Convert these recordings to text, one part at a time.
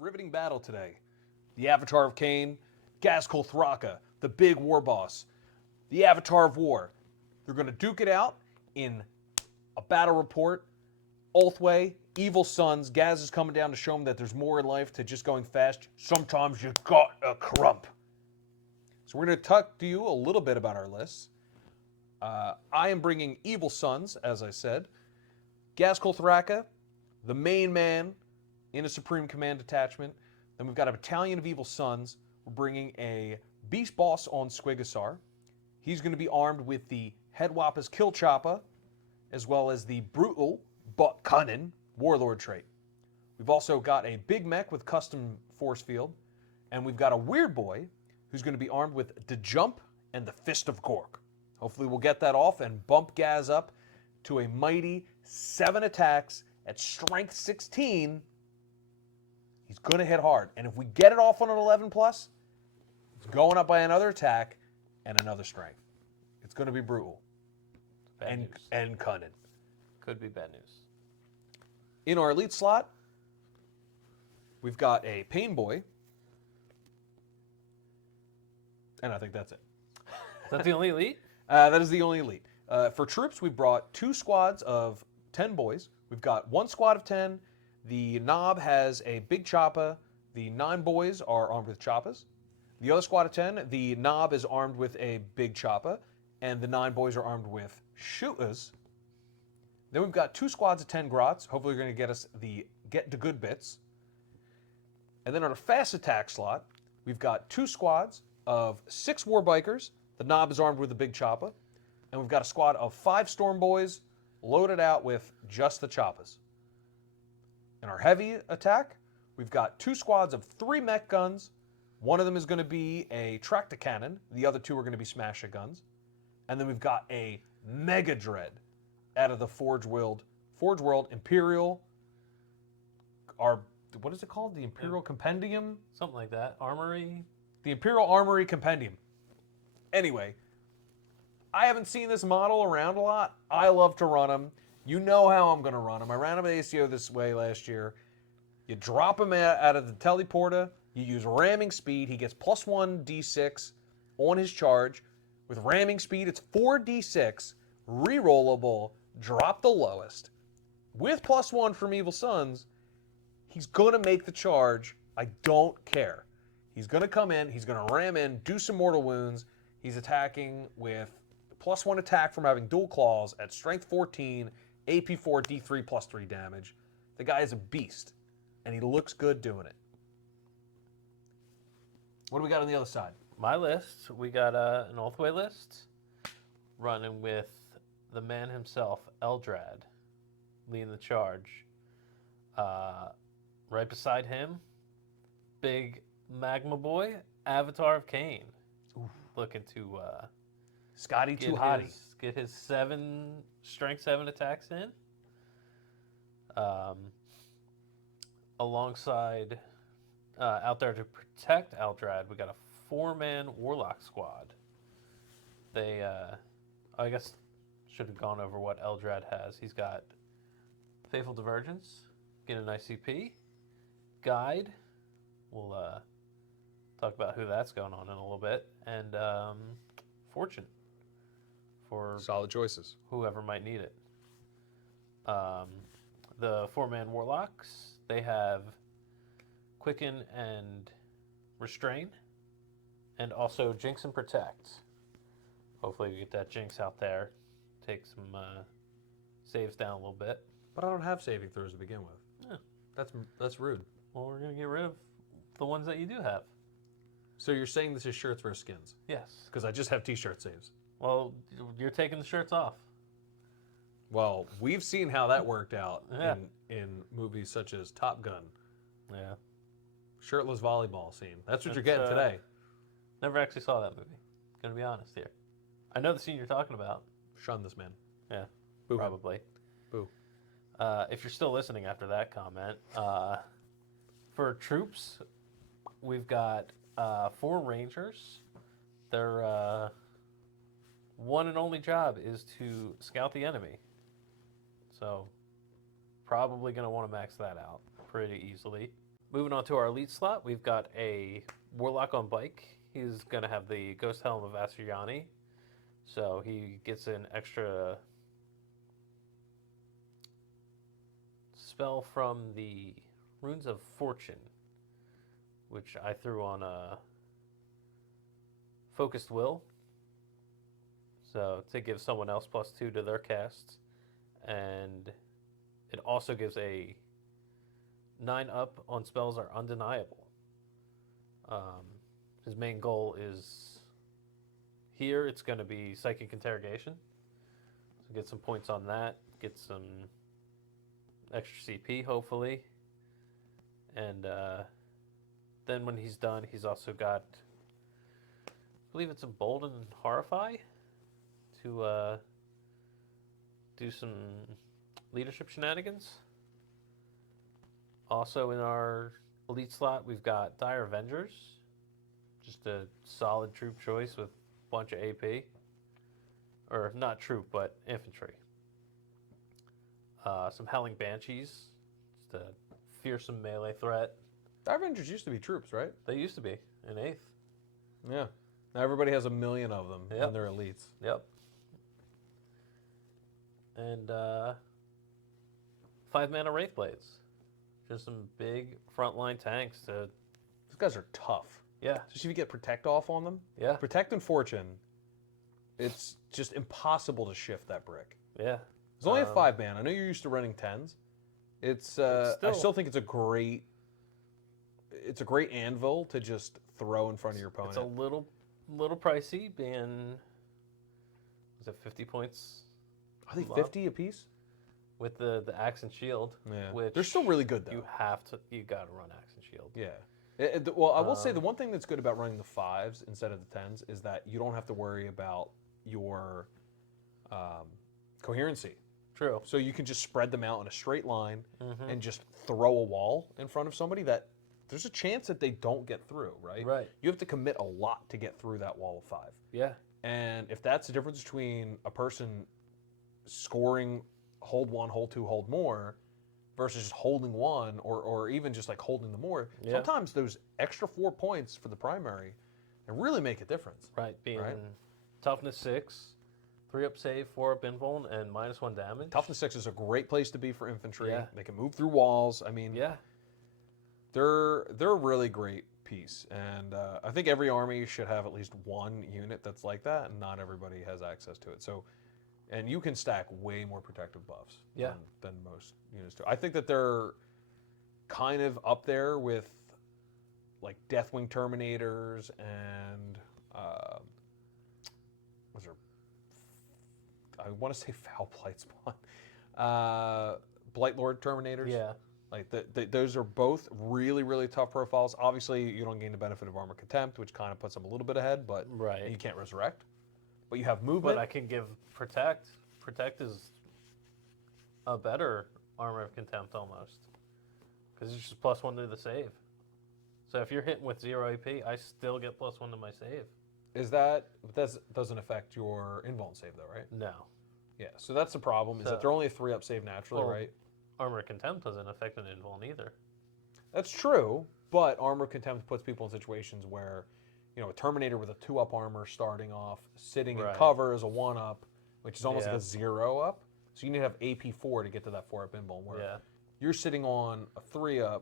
riveting battle today. The Avatar of Cain, Gazkul Thraka, the big war boss, the Avatar of War. They're going to duke it out in a battle report. Ulthway, Evil Sons. Gaz is coming down to show them that there's more in life to just going fast. Sometimes you got a crump. So we're going to talk to you a little bit about our lists. I am bringing Evil Sons, as I said. Gazkul Thraka, the main man in a Supreme Command detachment. Then we've got a battalion of Evil Sons. We're bringing a Beast Boss on Squigasar. He's going to be armed with the Headwappa's Kill Choppa, as well as the brutal but cunning Warlord trait. We've also got a Big Mech with custom force field, and we've got a Weird Boy who's going to be armed with the Jump and the Fist of Gork. Hopefully we'll get that off and bump Gaz up to a mighty 7 attacks at strength 16. He's going to hit hard. And if we get it off on an 11 plus, it's going up by another attack and another strength. It's going to be brutal. And cunning. Could be bad news. In our elite slot, we've got a Pain Boy. And I think that's it. Is that the only elite? That is the only elite. For troops, we brought 2 squads of 10 boys. We've got 1 squad of 10. The Knob has a big choppa. The 9 boys are armed with choppas. The other squad of 10, the Knob is armed with a big choppa, and the 9 boys are armed with shooters. Then we've got 2 squads of 10 grots. Hopefully you're going to get us the get to good bits. And then on a fast attack slot, we've got 2 squads of 6 war bikers. The Knob is armed with a big choppa. And we've got a squad of 5 storm boys loaded out with just the choppas. In our heavy attack, we've got 2 squads of 3 mech guns. One of them is going to be a tractor cannon. The other 2 are going to be smasher guns. And then we've got a mega dread out of the Forge World Imperial. What is it called? The Imperial Compendium? Something like that. Armory? The Imperial Armory Compendium. Anyway, I haven't seen this model around a lot. I love to run them. You know how I'm going to run them. I ran them at ACO this way last year. You drop him out of the teleporter. You use ramming speed. He gets +1 d6 on his charge. With ramming speed, it's 4 d6, rerollable, drop the lowest. With +1 from Evil Sons, he's going to make the charge. I don't care. He's going to come in. He's going to ram in, do some mortal wounds. He's attacking with +1 attack from having dual claws at strength 14, AP4, D3 +3 damage. The guy is a beast, and he looks good doing it. What do we got on the other side? My list, we got an Ulthway list, running with the man himself, Eldrad, leading the charge. Right beside him, big Magma Boy, Avatar of Cain. Oof. Looking to Scotty too hottie. Get his strength 7 attacks in. Alongside, out there to protect Eldrad, we got a 4-man Warlock squad. They, I guess, should have gone over what Eldrad has. He's got Faithful Divergence, get an ICP, Guide. We'll talk about who that's going on in a little bit, and Fortune for Solid choices. whoever might need it. The 4-man Warlocks, they have Quicken and Restrain, and also Jinx and Protect. Hopefully we get that Jinx out there, take some saves down a little bit. But I don't have saving throws to begin with. Yeah. That's rude. Well, we're going to get rid of the ones that you do have. So you're saying this is shirts versus skins? Yes. Because I just have t-shirt saves. Well, you're taking the shirts off. Well, we've seen how that worked out Yeah. in movies such as Top Gun. Yeah. Shirtless volleyball scene. That's what you're getting today. Never actually saw that movie. Gonna be honest here. I know the scene you're talking about. Shun this man. Yeah. Boo. Probably. Boo. If you're still listening after that comment, for troops, we've got 4 Rangers. Their one and only job is to scout the enemy. So probably going to want to max that out pretty easily. Moving on to our elite slot, we've got a Warlock on bike. He's going to have the Ghost Helm of Asuryani. So he gets an extra spell from the Runes of Fortune, which I threw on a Focused Will. So to give someone else +2 to their casts. And it also gives a 9+ on spells are undeniable. His main goal is here. It's going to be Psychic Interrogation. So get some points on that. Get some extra CP, hopefully. And then when he's done, he's also got, I believe it's Embolden and Horrify to do some leadership shenanigans. Also in our elite slot, we've got Dire Avengers. Just a solid troop choice with a bunch of AP. Or not troop, but infantry. Some Howling Banshees. Just a fearsome melee threat. Dire Avengers used to be troops, right? They used to be in 8th. Yeah. Now everybody has a million of them in their elites. Yep. And 5 mana Wraithblades. Just some big frontline tanks to. These guys are tough. Yeah. Especially if you get Protect off on them. Yeah. Protect and Fortune, it's just impossible to shift that brick. Yeah. It's only a 5 man. I know you're used to running 10s. I still think it's a great anvil to just throw in front of your opponent. It's a little pricey, being, was it 50 points? I think 50 a piece. With the axe and shield. Yeah. Which they're still really good though. You gotta run axe and shield. Yeah. Well, I will say the one thing that's good about running the 5s instead of the 10s is that you don't have to worry about your coherency. True. So you can just spread them out in a straight line and just throw a wall in front of somebody that there's a chance that they don't get through, right? Right. You have to commit a lot to get through that wall of 5. Yeah. And if that's the difference between a person scoring hold 1, hold 2, hold more versus just holding 1 or even just like holding the more, sometimes those extra 4 points for the primary and really make a difference. Right. Being toughness 6, 3+ save, 4+ invuln, and -1 damage. Toughness 6 is a great place to be for infantry. Yeah. They can move through walls. I mean, yeah. They're a really great piece, and I think every army should have at least one unit that's like that, and not everybody has access to it. So, and you can stack way more protective buffs than most units do. I think that they're kind of up there with like Deathwing Terminators and was there? I want to say Foul Blight Spawn, Blightlord Terminators. Yeah. Like those are both really, really tough profiles. Obviously, you don't gain the benefit of Armor Contempt, which kind of puts them a little bit ahead, but you can't resurrect. But you have movement. But I can give Protect. Protect is a better Armor of Contempt almost, because it's just +1 to the save. So if you're hitting with 0 AP, I still get +1 to my save. That doesn't affect your invuln save though, right? No. Yeah. So that's the problem. Is that they're only a 3+ save naturally, right? Armor Contempt doesn't affect an invuln either. That's true, but Armor Contempt puts people in situations where, you know, a Terminator with a 2+ armor starting off, sitting in cover is a 1+, which is almost like a 0+. So you need to have AP4 to get to that 4+ invuln. Where you're sitting on a 3+,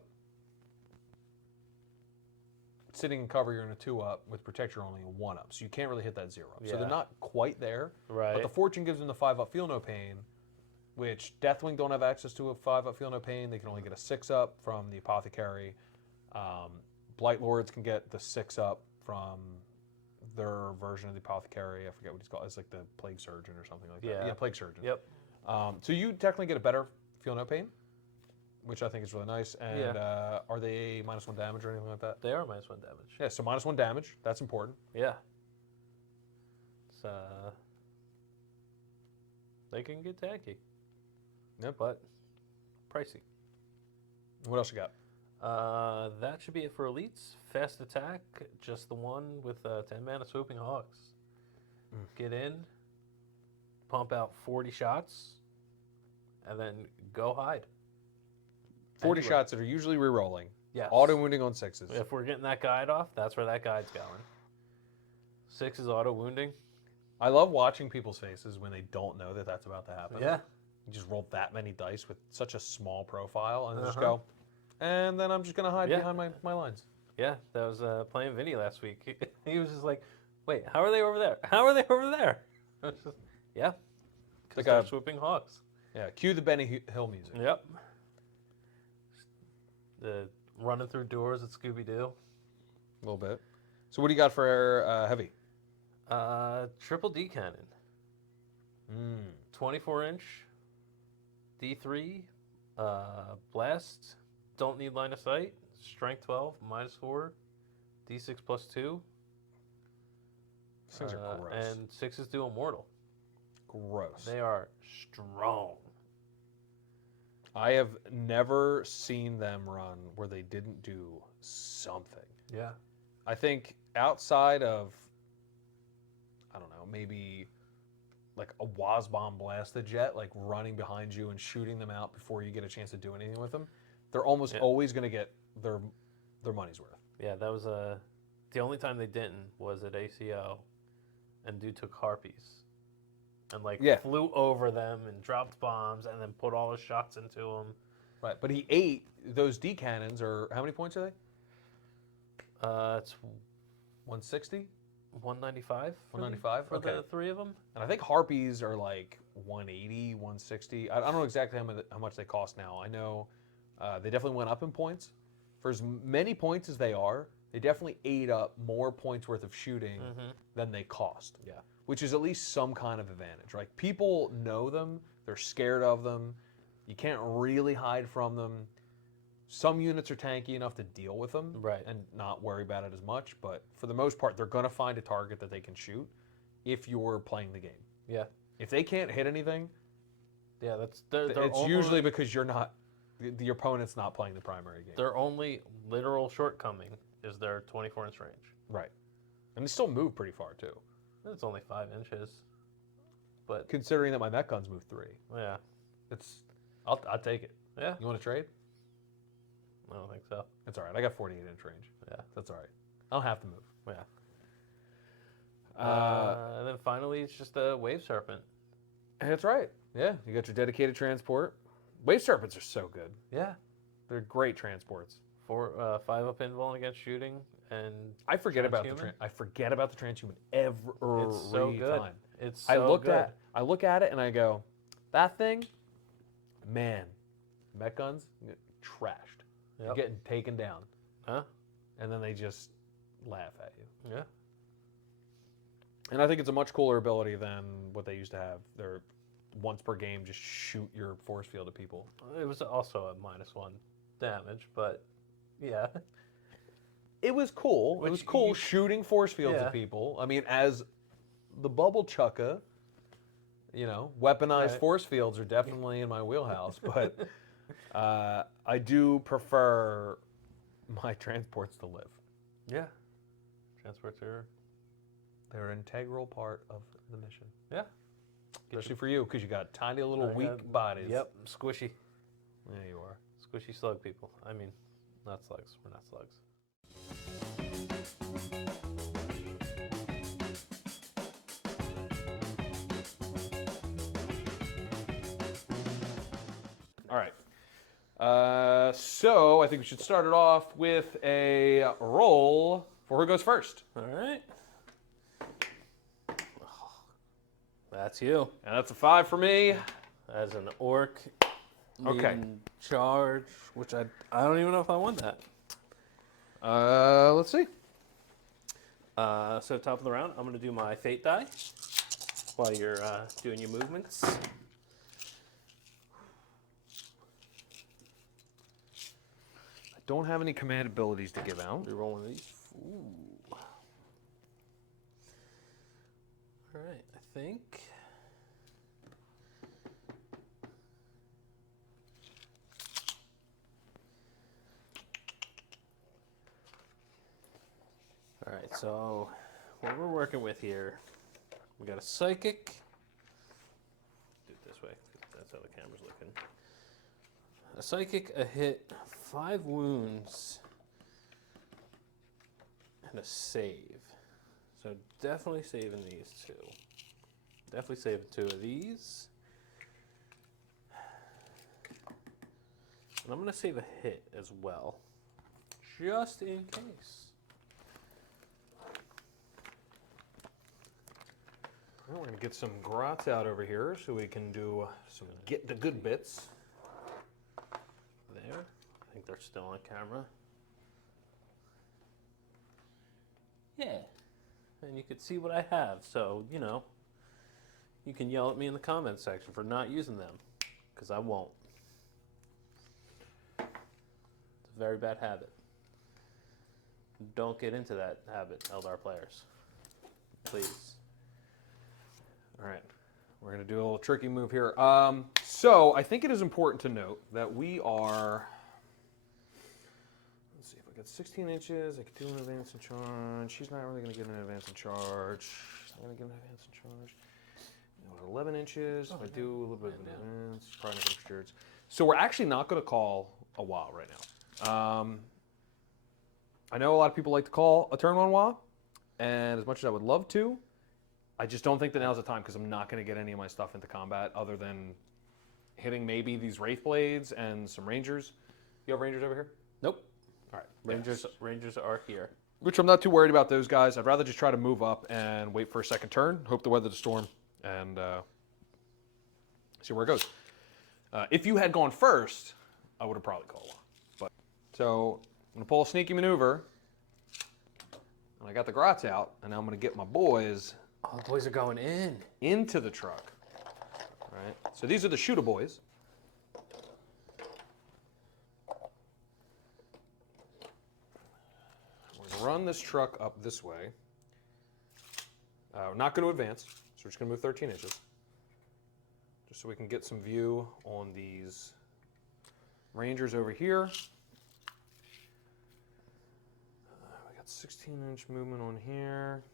sitting in cover, you're in a 2+. With Protect, you're only a 1+. So you can't really hit that 0. So they're not quite there. Right. But the Fortune gives them the 5+ Feel No Pain, which Deathwing don't have access to a 5+ Feel No Pain. They can only get a 6+ from the Apothecary. Blightlords can get the 6+ from their version of the Apothecary. I forget what he's called. It's like the Plague Surgeon or something like that. Yeah, Plague Surgeon. Yep. So you technically get a better Feel No Pain, which I think is really nice. And are they -1 damage or anything like that? They are -1 damage. Yeah, so -1 damage. That's important. Yeah. They can get tanky. Yep. But pricey. What else you got? That should be it for elites. Fast attack, just the one with 10 mana Swooping Hawks. Get in, pump out 40 shots, and then go hide. 40 shots that are usually re-rolling. Yes. Auto wounding on 6s. If we're getting that guide off, that's where that guide's going. 6 is auto wounding. I love watching people's faces when they don't know that that's about to happen. Yeah. You just roll that many dice with such a small profile and just Uh-huh. go, and then I'm just going to hide Yeah. behind my lines. Yeah, that was playing Vinny last week. He was just like, wait, how are they over there? How are they over there? I was just, yeah, because Like they're a- swooping hawks. Yeah, cue the Benny Hill music. Yep. The running through doors at Scooby-Doo. A little bit. So what do you got for heavy? Triple D cannon. 24-inch. D3. Blast. Don't need line of sight. Strength 12. -4. D6 +2. These things are gross. And 6s do immortal. Gross. They are strong. I have never seen them run where they didn't do something. Yeah. I think outside of, I don't know, maybe like a Wazbomb blasted jet, like running behind you and shooting them out before you get a chance to do anything with them, they're almost always going to get their money's worth. Yeah, that was the only time they didn't was at ACO, and dude took harpies, and flew over them and dropped bombs and then put all his shots into them. Right, but he ate those D cannons. Are how many points are they? It's 160, 195. 195. For Okay, the 3 of them. and I think harpies are like 180, 160. I don't know exactly how much they cost now. I know they definitely went up in points. For as many points as they are, they definitely ate up more points worth of shooting than they cost. Yeah. Which is at least some kind of advantage. Like people know them, they're scared of them. You can't really hide from them. Some units are tanky enough to deal with them and not worry about it as much, but for the most part, they're going to find a target that they can shoot if you're playing the game. Yeah. If they can't hit anything, Yeah, they're it's usually because your opponent's not playing the primary game. their only literal shortcoming is their 24-inch range. Right. And they still move pretty far too. It's only 5 inches, but Considering that my mech guns move 3. yeah, I'll take it. yeah. You want to trade? I don't think so. It's all right. I got 48-inch range. Yeah. That's all right. I don't have to move. Yeah. And then finally, it's just a wave serpent. That's right. Yeah, you got your dedicated transport. Wave serpents are so good. Yeah. They're great transports. 5 up invuln against shooting, and I forget about the transhuman? I forget about the transhuman every It's so good. time. It's so I look at it and I go, that thing, man, mech guns trashed. You're Yep. getting taken down. Huh? And then they just laugh at you. Yeah. And I think it's a much cooler ability than what they used to have. They're once per game, just shoot your force field at people. It was also a -1 damage, but yeah. It was cool. Which It was cool you- shooting force fields Yeah. at people. I mean, as the bubble chucka, weaponized Right. force fields are definitely in my wheelhouse. But I do prefer my transports to live. Yeah. Transports are. They're an integral part of the mission. Yeah. Especially for you, because you got tiny little I weak got- bodies. Yep. Squishy. There you are. Squishy slug people. I mean, not slugs. We're not slugs. All right. So I think we should start it off with a roll for who goes first. All right. That's you. And that's a 5 for me. As an orc. Okay. leading charge, which I don't even know if I want that. Let's see. So top of the round, I'm going to do my fate die while you're doing your movements. I don't have any command abilities to give out. Reroll one of these. Ooh. All right, I think. All right, so what we're working with here, we got a psychic. Do it this way, 'cause that's how the camera's looking. A psychic, a hit, 5 wounds, gonna save. So definitely saving these two. Definitely saving two of these. And I'm gonna save a hit as well, just in case. Well, we're gonna get some grots out over here so we can do some get the good bits. There. I think they're still on camera. Yeah. And you can see what I have, so, you know, you can yell at me in the comments section for not using them, because I won't. It's a very bad habit. Don't get into that habit, Eldar players. Please. All right, we're gonna do a little tricky move here. So I think it is important to note that we are, let's see, if I get 16 inches, I could do an advance and charge. She's not really gonna get an advance and charge. She's not gonna get an advance and charge. You know, 11 inches, if I do a little bit of an advance, probably not gonna get charged. So we're actually not gonna call a WA right now. I know a lot of people like to call a turn 1 WA, and as much as I would love to, I just don't think that now's the time because I'm not going to get any of my stuff into combat other than hitting maybe these Wraith Blades and some Rangers. You have Rangers over here? Nope. All right. Rangers are here. Which I'm not too worried about those guys. I'd rather just try to move up and wait for a second turn, hope to weather the storm, and see where it goes. If you had gone first, I would have probably called one. But so I'm going to pull a sneaky maneuver, and I got the grots out, and now I'm going to get my boys... Oh, the boys are going in. Into the truck. All right. So these are the shooter boys. We're going to run this truck up this way. We're not going to advance, so we're just going to move 13 inches. Just so we can get some view on these Rangers over here. We got 16-inch movement on here.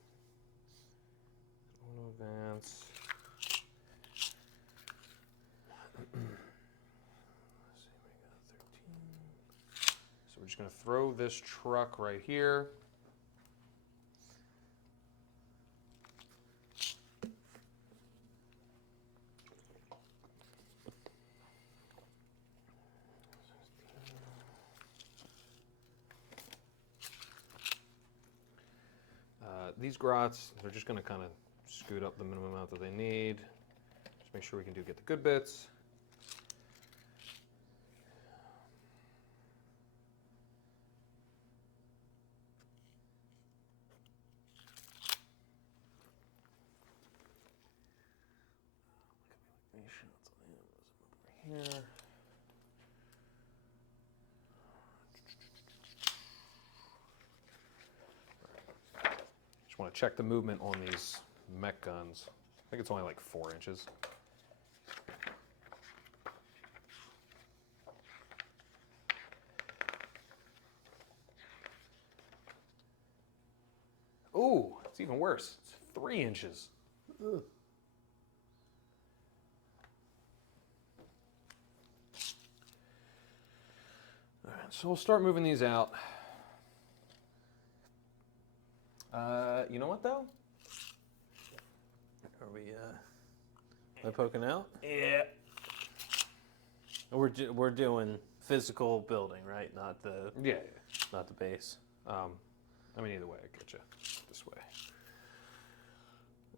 Advance. Let's see, we got 13. So we're just going to throw this truck right here. These grots, they're just going to kind of scoot up the minimum amount that they need. Just make sure we can get the good bits. Here. Just want to check the movement on these mech guns. I think it's only like 4 inches. Ooh, it's even worse. It's 3 inches. Ugh. All right, so we'll start moving these out. You know what though? Are we am I poking out? Yeah. We're doing physical building, right? Not the not the base. I mean, either way, I get you this way.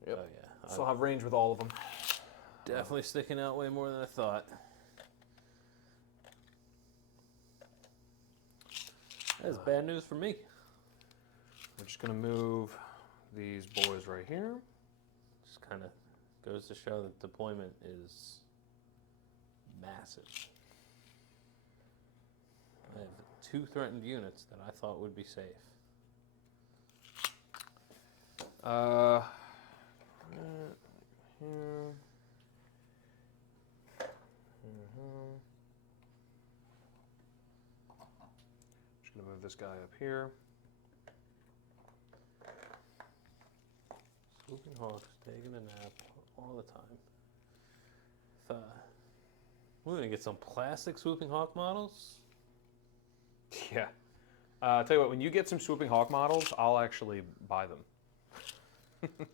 Yep. Oh yeah. So I'll have range with all of them. Definitely sticking out way more than I thought. That's bad news for me. We're just gonna move these boys right here. Just kind of goes to show that deployment is massive. I have 2 threatened units that I thought would be safe. Here. Just gonna move this guy up here. Swooping Hawks taking a nap all the time. We're gonna get some plastic Swooping Hawk models. Yeah. I'll tell you what, when you get some Swooping Hawk models, I'll actually buy them. Alright,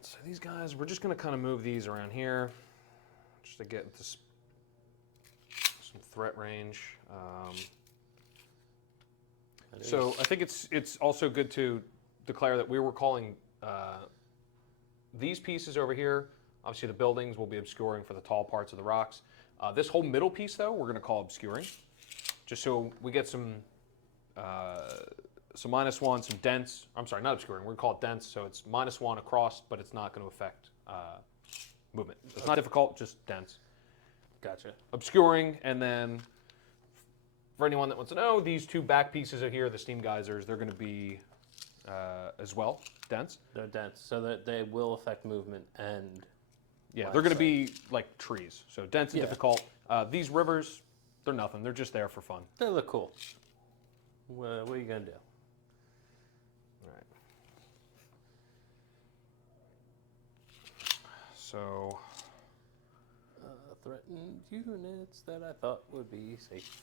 so these guys, we're just going to kind of move these around here just to get into some threat range. So I think it's also good to declare that we were calling these pieces over here, obviously the buildings will be obscuring for the tall parts of the rocks. This whole middle piece, though, we're going to call obscuring, just so we get some -1, some dense. I'm sorry, not obscuring. We're going to call it dense, so it's -1 across, but it's not going to affect movement. It's not difficult, just dense. Gotcha. Obscuring, and then for anyone that wants to know, these two back pieces are here, the steam geysers. They're going to be as well dense. They're dense, so that they will affect movement and. Yeah, they're going to be like trees, so dense and Yeah. difficult. These rivers, they're nothing. They're just there for fun. They look cool. What are you going to do? All right. So. Threatened units that I thought would be safe.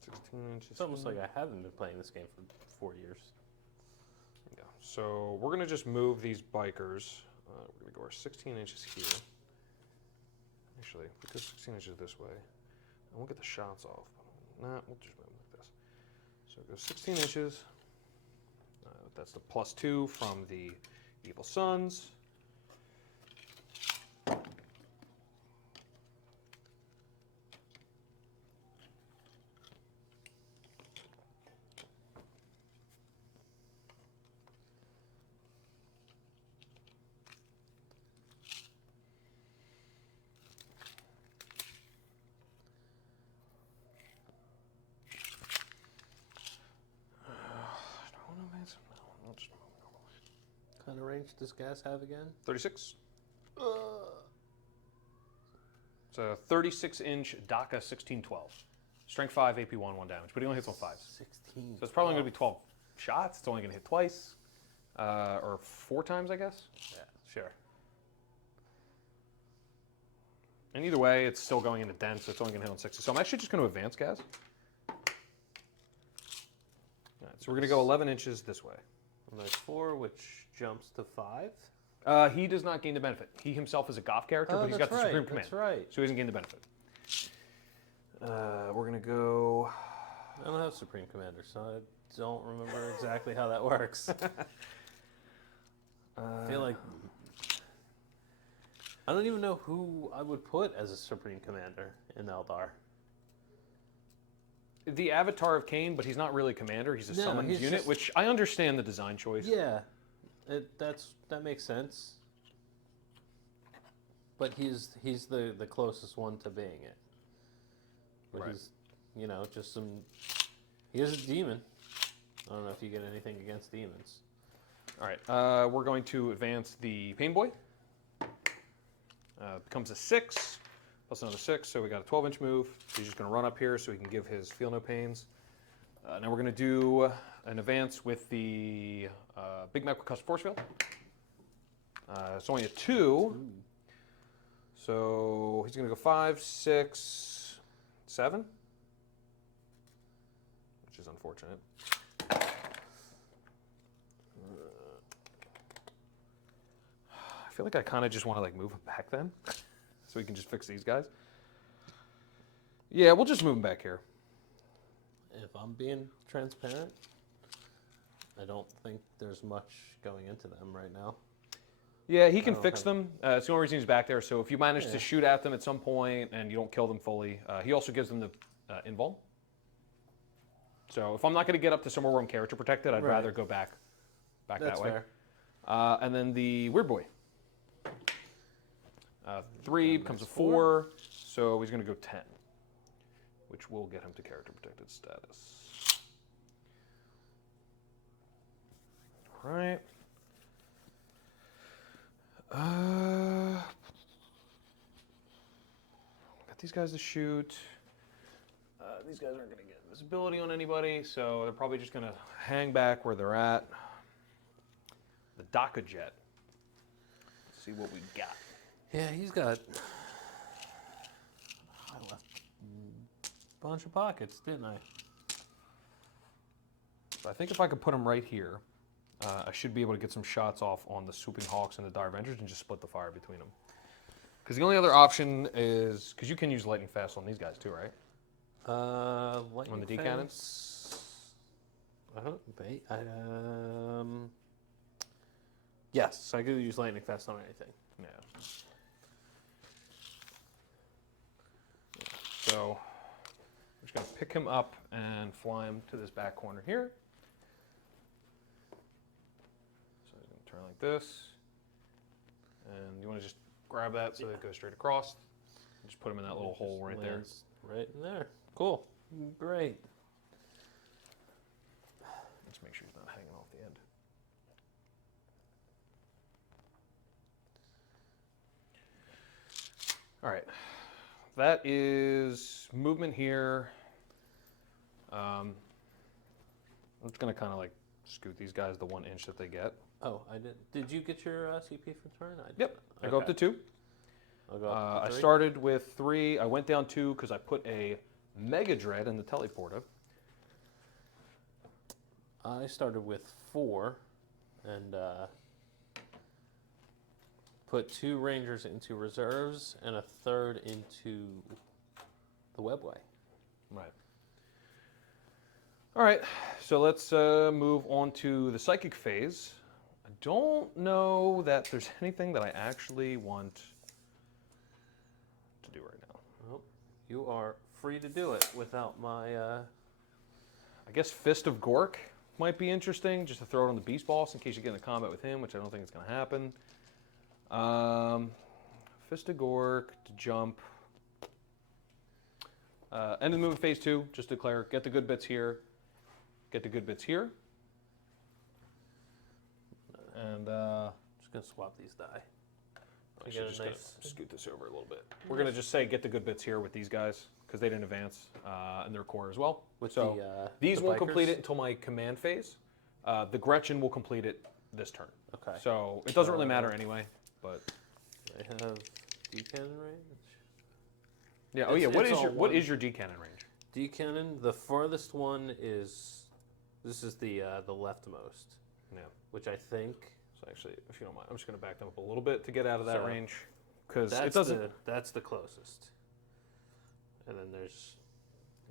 16 inches. It's almost like I haven't been playing this game for 4 years. Yeah. So we're going to just move these bikers. We're going to go our 16 inches here. Actually, because 16 inches this way, and we'll get the shots off. Nah, we'll just move them like this. So it goes 16 inches. That's the +2 from the Evil Sons. What kind of range does gas have again? 36. It's a 36-inch DACA 1612. Strength 5, AP 1, 1 damage, but he only hits on 5s. 16. So it's probably going to be 12 shots. It's only going to hit twice. Or 4 times, I guess. Yeah, sure. And either way, it's still going into dense, so it's only going to hit on 60. So I'm actually just going to advance gas. All right, so we're going to go 11 inches this way. And there's 4, which jumps to 5. He does not gain the benefit. He himself is a Goth character, but he's got the Supreme Command. That's right. So he doesn't gain the benefit. We're going to go... I don't have Supreme Commander, so I don't remember exactly how that works. I feel like... I don't even know who I would put as a Supreme Commander in Eldar. The Avatar of Cain, but he's not really commander. He's a summoned he's unit, just- which I understand the design choice. Yeah, that makes sense. But he's the closest one to being it. But Right. he's, just some... He is a demon. I don't know if you get anything against demons. All right, we're going to advance the Pain Boy. Becomes a 6, plus another 6, so we got a 12-inch move. He's just going to run up here so he can give his Feel No Pains. Now we're going to do an advance with the Big Mac Concussive Force Field. It's only a 2, so he's going to go 5, 6, 7, which is unfortunate. I feel like I kind of just want to move him back then, so we can just fix these guys. Yeah, we'll just move him back here. If I'm being transparent, I don't think there's much going into them right now. Yeah, he can don't fix have- them. It's the only reason he's back there. So if you manage Yeah. to shoot at them at some point and you don't kill them fully, he also gives them the invuln. So if I'm not going to get up to somewhere where I'm character protected, I'd Right. rather go back That's that way. fair. And then the Weird Boy. 3 That becomes a makes 4. 4, so he's going to go 10, which will get him to character protected status. All right. Got these guys to shoot. These guys aren't going to get visibility on anybody, so they're probably just going to hang back where they're at. The DACA jet. Let's see what we got. Yeah, he's got bunch of pockets, didn't I? So I think if I could put them right here, I should be able to get some shots off on the Swooping Hawks and the Dire Avengers and just split the fire between them. Because the only other option is, because you can use Lightning Fast on these guys too, right? Lightning On the D cannons? Wait, yes, I could use lightning fast on anything. Yeah. So I'm just going to pick him up and fly him to this back corner here. So he's going to turn like this. And you want to just grab that so that it goes straight across. Just put him in that little hole right there. Right in there. Cool. Great. Let's make sure he's not hanging off the end. All right. That is movement here. I'm just going to kind of like scoot these guys the 1 inch that they get. Oh, I did. Did you get your CP for turn? Yep. I go up to 2. I'll go up to 3. I started with 3. I went down 2 because I put a Mega Dread in the teleporter. I started with 4 and put 2 Rangers into reserves and a 3rd into the webway. Right. All right, so let's move on to the psychic phase. I don't know that there's anything that I actually want to do right now. Well, you are free to do it without my... I guess Fist of Gork might be interesting, just to throw it on the Beast Boss in case you get into combat with him, which I don't think is going to happen. Fist of Gork to jump. End of the movement phase 2, just declare, get the good bits here, get the good bits here. And just going to swap these die. I should just scoot this over a little bit. We're going to just say get the good bits here with these guys, because they didn't advance in their core as well. With so these the won't bikers? complete it until my command phase. The Gretchen will complete it this turn. Okay. So it doesn't really matter anyway, but... I have D-cannon range. Yeah, oh yeah, what is your D-cannon range? D-cannon, the farthest one is... This is the leftmost. Yeah. Which I think... So actually, if you don't mind, I'm just going to back them up a little bit to get out of that range. Because it That's doesn't... that's the closest. And then there's...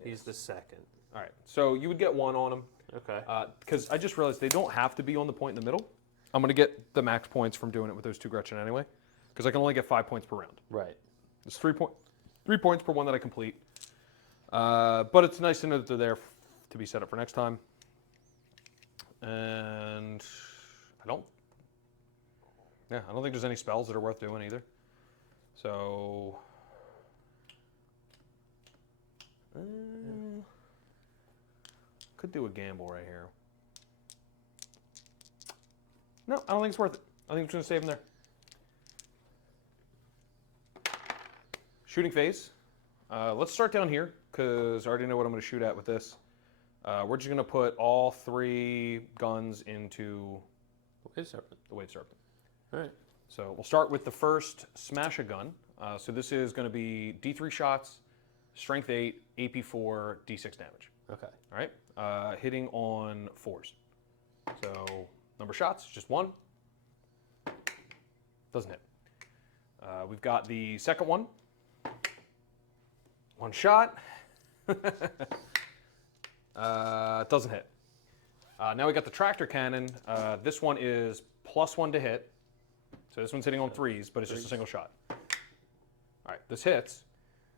He's the second. All right, so you would get 1 on him. Okay. Because I just realized they don't have to be on the point in the middle. I'm going to get the max points from doing it with those 2 Gretchen anyway. Because I can only get 5 points per round. Right. It's 3 points per one that I complete. But it's nice to know that they're there to be set up for next time. And I don't think there's any spells that are worth doing either. So could do a gamble right here. No, I don't think it's worth it. I think I'm just going to save him there. Shooting phase. Let's start down here, because I already know what I'm going to shoot at with this. We're just going to put all 3 guns into Wave Serpent. the Wave Serpent. All right. So we'll start with the first Smash a Gun. So this is going to be D3 shots, Strength 8, AP 4, D6 damage. Okay. All right. Hitting on 4s. So number of shots, just 1. Doesn't hit. We've got the second one. 1 shot. Doesn't hit. Now we got the tractor cannon. This one is +1 to hit. So this one's hitting on 3s, but it's just a single shot. All right, this hits.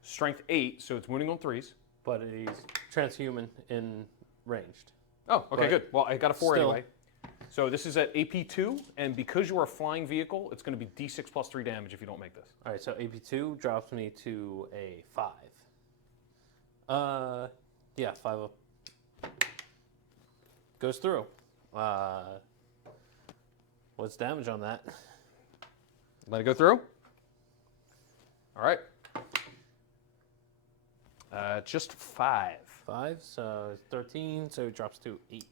Strength 8, so it's wounding on 3s. But he's transhuman in ranged. Oh, okay, But good. Well, I got a 4 still- anyway. So this is at AP 2, and because you are a flying vehicle, it's going to be D6 plus 3 damage if you don't make this. All right, so AP2 drops me to a 5. Yeah, 5 up. Goes through. What's damage on that? Let it go through. All right. Just 5. 5, so 13, so it drops to 8.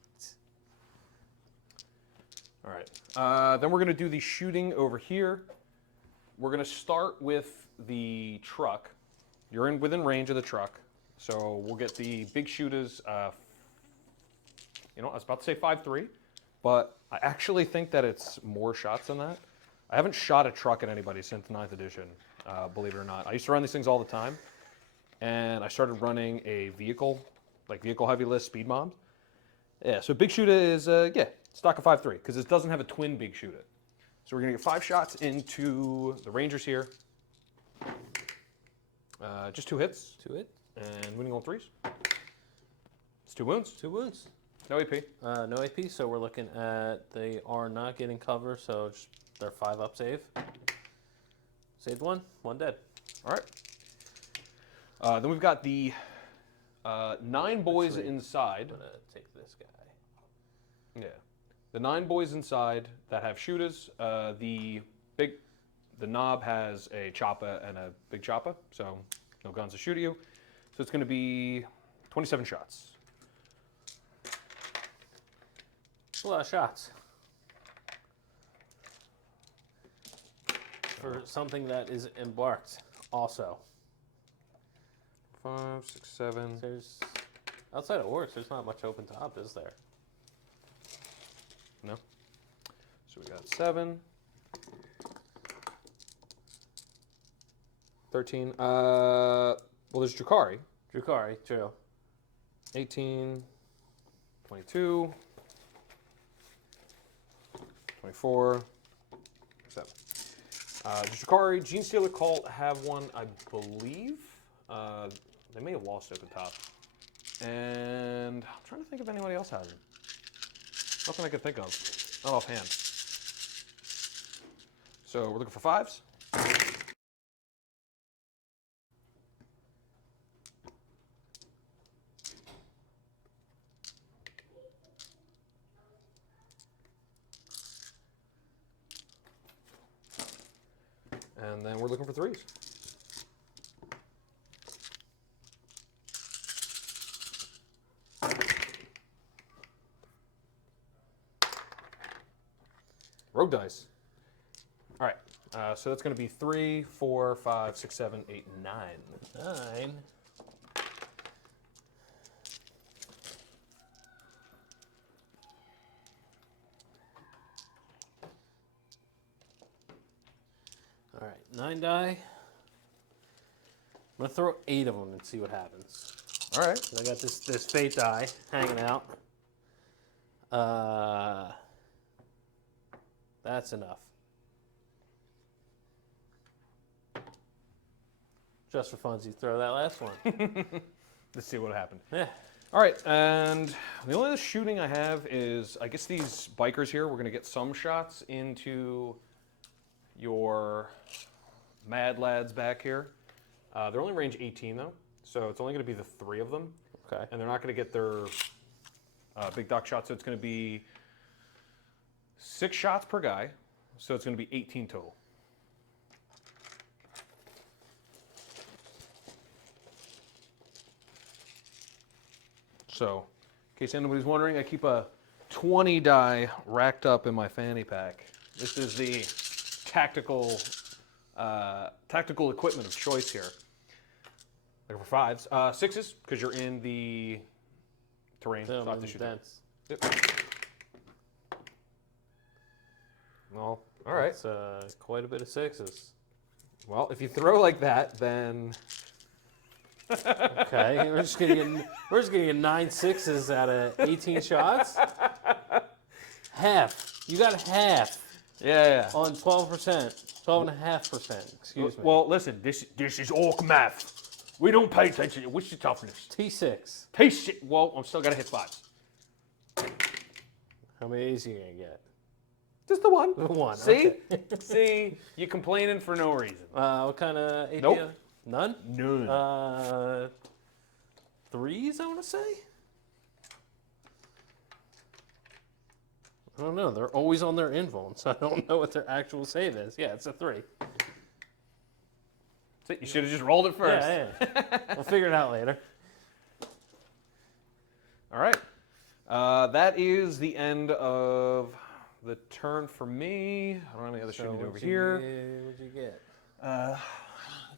All right. Then we're going to do the shooting over here. We're going to start with the truck. You're within range of the truck. So we'll get the big shooters. You know, I was about to say 5.3, but I actually think that it's more shots than that. I haven't shot a truck at anybody since 9th edition, believe it or not. I used to run these things all the time, and I started running a vehicle, like vehicle heavy list speed mobs. Yeah, so big shooter is, stock of 5.3, because it doesn't have a twin big shooter. So we're going to get 5 shots into the Rangers here. Just 2 hits. 2 hit. And winning on 3s. It's 2 wounds. 2 wounds. No AP. No AP, so we're looking at they are not getting cover, so just their 5 up save. Saved 1, 1 dead. All right. Then we've got the 9 boys inside. I'm gonna take this guy. Yeah. The 9 boys inside that have shooters. The knob has a chopper and a big chopper, so no guns to shoot at you. So it's going to be 27 shots. A lot of shots. For something that is embarked, also. 5, 6, 7. There's outside of Orks, there's not much open top, is there? No. So we got 7. 13. Well, there's Drakari. Drakari, true. 18. 22. 24. 7. Drakari, Gene Stealer Cult have one, I believe. They may have lost open top. And I'm trying to think if anybody else has it. Nothing I can think of. Not offhand. So we're looking for 5s. And then we're looking for 3s. Rogue dice. All right, so that's going to be 3, 4, 5, 6, 7, 8, 9. 9. All right, 9 die. I'm gonna throw 8 of them and see what happens. All right. I got this fate die hanging out. That's enough. Just for funsies, throw that last one. Let's see what happened. Yeah. All right, and the only other shooting I have is, I guess these bikers here, we're going to get some shots into your mad lads back here. They're only range 18 though, so it's only going to be the 3 of them. Okay. And they're not going to get their big dock shot, so it's going to be 6 shots per guy, so it's going to be 18 total. So, in case anybody's wondering, I keep a 20 die racked up in my fanny pack. This is the tactical equipment of choice here. Looking for 5s. 6s, because you're in the terrain. So I have to shoot them. Yep. Well, all right. That's quite a bit of 6s. Well, if you throw like that, then... Okay, we're just getting 9 6s out of 18 shots. Half. You got half. Yeah. On 12%, 12.5%. Excuse me. Well, listen, this is orc math. We don't pay attention to what's your toughness. T6. T6. Well, I'm still gotta hit 5s. How many A's are you gonna get? Just the 1. The 1. See? Okay. See? You're complaining for no reason. What kind of AP? Nope. None? None. 3s, I want to say? I don't know. They're always on their invuln, so I don't know what their actual save is. Yeah, it's a 3. You should have just rolled it first. Yeah. We'll figure it out later. All right. That is the end of the turn for me. I don't have any other shooting over here. What'd you get?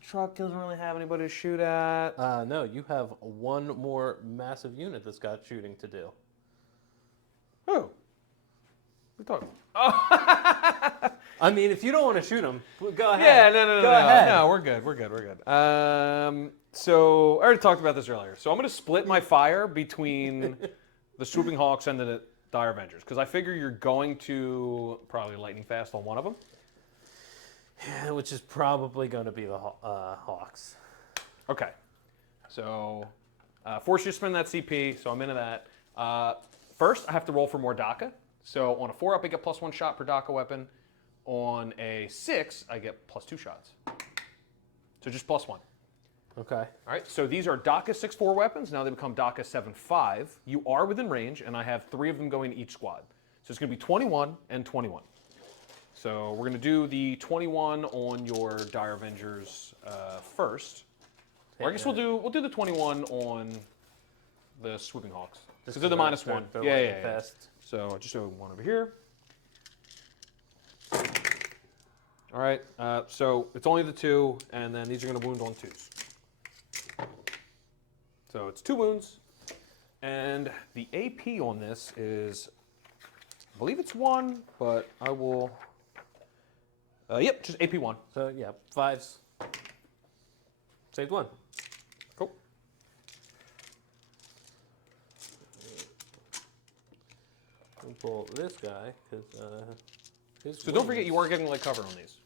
truck doesn't really have anybody to shoot at. No, you have one more massive unit that's got shooting to do. Who? We talking? Oh. I mean, if you don't want to shoot them, go ahead. Yeah, no. Go ahead. No, we're good. So I already talked about this earlier. So I'm going to split my fire between the Swooping Hawks and the Dire Avengers because I figure you're going to probably lightning fast on one of them. Yeah, which is probably going to be the Hawks. Okay. So force you to spend that CP, so I'm into that. First, I have to roll for more DACA. So on a 4-up, I get +1 shot per DACA weapon. On a 6, I get +2 shots. So just +1. Okay. All right, so these are DACA 6-4 weapons. Now they become DACA 7-5. You are within range, and I have 3 of them going to each squad. So it's going to be 21 and 21. So we're going to do the 21 on your Dire Avengers first. Or I guess we'll do the 21 on the Swooping Hawks. Because they're the -1. Yeah. Fast. So just do one over here. All right, so it's only the 2, and then these are going to wound on 2s. So it's 2 wounds, and the AP on this is, I believe it's 1, but I will, yep, just AP 1. So yeah, 5s. Saved 1. Cool. We'll pull this guy, because So don't forget you are getting light cover on these.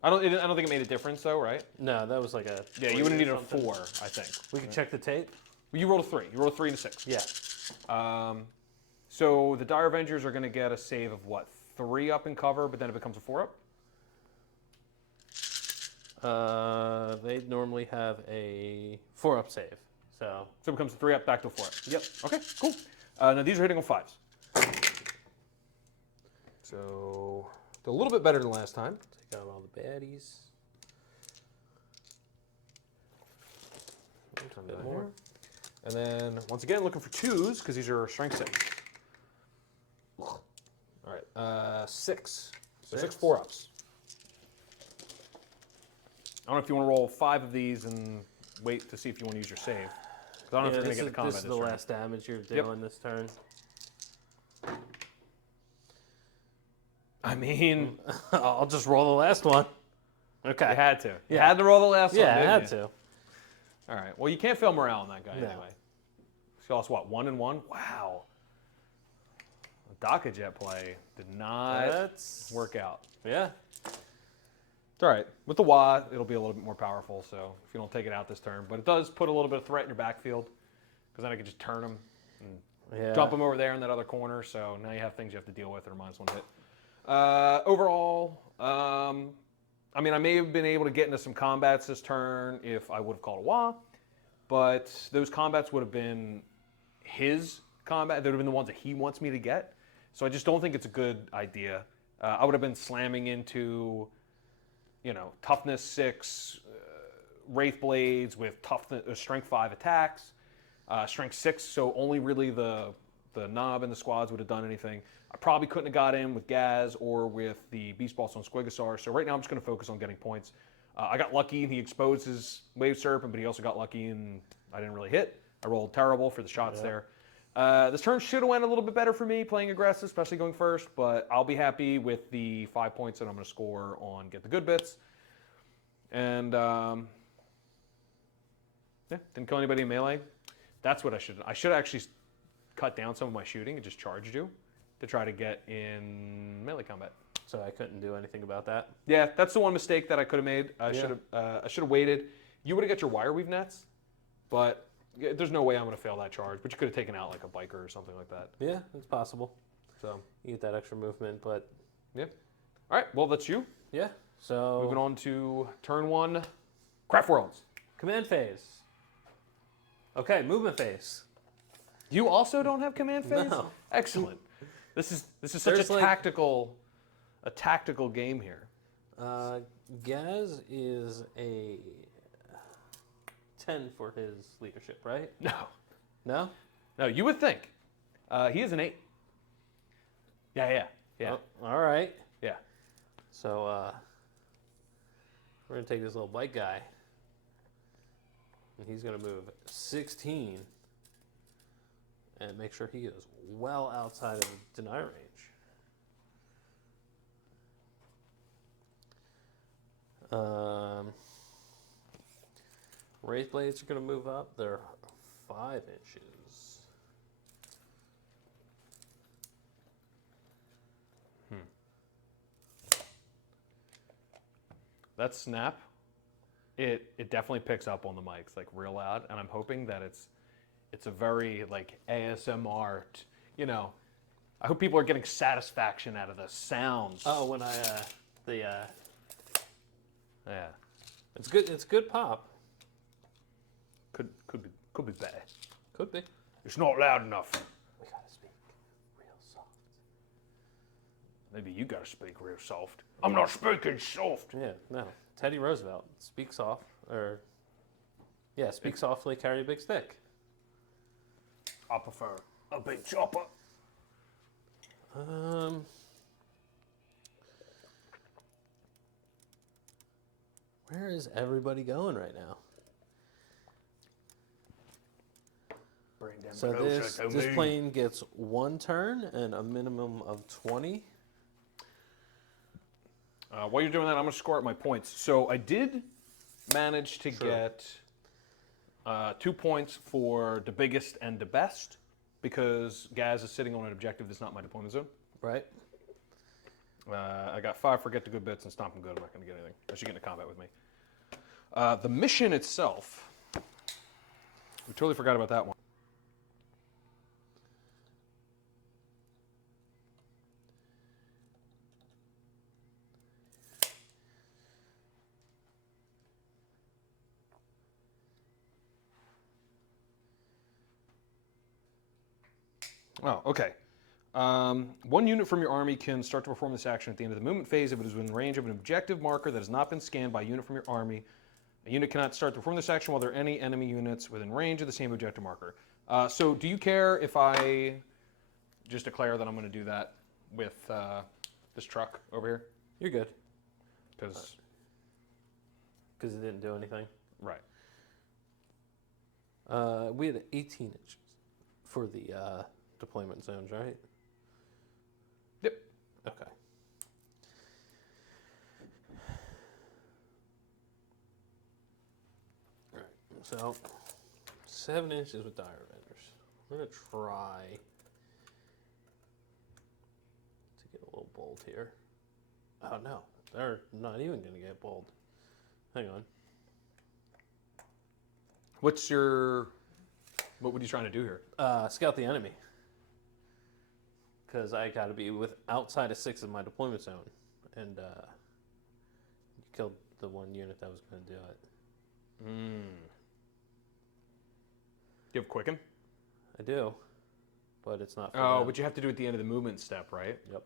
I don't think it made a difference though, right? No, that was like a... Yeah, you would have needed a 4, I think. We can check the tape? Well, you rolled a 3. You rolled a 3 and a 6. Yeah. So the Dire Avengers are going to get a save of what? 3 up in cover, but then it becomes a 4 up? They normally have a 4-up save, so... So it becomes a 3 up back to a 4 up. Yep. Okay, cool. Now these are hitting on 5s. So a little bit better than last time. Take out all the baddies. A bit more. And then once again looking for 2s because these are strength 6. All right, 6. So 6 4-ups. I don't know if you want to roll 5 of these and wait to see if you want to use your save. 'Cause I don't know if you're going to get the combat this is this the turn. last damage you're dealing this turn. I mean, I'll just roll the last one. Okay. you had to. You Yeah. had to roll the last one, Yeah, I didn't had you? to. All right. Well, you can't fail morale on that guy No. anyway. She lost what? 1 and 1. Wow. The DACA jet play did not That's... work out. Yeah. It's all right. With the WA, it'll be a little bit more powerful. So if you don't take it out this turn, but it does put a little bit of threat in your backfield because then I can just turn them and Yeah. dump them over there in that other corner. So now you have things you have to deal with that are -1 hit. Overall, I mean, I may have been able to get into some combats this turn if I would have called a WA, but those combats would have been his combat. They would have been the ones that he wants me to get. So I just don't think it's a good idea. I would have been slamming into, you know, toughness 6 Wraith Blades with toughness, strength 5 attacks, strength 6. So only really the knob and the squads would have done anything. I probably couldn't have got in with Gaz or with the Beast Boss on Squigosaur. So right now I'm just going to focus on getting points. I got lucky and he exposed his Wave Serpent, but he also got lucky and I didn't really hit. I rolled terrible for the shots there. This turn should have went a little bit better for me playing aggressive, especially going first, but I'll be happy with the 5 points that I'm going to score on Get the Good Bits. And yeah, didn't kill anybody in melee. That's what I should actually cut down some of my shooting and just charged you to try to get in melee combat. So I couldn't do anything about that. Yeah, that's the one mistake that I could have made. I should have waited. You would have got your wire weave nets, but there's no way I'm going to fail that charge. But you could have taken out like a biker or something like that. Yeah, it's possible. So You get that extra movement, but yeah. All right. Well, that's you. yeah. So Moving on to turn 1, Craftworlds. command phase. Okay, movement phase. You also don't have command phase? No. Excellent. This is such There's a like- tactical game here. Gaz is a 10 for his leadership, right? No. No? No, you would think. He is an 8. Yeah. Oh, all right. Yeah. So We're going to take this little bike guy. And he's going to move 16. And make sure he is well outside of the deny range. Wraith blades are going to move up. They're 5 inches. That snap, it definitely picks up on the mics like real loud, and I'm hoping that it's a very like ASMR. You know, I hope people are getting satisfaction out of the sounds. Oh, when yeah. it's good. It's good pop. Could be better. Could be. It's not loud enough. We gotta speak real soft. Maybe you gotta speak real soft. I'm not speaking soft. Yeah, no. Teddy Roosevelt, speak soft, or yeah, speak softly, carry a big stick. I prefer a big chopper. Where is everybody going right now? Bring them So closer this to this me. plane gets 1 turn and a minimum of 20. While you're doing that, I'm going to score up my points. So I did manage to get 2 points for the biggest and the best because Gaz is sitting on an objective that's not my deployment zone. Right. I got 5 for get the good bits and stomp them good. I'm not going to get anything unless you get into combat with me. The mission itself, we totally forgot about that one. Oh, okay. 1 unit from your army can start to perform this action at the end of the movement phase if it is within range of an objective marker that has not been scanned by a unit from your army. A unit cannot start to perform this action while there are any enemy units within range of the same objective marker. So do you care if I just declare that I'm going to do that with this truck over here? You're good. Because it didn't do anything. right. We had 18 inches for the deployment zones, right? Yep. Okay. All right. So 7 inches with dire vendors. I'm gonna try to get a little bold here. Oh no, they're not even gonna get bold. Hang on. What were you trying to do here? Scout the enemy. Because I got to be outside of 6 of my deployment zone. And you killed the 1 unit that was going to do it. Do you have Quicken? I do. But it's not for Oh, them. but you have to do it at the end of the movement step, right? Yep.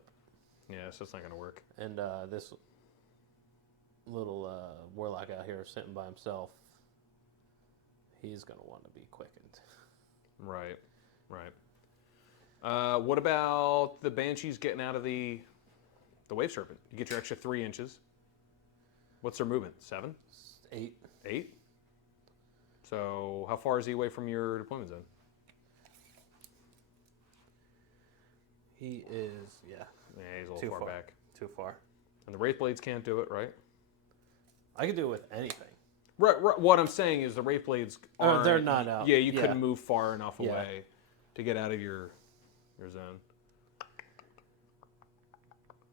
Yeah, so it's not going to work. And this little warlock out here sitting by himself, he's going to want to be quickened. Right, right. What about the Banshees getting out of the Wave Serpent? You get your extra 3 inches. What's their movement? 7? 8. 8? So how far is he away from your deployment zone? He is, yeah. Yeah, he's a little far back. Too far. And the Wraith Blades can't do it, right? I could do it with anything. Right. What I'm saying is the Wraith Blades aren't... they're not out. Yeah, you couldn't move far enough Yeah. away to get out of your zone.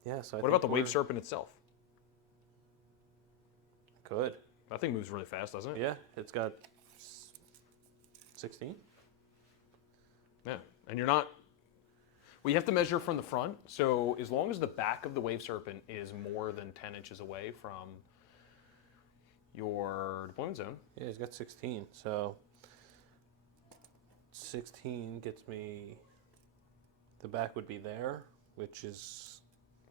Yeah, so What about the Wave Serpent itself? Could. That thing moves really fast, doesn't it? Yeah, it's got 16. Yeah. And you're not... We have to measure from the front, so as long as the back of the Wave Serpent is more than 10 inches away from your deployment zone. Yeah, he's got 16, so 16 gets me... The back would be there, which is...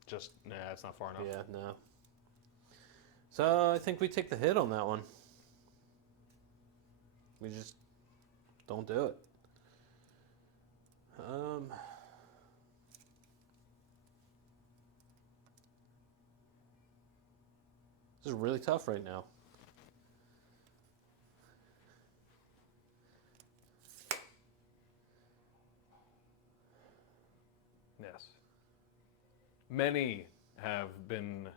Just, nah, it's not far enough. Yeah, no. So I think we take the hit on that one. We just don't do it. Is is really tough right now. Yes. Many have been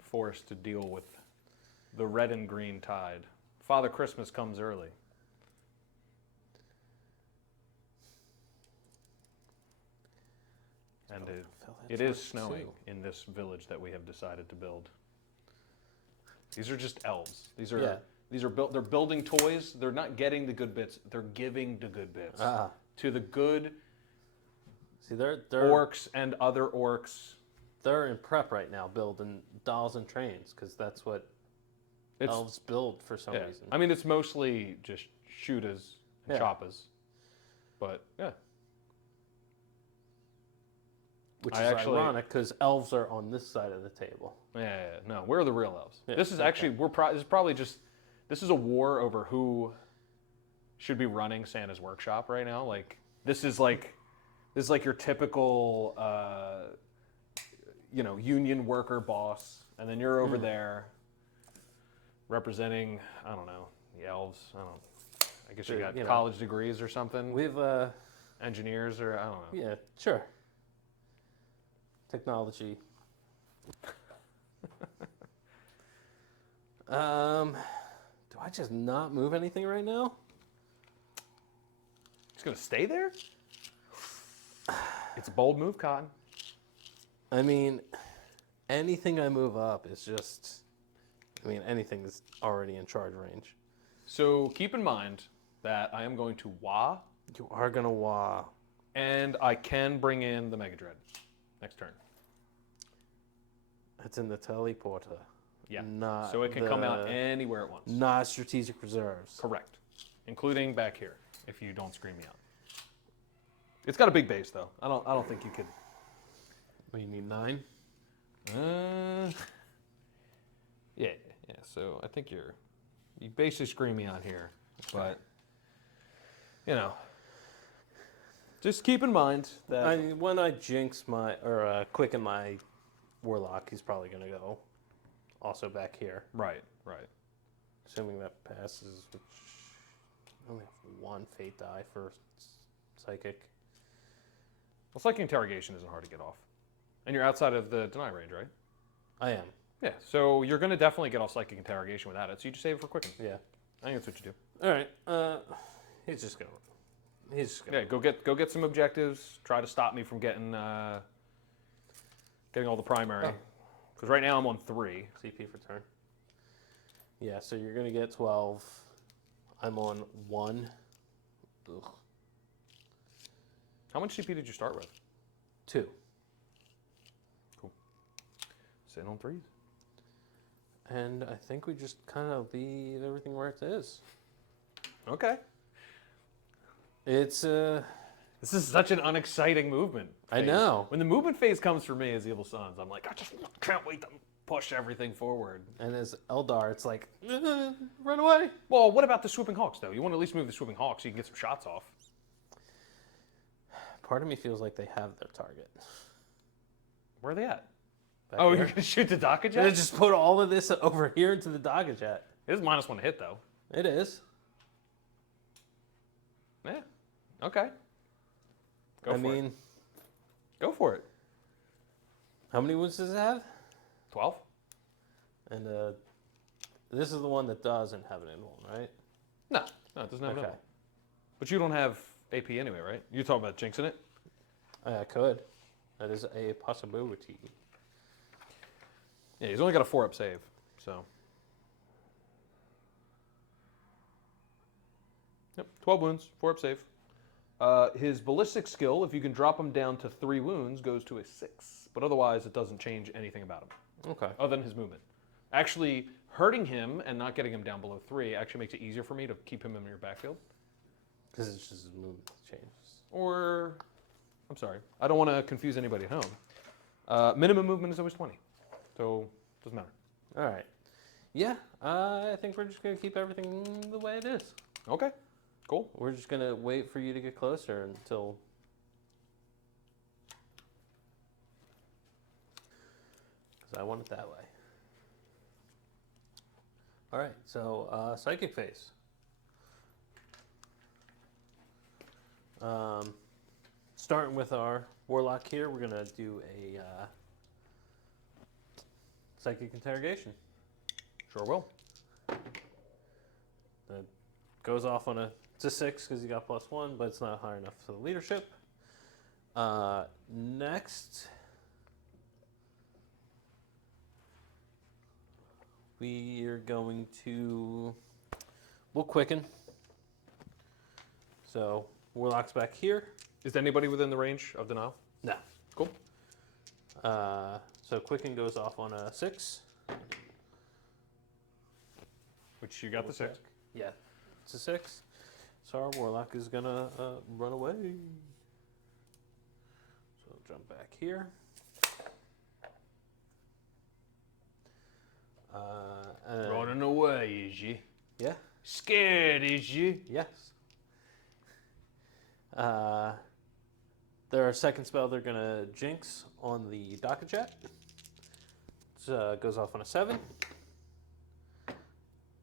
forced to deal with the red and green tide. Father Christmas comes early. And it is snowing in this village that we have decided to build. These are just elves. These are they're building toys. They're not getting the good bits. They're giving the good bits to the good. See, they're orcs and other orcs. They're in prep right now, building dolls and trains, because that's what elves build for some reason. I mean, it's mostly just shooters and choppas, but yeah. Which is ironic because elves are on this side of the table. Yeah, no, we're the real elves. Yeah, this is actually this is a war over who should be running Santa's workshop right now. Like this is like your typical union worker boss, and then you're over there representing I don't know the elves. I guess you got college degrees or something. We've engineers or I don't know. Yeah, sure. Technology. Do I just not move anything right now? It's gonna stay there? It's a bold move, Cotton. I mean, anything I move up is just... anything that's already in charge range. So keep in mind that I am going to wah. You are going to wah. And I can bring in the Mega Dread next turn. It's in the teleporter. Yeah. Not so it can come out anywhere it wants. Not strategic reserves. Correct. Including back here, if you don't scream me out. It's got a big base though. I don't think you could. What, you need 9? Yeah. So I think you basically scream me out here, but just keep in mind that when I jinx quicken my warlock, he's probably gonna go also back here. Right. Assuming that passes, which I only have 1 fate die for psychic. Well, psychic interrogation isn't hard to get off, and you're outside of the deny range, right? I am. Yeah, so you're going to definitely get off psychic interrogation without it, so you just save it for quicken. Yeah. I think that's what you do. All right. He's just gonna. Yeah, go get some objectives. Try to stop me from getting all the primary. Because right now I'm on 3. CP for turn. Yeah, so you're gonna get 12. I'm on 1. Ugh. How much CP did you start with? 2. Cool. Sitting on 3s. And I think we just kind of leave everything where it is. Okay. It's This is such an unexciting movement phase. I know. When the movement phase comes for me as Evil Sons, I'm like, I just can't wait to push everything forward. And as Eldar, it's like, run away. Well, what about the Swooping Hawks, though? You want to at least move the Swooping Hawks so you can get some shots off. Part of me feels like they have their target. Where are they at? Back Oh, here. you're going to shoot the Daka They Jet? just put all of this over here into the Daga Jet. It is -1 to hit, though. It is. Yeah. Okay. Go for it. Go for it. How many wounds does it have? 12? And this is the one that doesn't have an invuln, right? No, it doesn't have Okay. no. But you don't have AP anyway, right? You're talking about jinxing it? I could. That is a possibility. Yeah, he's only got a 4-up save, so. Yep, 12 wounds, 4-up save. His ballistic skill, if you can drop him down to 3 wounds, goes to a 6. But otherwise, it doesn't change anything about him. Okay. Other than his movement. Actually, hurting him and not getting him down below 3 actually makes it easier for me to keep him in your backfield. Because it's just his movement changes. Or, I'm sorry, I don't want to confuse anybody at home. Minimum movement is always 20. So, doesn't matter. All right. Yeah, I think we're just going to keep everything the way it is. Okay, cool. We're just going to wait for you to get closer until... Because I want it that way. All right, so psychic phase. Starting with our warlock here, we're gonna do a psychic interrogation. Sure will. That goes off on it's a 6 because you got +1, but it's not high enough for the leadership. Next, we are going to we'll quicken. So warlock's back here. Is anybody within the range of denial? No. Cool. So quicken goes off on a 6. Which you got the 6. Yeah, it's a 6. So our warlock is gonna run away. So jump back here. And Running away, is you? Yeah. Scared, is you? Yes. Their second spell, they're gonna jinx on the docket chat. It goes off on a 7.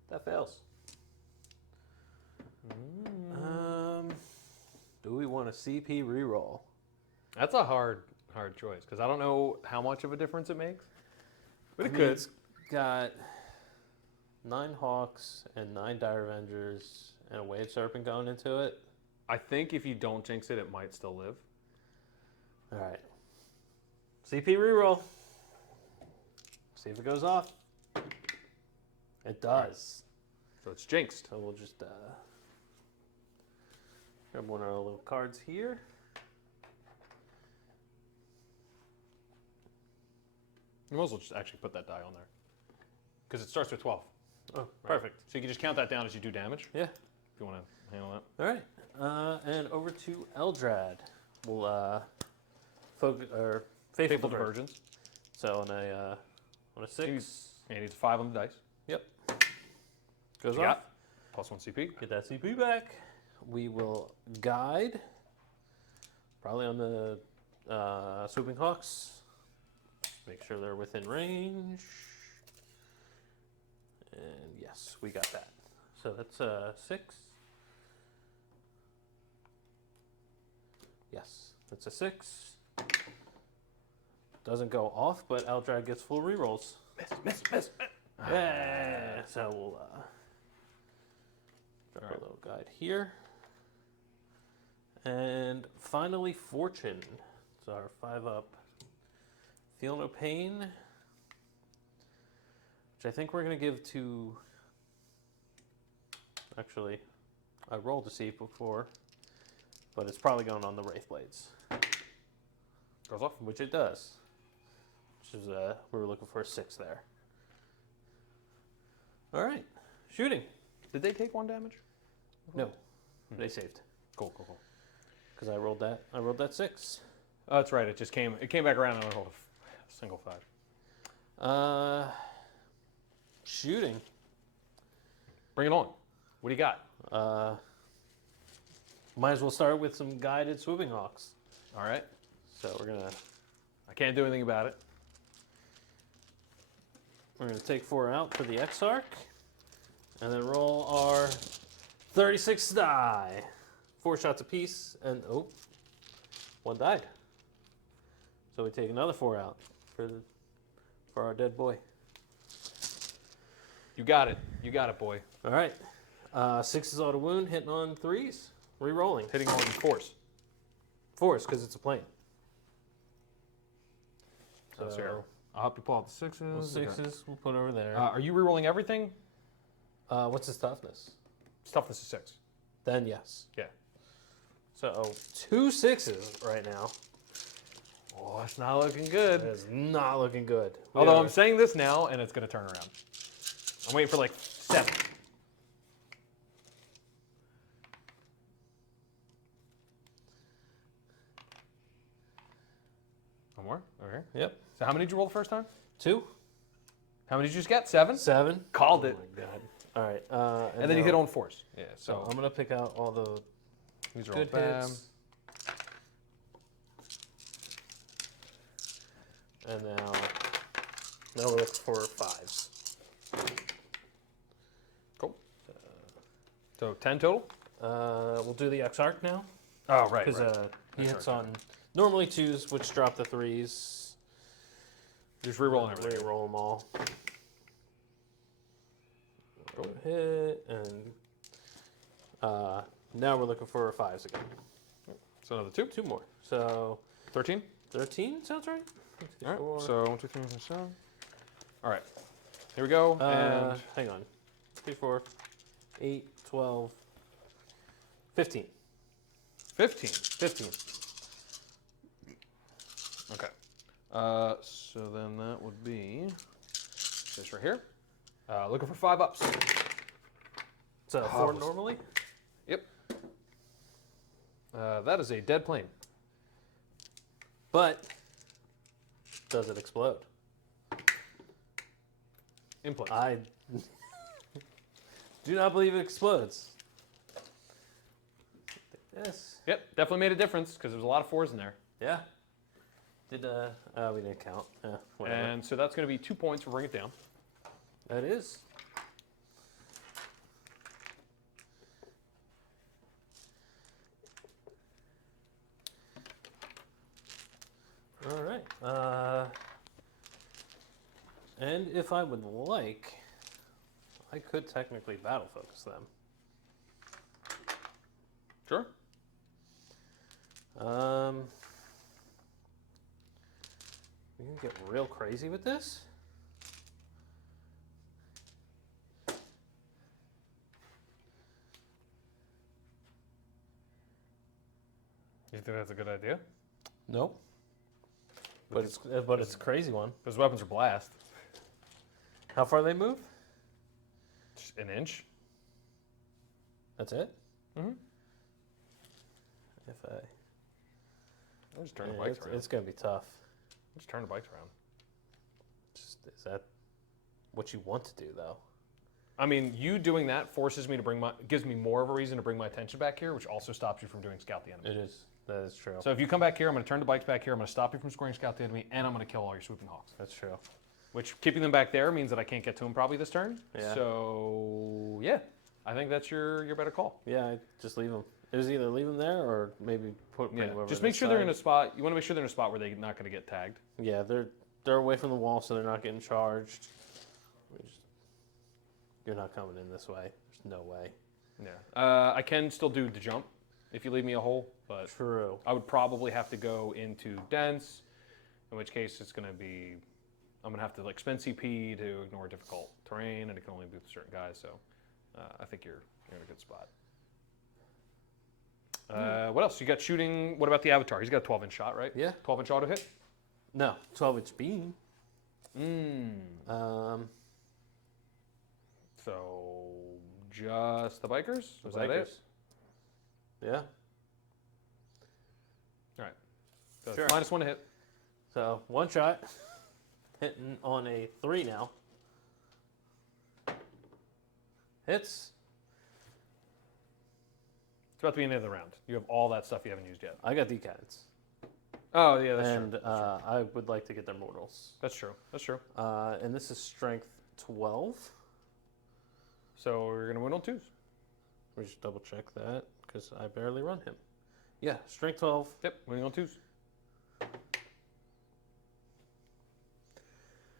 That fails. Do we want a CP reroll? That's a hard choice because I don't know how much of a difference it makes. But it I mean, could. It's got 9 Hawks and 9 Dire Avengers and a Wave Serpent going into it. I think if you don't jinx it, it might still live. All right. CP reroll. See if it goes off. It does. So it's jinxed. So we'll just grab one of our little cards here. You might as well just actually put that die on there. Because it starts with 12. Oh, Right? perfect. So you can just count that down as you do damage. Yeah. If you want to handle that. All right. And over to Eldrad. We'll focus or Faithful Diversion. Divergence. So on a 6. Yeah, he needs a 5 on the dice. Yep. Goes You off. got +1 CP. Get that CP back. We will guide. Probably on the Swooping Hawks. Make sure they're within range. And yes, we got that. So that's 6. Yes, that's a 6. Doesn't go off, but Eldrad gets full rerolls. Miss. Yeah. So we'll drop our little guide here. And finally, Fortune. It's our 5-up. Feel No Pain. Which I think we're going to give to... Actually, I rolled to see before. But it's probably going on the Wraith Blades. Goes off. Which it does. Which is, we were looking for a 6 there. All right. Shooting. Did they take 1 damage? No. They saved. Cool. Because I rolled that 6. Oh, that's right. It just came back around and I rolled a single 5. Shooting. Bring it on. What do you got? Might as well start with some guided Swooping Hawks. All right. So we're gonna can't do anything about it. We're going to take 4 out for the Exarch. And then roll our 36 die. 4 shots apiece. And, 1 died. So we take another 4 out for our dead boy. You got it, boy. All right. 6 is auto wound, hitting on 3s. Re-rolling. Hitting on force. Force, because it's a plane. So here. I'll help you pull out the 6s. Well, 6s we'll put over there. Are you re-rolling everything? What's his toughness? Toughness is 6. Then yes. Yeah. So 2 6s right now. Oh, it's not looking good. It is not looking good. Although I'm saying this now, and it's going to turn around. I'm waiting for like 7. One more? Okay. Yep. So how many did you roll the first time? 2. How many did you just get? 7? 7. Called it. Oh my god. All right. And then you hit on force. Yeah. So I'm gonna pick out all the these are all good bam. hits. And now we're looking for 5s. So 10 total? We'll do the Exarch now. Oh, right. Because he hits on normally 2s, which drop the 3s. Just re-rolling everything. Re-roll them all. Roll a hit, and now we're looking for 5s again. So another 2. 2 more. So 13? 13 sounds right. All right. So 1, 2, 3, 4, 7. All right. Here we go. And hang on. 3, 4, 8, 12, 15. 15. 15. Okay. So then that would be this right here. Looking for 5 ups. So 4 normally? Yep. That is a dead plane. But does it explode? In play. I do not believe it explodes. Yes. Yep, definitely made a difference because there's a lot of 4s in there. Yeah. Did we didn't count. Whatever. And so that's going to be 2 points for bring it down. That is. All right. And if I would like, I could technically battle focus them. Sure. We can get real crazy with this. You think that's a good idea? Nope. But it's a crazy one. Those weapons are blast. How far they move? Just an inch. That's it. Mm-hmm. If I'll just turn the bikes around. it's gonna be tough. Just turn the bikes around. Is that what you want to do though? I mean, you doing that forces me to gives me more of a reason to bring my attention back here, which also stops you from doing scout the enemy. It is. That is true. So if you come back here, I'm going to turn the bikes back here. I'm going to stop you from scoring scout the enemy, and I'm going to kill all your swooping hawks. That's true. Which keeping them back there means that I can't get to them probably this turn. Yeah. So yeah, I think that's your better call. Yeah, I just leave them. It was either leave them there or maybe bring them over. Just make sure they're in a spot. You want to make sure they're in a spot where they're not going to get tagged. Yeah, they're away from the wall, so they're not getting charged. You're not coming in this way. There's no way. Yeah. I can still do the jump if you leave me a hole, but True. I would probably have to go into dense, in which case it's going to be, I'm going to have to like spend CP to ignore difficult terrain, and it can only be with certain guys. So I think you're in a good spot. What else? You got shooting. What about the Avatar? He's got a 12-inch shot, right? Yeah. 12-inch auto hit? No, 12-inch beam. So just the bikers? Was that Bikers. it? Yeah. All right. So Sure. -1 to hit. So 1 shot, hitting on a 3 now. Hits. It's about to be the end of the round. You have all that stuff you haven't used yet. I got D-cannons. Oh, yeah, that's And true. I would like to get their mortals. That's true. That's true. And this is strength 12. So we're going to win on 2s. We just double check that because I barely run him. Yeah, strength 12. Yep, winning on 2s.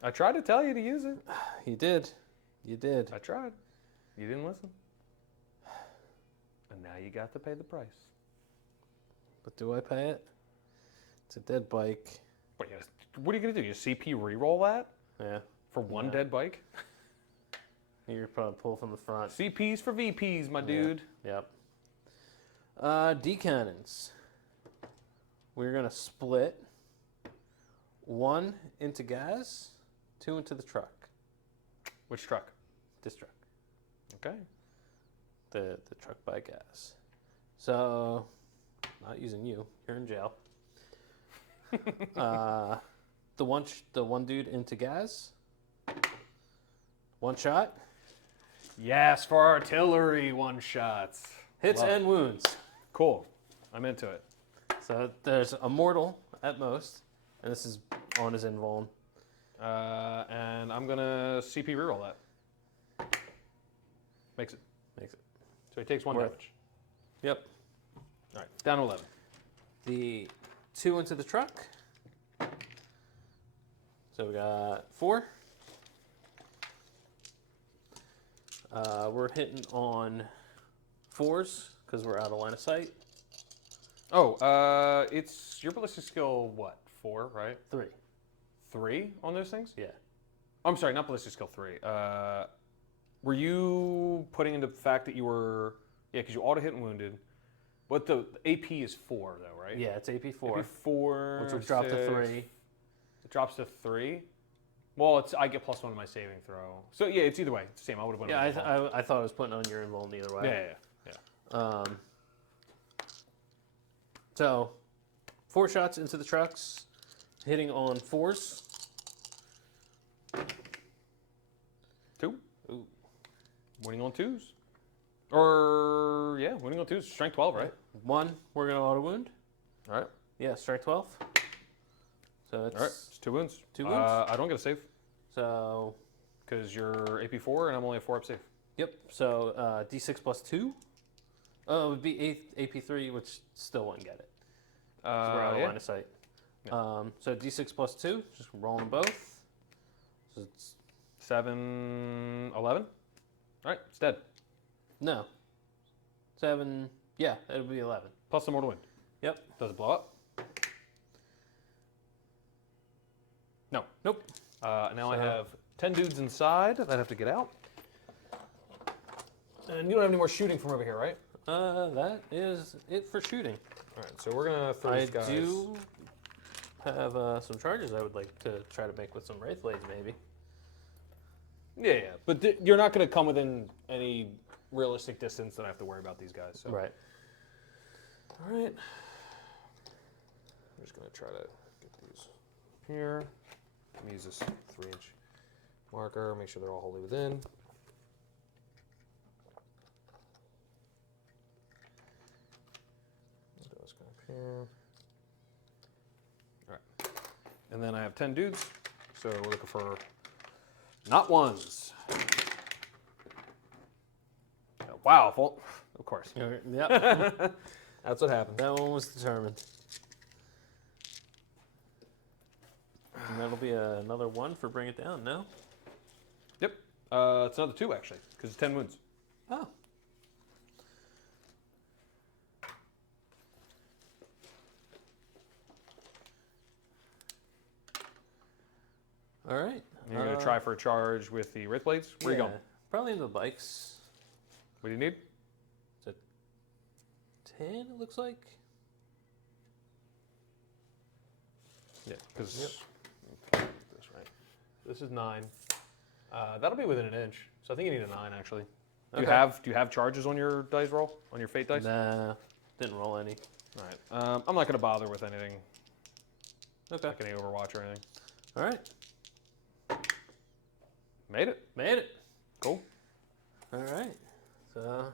I tried to tell you to use it. You did. You did. I tried. You didn't listen. And now you got to pay the price. But do I pay it? It's a dead bike. What are you going to do? You CP reroll that Yeah. for one Yeah. dead bike? You're probably pull from the front. CPs for VPs, my dude. Yep. D-cannons. We're going to split 1 into gas, 2 into the truck. Which truck? This truck. Okay. The truck by gas. So, not using you. You're in jail. The one dude into gas. 1 shot. Yes, for artillery one-shots. Hits Love it. and wounds. Cool. I'm into it. So there's a mortal at most, and this is on his invuln. And I'm going to CP reroll that. Makes it. Makes it. So he takes 1 Worth. damage. Yep. All right, down to 11. The 2 into the truck. So we got 4. We're hitting on 4s because we're out of line of sight. Oh, it's your ballistic skill, what? 4, right? 3. 3 on those things? Yeah. I'm sorry, not ballistic skill 3. Were you putting into the fact that you were... Yeah, because you auto-hit and wounded. But the AP is 4, though, right? Yeah, it's AP 4. AP 4, Which would drop to 3. It drops to 3? Well, I get +1 to my saving throw. So, yeah, it's either way. It's the same. I would have went Yeah, over I thought I was putting on your roll either way. Yeah. So, 4 shots into the trucks, hitting on 4s. 2. Ooh. Winning on 2s. Or, yeah, winning on 2s. Strength 12, right? 1, we're going to auto wound. All right. Yeah, strike 12. So it's All right. It's 2 wounds. 2 wounds. I don't get a save So, because you're AP 4 and I'm only a 4 up save. yep. So D6 plus 2. Oh, it would be AP 3, which still wouldn't get it. 'Cause we're out of line of sight. Yeah. So D6 plus 2, just rolling them both. So it's 7, 11. All right, it's dead. no 7. Yeah, it would be 11. Plus the mortal wound. Yep. Does it blow up? No. Nope. Now I have 10 dudes inside that have to get out. And you don't have any more shooting from over here, right? That is it for shooting. All right, so we're gonna throw I these guys. do have some charges I would like to try to make with some Wraith Blades, maybe. Yeah. But you're not gonna come within any realistic distance that I have to worry about these guys. So. Right. All right. I'm just gonna try to get these here. Let me use this 3-inch marker. Make sure they're all wholly within. Those go up here. All right. And then I have 10 dudes, so we're looking for not ones. Wow, full. Of course. Yep. That's what happened. That one was determined. And that'll be another 1 for bring it down, no? Yep. It's another 2 actually, because it's 10 wounds. Oh. All right. You're gonna try for a charge with the Wraith Blades. Where you going? Probably into the bikes. What do you need? It's a 10, it looks like. Yeah, because this right. This is 9. That'll be within an inch. So I think you need a 9 actually. Do you have charges on your dice roll? On your fate dice? Nah, didn't roll any. All right. I'm not gonna bother with anything. Okay. Like any Overwatch or anything. All right. Made it. Made it. Cool. All right. So.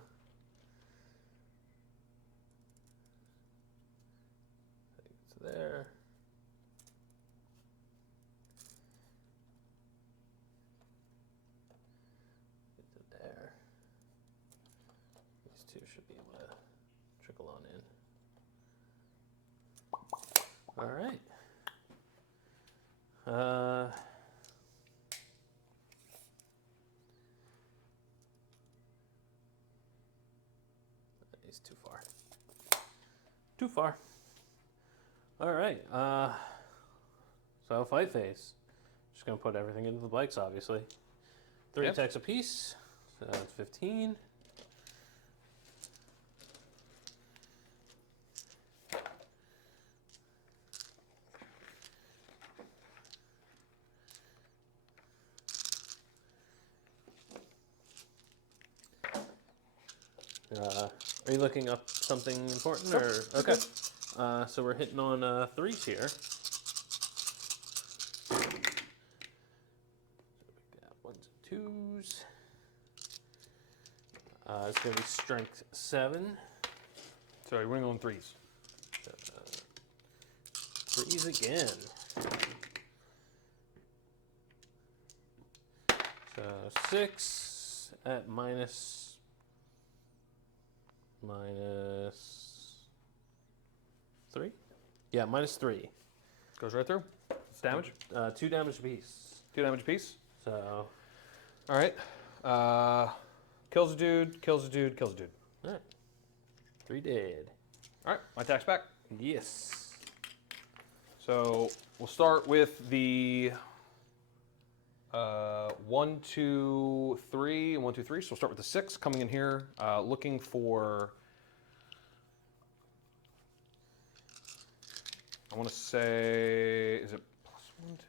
It's there. It's there. These 2 should be able to trickle on in. All right. He's too far. Too far. All right. So fight phase. Just gonna put everything into the bikes, obviously. 3 attacks apiece. So that's 15. Are you looking up something important? Nope. Or okay. So we're hitting on 3s here. So we got 1s and 2s. It's going to be strength 7. So you're winning on 3s. 3s again. So 6 at minus -3. Yeah, -3. Goes right through. It's damage. 2 damage apiece. 2 damage apiece. So, All right. Kills a dude, kills a dude, kills a dude. all right. 3 dead. All right, my attack's back. Yes. So we'll start with the 1, 2, 3, and 1, 2, 3. So we'll start with the 6 coming in here, looking for. I want to say, is it +1, 2?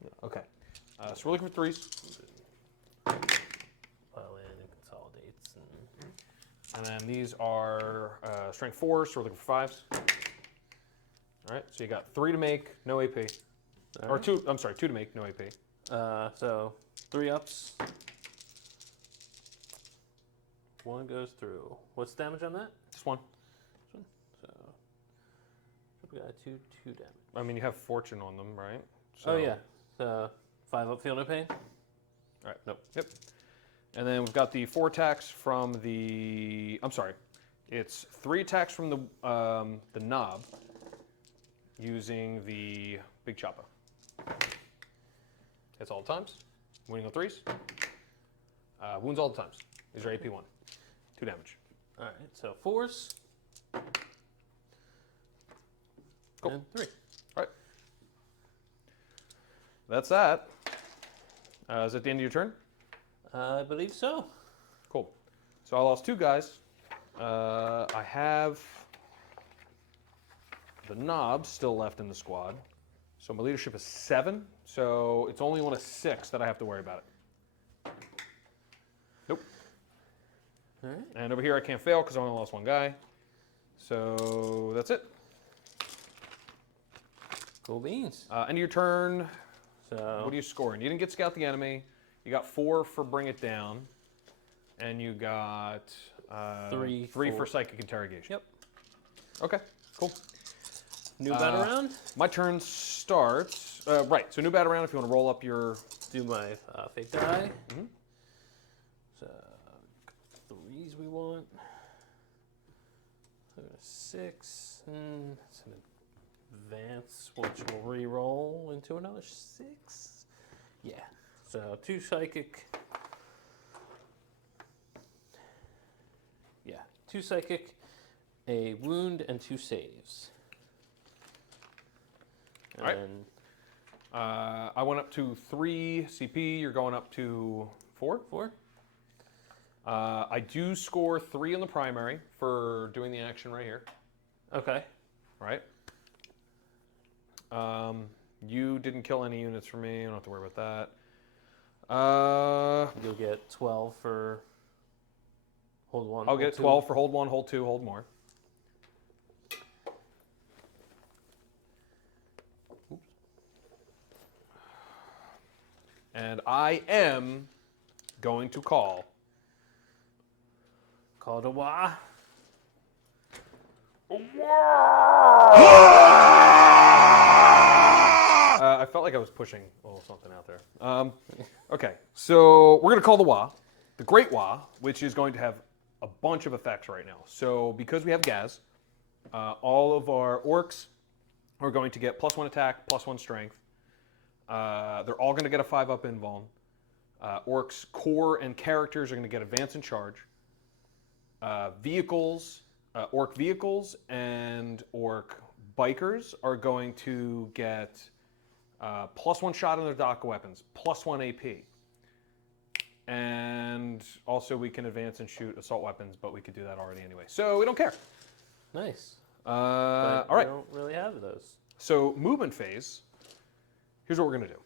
Yeah, okay. So we're looking for 3s. Pile in and consolidates. And then these are strength 4, so we're looking for 5s. All right, so you got 3 to make, no AP. All Or right. 2, I'm sorry, 2 to make, no AP. So 3 ups. 1 goes through. What's the damage on that? Just 1. So we got 2 damage. I mean, you have fortune on them, right? Oh yeah. So 5 up, feel no pain. All right, nope, yep. And then we've got the 4 attacks from the, I'm sorry, it's 3 attacks from the knob using the big chopper. Hits all the times, winning on 3s. Wounds all the times. These are AP 1. 2 damage. All right. So 4s. Cool. And 3. All right. That's that. Is that the end of your turn? I believe so. Cool. So I lost 2 guys. I have the knob still left in the squad. So my leadership is 7. So it's only on a 6 that I have to worry about it. Nope. All right. And over here I can't fail because I only lost 1 guy. So that's it. Cool beans. End of your turn. So What are you scoring? You didn't get scout the enemy. You got 4 for bring it down. And you got 3 for for psychic interrogation. Yep. Okay, cool. New battle round. My turn starts. Right, so new battle round if you want to roll up your. Do my fake die. Mhm. So 3s we want. So 6. It's an advance, which will re-roll into another 6. Yeah. So 2 psychic. Yeah, 2 psychic, a wound, and 2 saves. And All right. I went up to 3 CP. You're going up to 4. 4. I do score 3 on the primary for doing the action right here. Okay. Right. You didn't kill any units for me. I don't have to worry about that. You'll get 12 for hold 1. I'll hold get 2. 12 for hold 1, hold 2, hold more. Oops. And I am going to call. Call to Wah. I felt like I was pushing a little something out there. Okay, so we're going to call the Wah, the Great Wah, which is going to have a bunch of effects right now. So because we have Gaz, all of our Orks are going to get +1 attack, +1 strength. They're all going to get a 5-up invuln. Orks core and characters are going to get advance and charge. Vehicles, Ork vehicles and Ork bikers are going to get +1 shot on their dock weapons, +1 AP. And also we can advance and shoot assault weapons, but we could do that already anyway. So we don't care. Nice. All But right. we don't really have those. So movement phase, here's what we're going to do.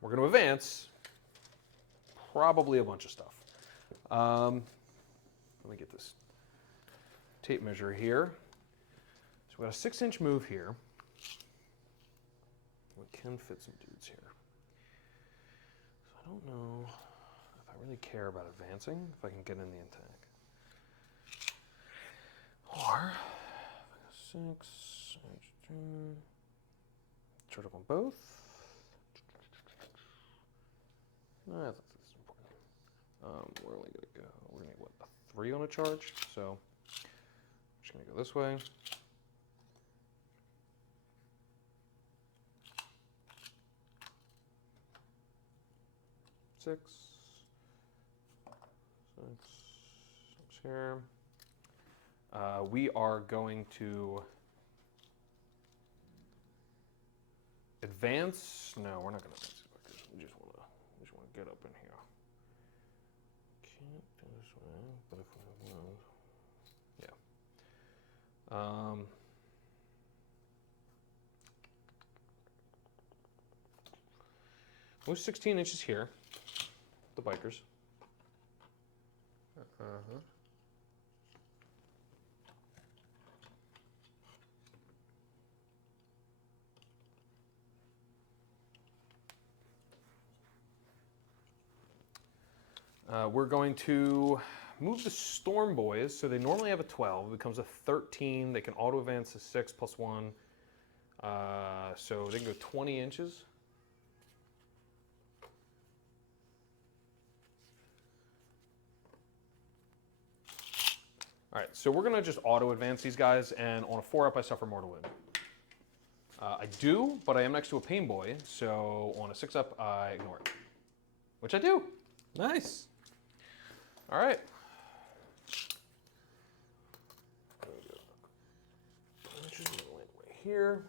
We're going to advance probably a bunch of stuff. Let me get this tape measure here. So we got a 6-inch move here. We can fit some dudes here. So I don't know if I really care about advancing, if I can get in the attack. Or, 6, charge up on both. I thought this We're only going to go, we're going to get, what, a 3 on a charge? So, I'm just going to go this way. Six here. We are going to advance. No, we're not going to advance. We just want to get up in here. Can't do this way, but if we yeah. We're 16 inches here. The bikers. We're going to move the Storm Boys. So they normally have a 12. It becomes a 13. They can auto advance to 6 plus 1. So they can go 20 inches. All right, so we're going to just auto-advance these guys, and on a 4-up, I suffer mortal wound. I do, but I am next to a pain boy, so on a 6-up, I ignore it. Which I do. Nice. All right. Just land right here.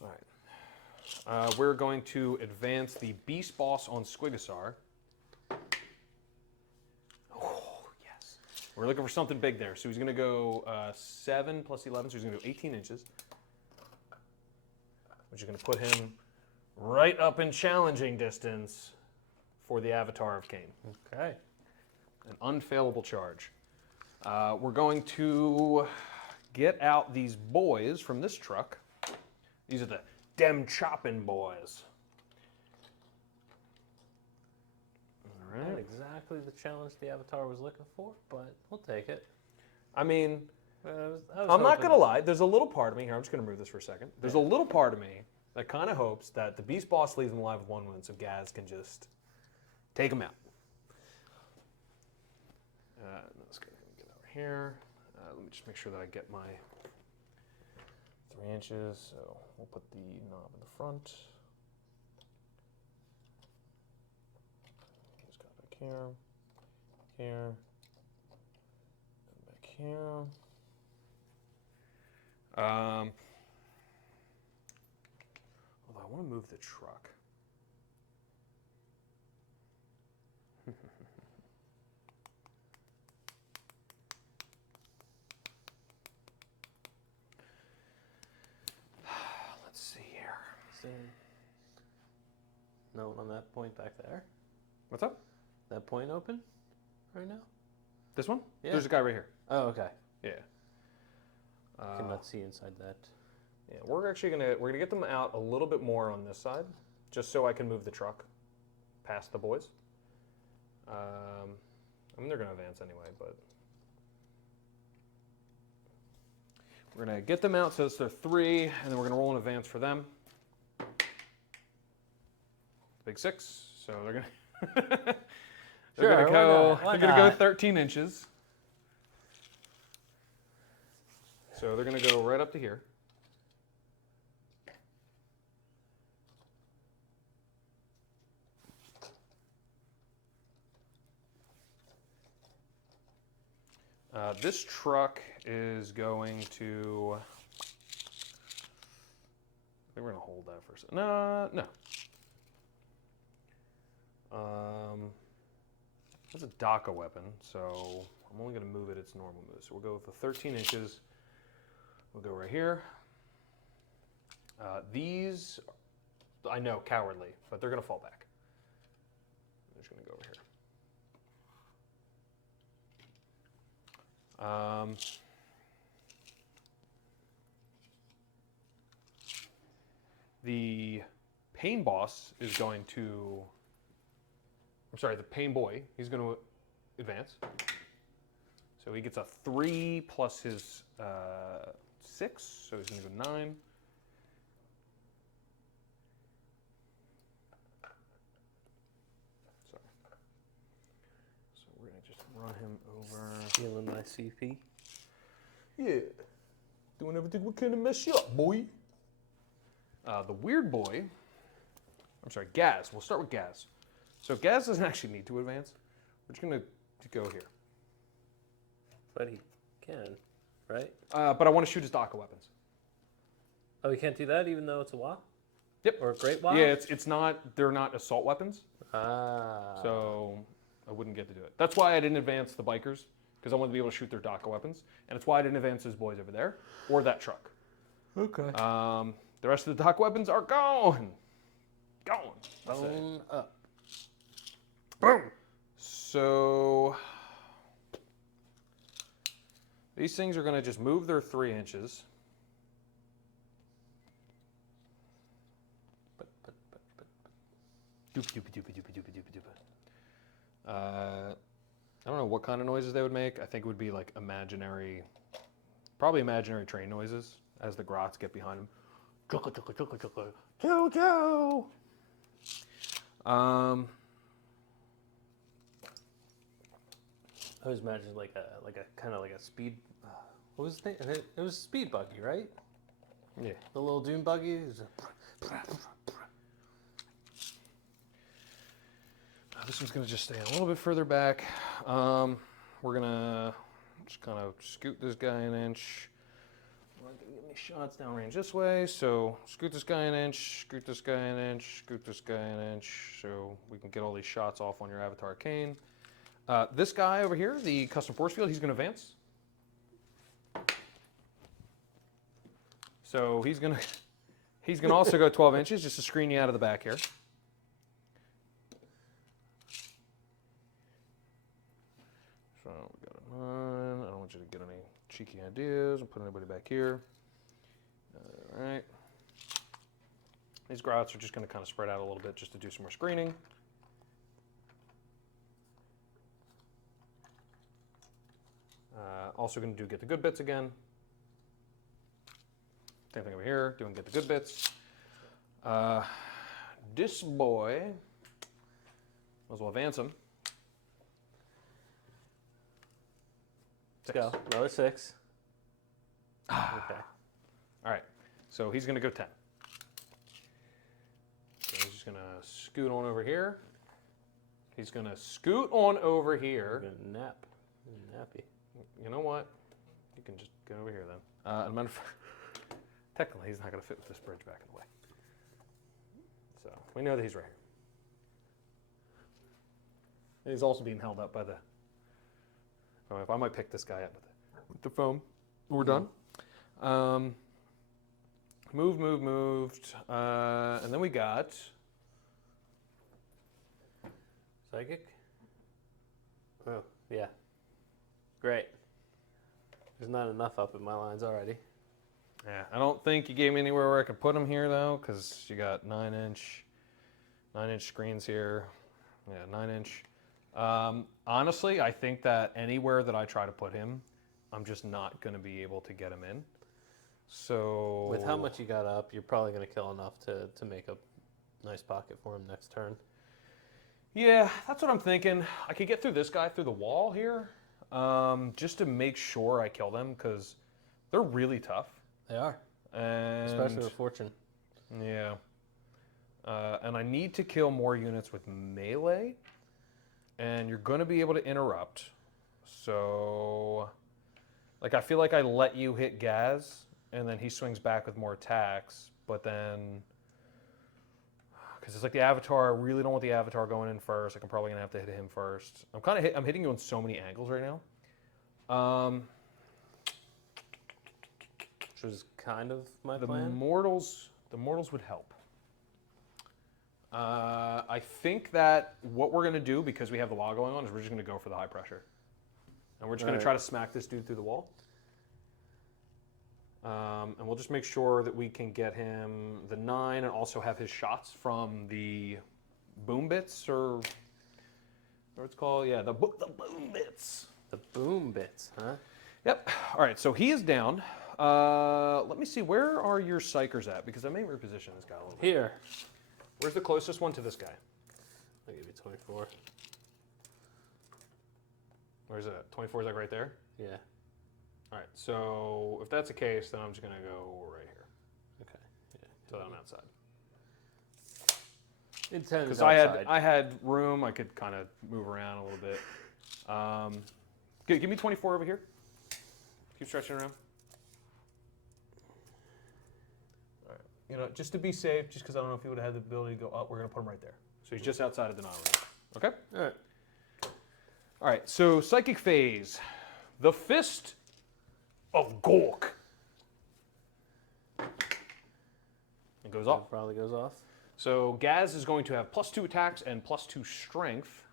All right. We're going to advance the Beast Boss on Squigasar. Oh, yes. We're looking for something big there. So he's going to go 7 plus 11, so he's going to go 18 inches. Which is going to put him right up in challenging distance for the Avatar of Cain. Okay. An unfailable charge. We're going to get out these boys from this truck. These are the Dem Choppin' Boys. All right. Not exactly the challenge the Avatar was looking for, but we'll take it. I mean, I was I'm not hoping- going to lie. There's a little part of me here. I'm just going to move this for a second. There's a little part of me that kind of hopes that the Beast Boss leaves him alive with 1 wound so Gaz can just take him out. Let's go ahead and get over here. Let me just make sure that I get my 3 inches. So we'll put the knob in the front. Just got back here, here, and back here. Although I want to move the truck. Let's see here. No, on that point back there. What's up? That point open right now? This one? Yeah. There's a guy right here. Oh, okay. Yeah. Cannot see inside that. Yeah, we're gonna get them out a little bit more on this side, just so I can move the truck past the boys. I mean, they're gonna advance anyway, but we're gonna get them out so it's their 3, and then we're gonna roll an advance for them. Big 6, so they're gonna they're gonna go. Why They're gonna go not? 13 inches. So they're gonna go right up to here. This truck is going to. I think we're gonna hold that for a second. No. That's a DACA weapon, so I'm only gonna move it its normal move. So we'll go with the 13 inches. We'll go right here. These, I know, cowardly, but they're gonna fall back. I'm just gonna go over here. The pain boss is going to I'm sorry, the Pain Boy, he's going to advance. So he gets a 3 plus his 6, so he's going to go 9. Sorry. So we're going to just run him over. Feeling my CP. Yeah. Doing everything we can to mess you up, boy. The weird boy, I'm sorry, Gaz. We'll start with Gaz. So Gaz doesn't actually need to advance. We're just going to go here. But he can, right? But I want to shoot his Daka weapons. Oh, he can't do that even though it's a WA? Yep. Or a Great WA? Yeah, it's not, they're not assault weapons. Ah. So I wouldn't get to do it. That's why I didn't advance the bikers, because I wanted to be able to shoot their Daka weapons. And it's why I didn't advance those boys over there, or that truck. Okay. The rest of the Daka weapons are gone. Gone. Bone up. Boom. So these things are going to just move their 3 inches. I don't know what kind of noises they would make. I think it would be like imaginary, probably imaginary train noises as the grots get behind them. Jojo. I was imagining like a kind of like a speed. What was the name? It was a speed buggy, right? Yeah. The little dune buggy. This one's going to just stay a little bit further back. We're going to just kind of scoot this guy an inch. We're not going to get any shots downrange this way, so scoot this guy an inch, scoot this guy an inch, scoot this guy an inch, so we can get all these shots off on your Avatar Kane. This guy over here, the custom force field, he's going to advance. So he's going to also go 12 inches just to screen you out of the back here. So we got a 9. I don't want you to get any cheeky ideas. I'll put anybody back here. All right. These grots are just going to kind of spread out a little bit just to do some more screening. Also going to do get the good bits again. Same thing over here, doing get the good bits. This boy, might as well advance him. Let's go. Another 6. Okay. All right, so he's going to go 10. So he's just going to scoot on over here. He's going to scoot on over here. We're gonna nap. Nappy. You know what? You can just get over here then. As a matter of fact, technically, he's not going to fit with this bridge back in the way. So we know that he's right here. And he's also being held up by the. Oh, if I might pick this guy up with the foam. We're done. Moved. And then we got. Psychic? Oh, yeah. Great. There's not enough up in my lines already. Yeah, I don't think you gave me anywhere where I could put him here though, because you got 9-inch screens here. Yeah, 9-inch. Honestly, I think that anywhere that I try to put him, I'm just not going to be able to get him in. So With how much you got up, you're probably going to kill enough to make a nice pocket for him next turn. Yeah, that's what I'm thinking. I could get through this guy through the wall here, just to make sure I kill them, because they're really tough. They are. And Especially with Fortune. Yeah. And I need to kill more units with melee, and you're going to be able to interrupt. So, like, I feel like I let you hit Gaz, and then he swings back with more attacks, but then, because it's like the Avatar, I really don't want the Avatar going in first. Like, I'm probably going to have to hit him first. I'm hitting you on so many angles right now. Which was kind of my The plan. mortals would help. I think that what we're going to do, because we have the law going on, is we're just going to go for the high pressure. And we're just going to try to smack this dude through the wall. And we'll just make sure that we can get him the 9 and also have his shots from the boom bits, or Or it's called, yeah, the boom bits. The boom bits, huh? Yep. All right, so he is down. Let me see, where are your psychers at? Because I may reposition this guy a little bit. Here. Where's the closest one to this guy? I'll give you 24. Where's it at? 24, is that right there? Yeah. All right, so if that's the case, then I'm just going to go right here. Okay. Yeah. So that I'm outside. Intent is Because outside. I had room, I could kind of move around a little bit. Give me 24 over here. Keep stretching around. All right. You know, just to be safe, just because I don't know if he would have had the ability to go up, we're going to put him right there. So he's just outside of denial range. Okay? All right. All right, so psychic phase. The Fist of Gork. It goes off. Probably goes off. So Gaz is going to have +2 attacks and +2 strength.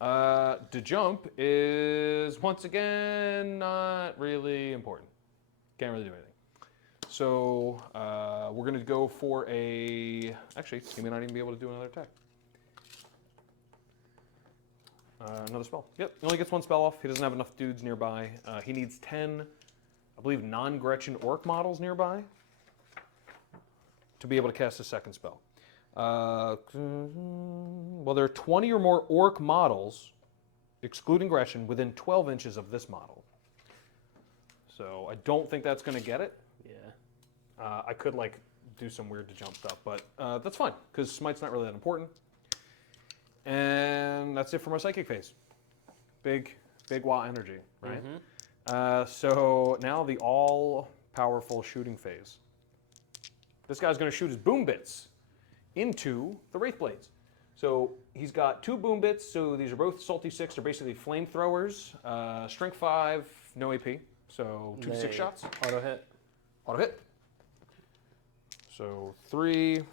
To jump is, once again, not really important. Can't really do anything. So we're going to go for a... Actually, he may not even be able to do another attack. Another spell. Yep, he only gets one spell off. He doesn't have enough dudes nearby. He needs 10, I believe, non-Gretchen Orc models nearby to be able to cast a second spell. Well, there are 20 or more Orc models, excluding Gretchen, within 12 inches of this model. So I don't think that's going to get it. Yeah. I could, like, do some weird to jump stuff, but that's fine, because Smite's not really that important. And that's it for my psychic phase. Big wah energy, right? Mm-hmm. So now the all-powerful shooting phase. This guy's going to shoot his boom bits into the Wraith Blades. So he's got 2 boom bits, so these are both Salty 6. They're basically flamethrowers. Strength 5, no AP, so 2 to 6 shots. Auto hit. Auto hit. So 3...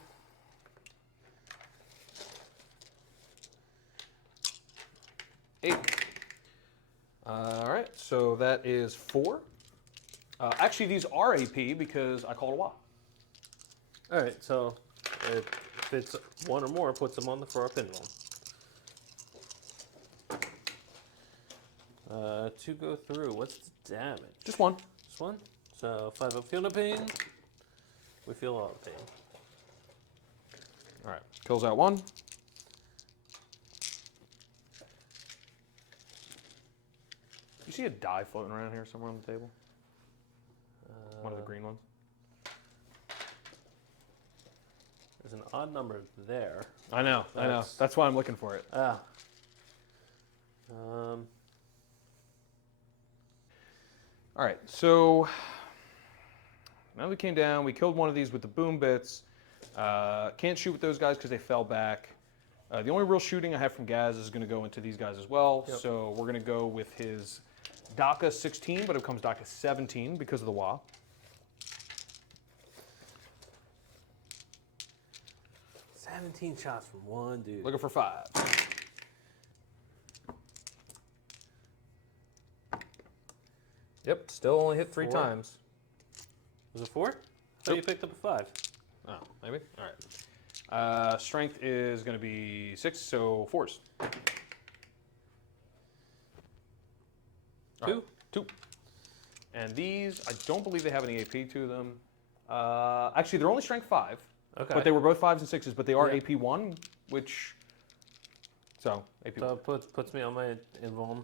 8. All right, so that is 4. Actually, these are AP because I called a wah. All right, so if it's 1 or more, puts them on the floor pinball. 2 go through. What's the damage? Just 1. Just 1. So 5 of feel no pain. We feel all the pain. All right, kills out 1. You see a die floating around here somewhere on the table? One of the green ones. There's an odd number there. I know. That's why I'm looking for it. Ah. All right, so now we came down. We killed one of these with the boom bits. Can't shoot with those guys because they fell back. The only real shooting I have from Gaz is going to go into these guys as well. Yep. So we're going to go with his DACA 16, but it becomes DACA 17 because of the WA. – 17 shots from one dude. Looking for 5. Yep, still only hit 3 4. times. Was it 4? Oh, you picked up a 5. Oh, maybe? All right. Strength is going to be 6, so 4s. 2? 2. And these, I don't believe they have any AP to them. Actually, they're only strength 5. Okay. But they were both 5s and 6s, but they are Yeah. AP 1, which... So, AP So 1. it puts me on my invuln,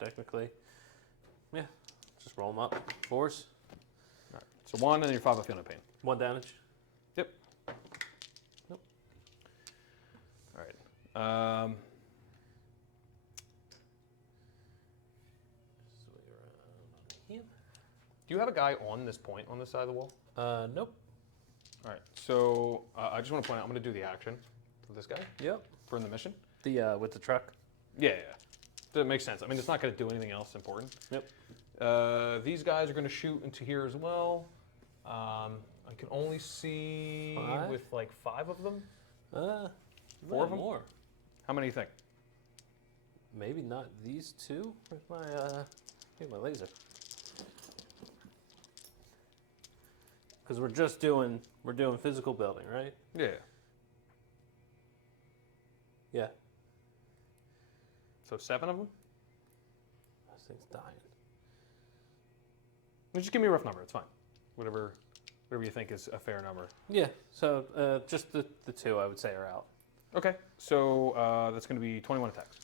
technically. Yeah, just roll them up. 4s. All right. So 1, and then you're 5 of feel no pain. 1 damage. Yep. Yep. All right. Swing around on him. Do you have a guy on this point on this side of the wall? Nope. All right. So I just want to point out, I'm going to do the action for this guy Yep. for in the mission. The with the truck. Yeah. That makes sense. I mean, it's not going to do anything else important. Yep. These guys are going to shoot into here as well. I can only see 5? with like 5 of them. 4 of them? more. How many do you think? Maybe not these 2. Where's my my laser? Because we're doing physical building, right? Yeah. Yeah. So 7 of them? This thing's dying. Just give me a rough number. It's fine. Whatever you think is a fair number. Yeah, so just the 2, I would say, are out. Okay, so that's going to be 21 attacks.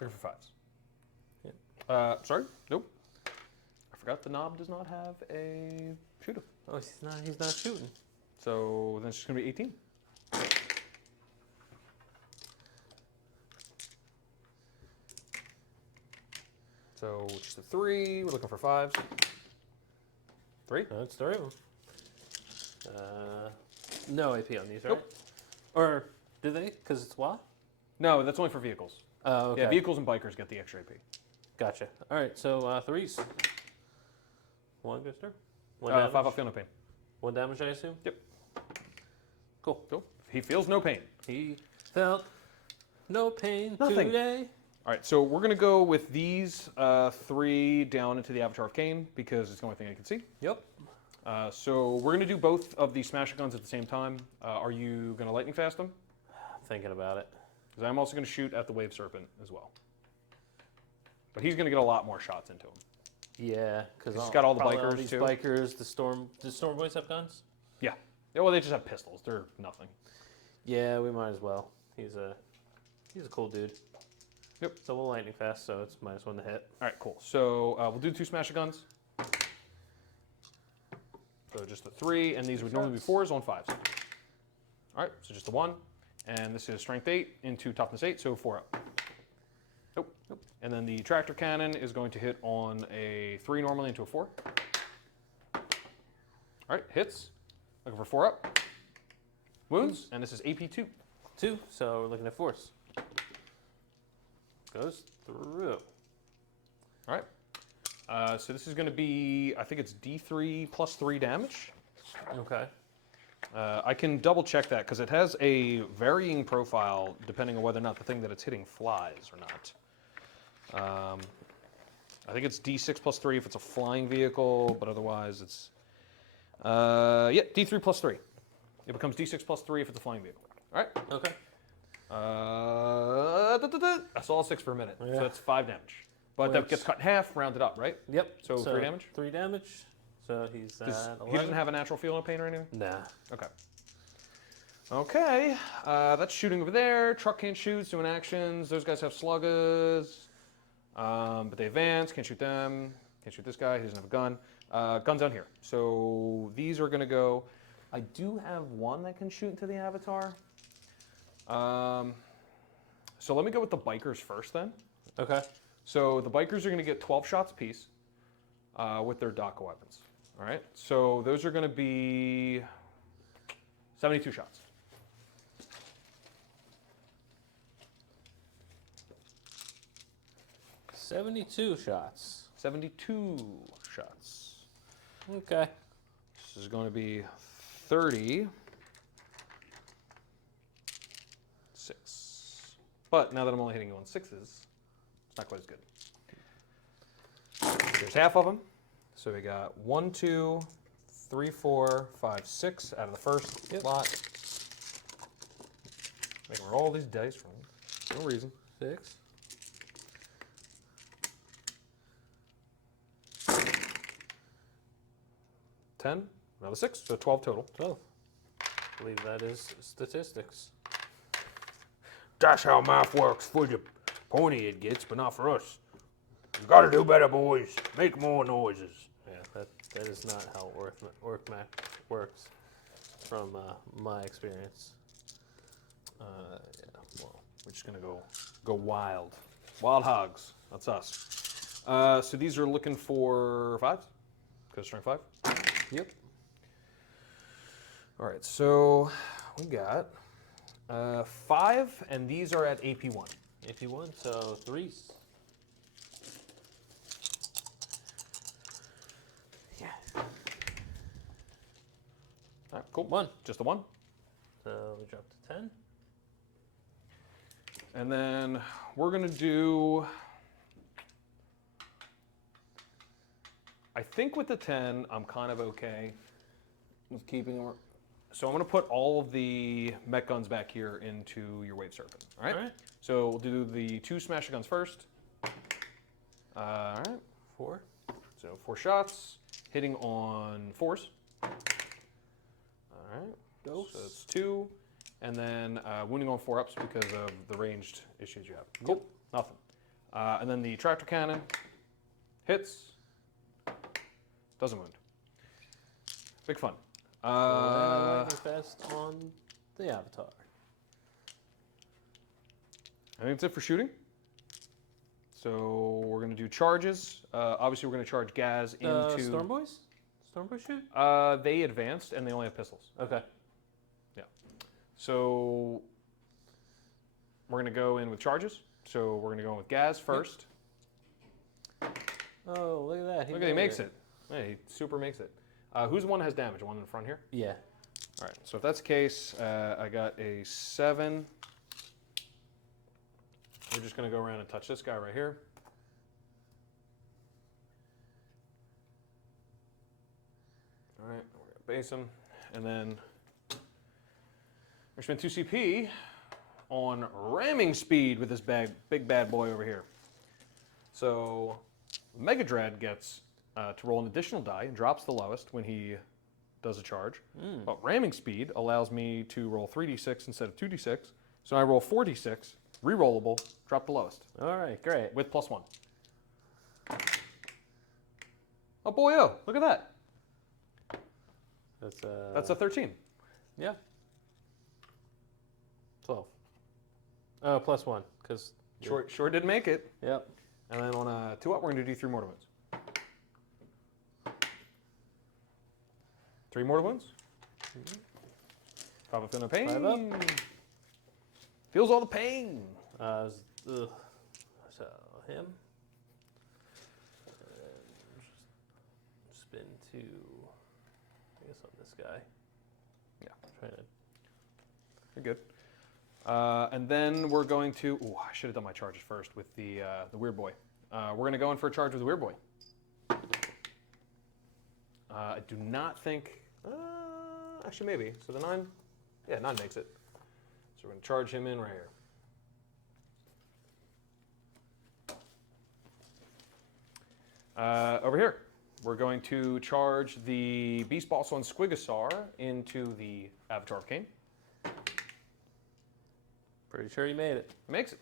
They're for 5s. Yeah. Sorry? Nope. I forgot the knob does not have a shooter. Oh, he's not shooting. So then it's just going to be 18. So just a 3. We're looking for 5s. 3? That's 3 of them. No AP on these, right? Nope. Or do they? Because it's what? No, that's only for vehicles. Oh, okay. Yeah, vehicles and bikers get the extra AP. Gotcha. All right, so 3s. 1 goes through. 1 5 damage. off, feel no pain. 1 damage, I assume? Yep. Cool. Cool. He feels no pain. He felt no pain Nothing. today. All right, so we're going to go with these 3 down into the Avatar of Cain because it's the only thing I can see. Yep. So we're going to do both of these smasher guns at the same time. Are you going to lightning fast them? Thinking about it. Because I'm also going to shoot at the Wave Serpent as well. But he's going to get a lot more shots into him. Yeah, because He's got all the probably bikers, these too. bikers, the Storm Boys have guns? Yeah. Yeah, well, they just have pistols. They're nothing. Yeah, we might as well. He's a cool dude. Yep. So we'll lightning fast, so it's -1 to hit. All right, cool. So we'll do 2 smasher guns. So just the 3, and these would normally be 4s on 5s. All right, so just the 1. And this is strength 8 into toughness 8, so 4 up. Nope. Nope. And then the tractor cannon is going to hit on a 3 normally into a 4. All right, hits. Looking for 4 up. Wounds, and this is AP 2. 2, so we're looking at force. Goes through. All right. So this is going to be, I think it's D3 plus 3 damage. Okay. I can double check that because it has a varying profile depending on whether or not the thing that it's hitting flies or not. I think it's D6 plus 3 if it's a flying vehicle, but otherwise it's, yeah, D3 plus 3. It becomes D6 plus 3 if it's a flying vehicle. All right. Okay. I saw a 6 for a minute, Yeah. so that's 5 damage. But that gets cut in half, rounded up, right? Yep. So 3 damage? 3 damage. So he's at 11. He doesn't have a natural feel no pain or anything? Nah. Okay. Okay, that's shooting over there. Truck can't shoot, doing actions. Those guys have sluggers. But they advance, can't shoot them. Can't shoot this guy, he doesn't have a gun. Gun's down here. So these are gonna go. I do have one that can shoot into the Avatar. So let me go with the bikers first then. Okay. So the bikers are gonna get 12 shots apiece with their DACA weapons. All right, so those are gonna be 72 shots. $72 shots. 72 shots. Okay. This is going to be 36. But now that I'm only hitting you on 6s, it's not quite as good. There's half of them. So we got 1, 2, 3, 4, 5, 6 out of the first lot. Making roll these dice for no reason. 6. Ten, another 6, so 12 total. 12. I believe that is statistics. That's how math works for the pony it gets, but not for us. You gotta do better, boys. Make more noises. Yeah, that is not how orc math works from my experience. Yeah, well, we're just gonna go wild. Wild hogs, that's us. So these are looking for 5s, because strength 5. Yep. All right, so we got 5, and these are at AP1. AP1, so 3s. Yeah. All right, cool. 1. Just the 1. So we drop to 10. And then we're gonna do, I think with the 10, I'm kind of okay with keeping So I'm going to put all of the mech guns back here into your Wave Serpent. All right? All right. So we'll do the 2 smasher guns first. All right. 4. So 4 shots, hitting on 4s. All right. Dose. So it's 2. And then wounding on 4-ups because of the ranged issues you have. Cool. Nothing. And then the tractor cannon hits. Doesn't wound. Big fun. Lightning Fest on the Avatar. I think that's it for shooting. So we're going to do charges. Obviously, we're going to charge Gaz into... Storm Boys? Storm Boys shoot? They advanced, and they only have pistols. Okay. Yeah. So we're going to go in with charges. So we're going to go in with Gaz first. Oh, look at that. Look at he makes it. Yeah, he super makes it. Who's the one that has damage? The one in the front here? Yeah. All right. So if that's the case, I got a 7. We're just going to go around and touch this guy right here. All right. We're going to base him. And then we're spend 2 CP on ramming speed with this big bad boy over here. So Mega Dread gets to roll an additional die and drops the lowest when he does a charge. But ramming speed allows me to roll 3d6 instead of 2d6. So I roll 4d6, re-rollable, drop the lowest All right, great. with +1. Oh boy, oh, look at that. That's a 13. Yeah. 12. Oh, +1, because... Sure did make it. Yep. And then on a 2-up, we're going to do 3 mortar wounds. 3 mortar wounds. 5 up in the pain. 5 up. Feels all the pain. So him. Spin to, I guess on this guy. Yeah. Trying to, You're good. And then we're going to. Ooh, I should have done my charges first with the weird boy. We're going to go in for a charge with the weird boy. I do not think. Actually, maybe. So the 9. Yeah, 9 makes it. So we're going to charge him in right here. Over here, we're going to charge the Beast Boss on Squigosaur into the Avatar of Cain. pretty sure he made it. Makes it.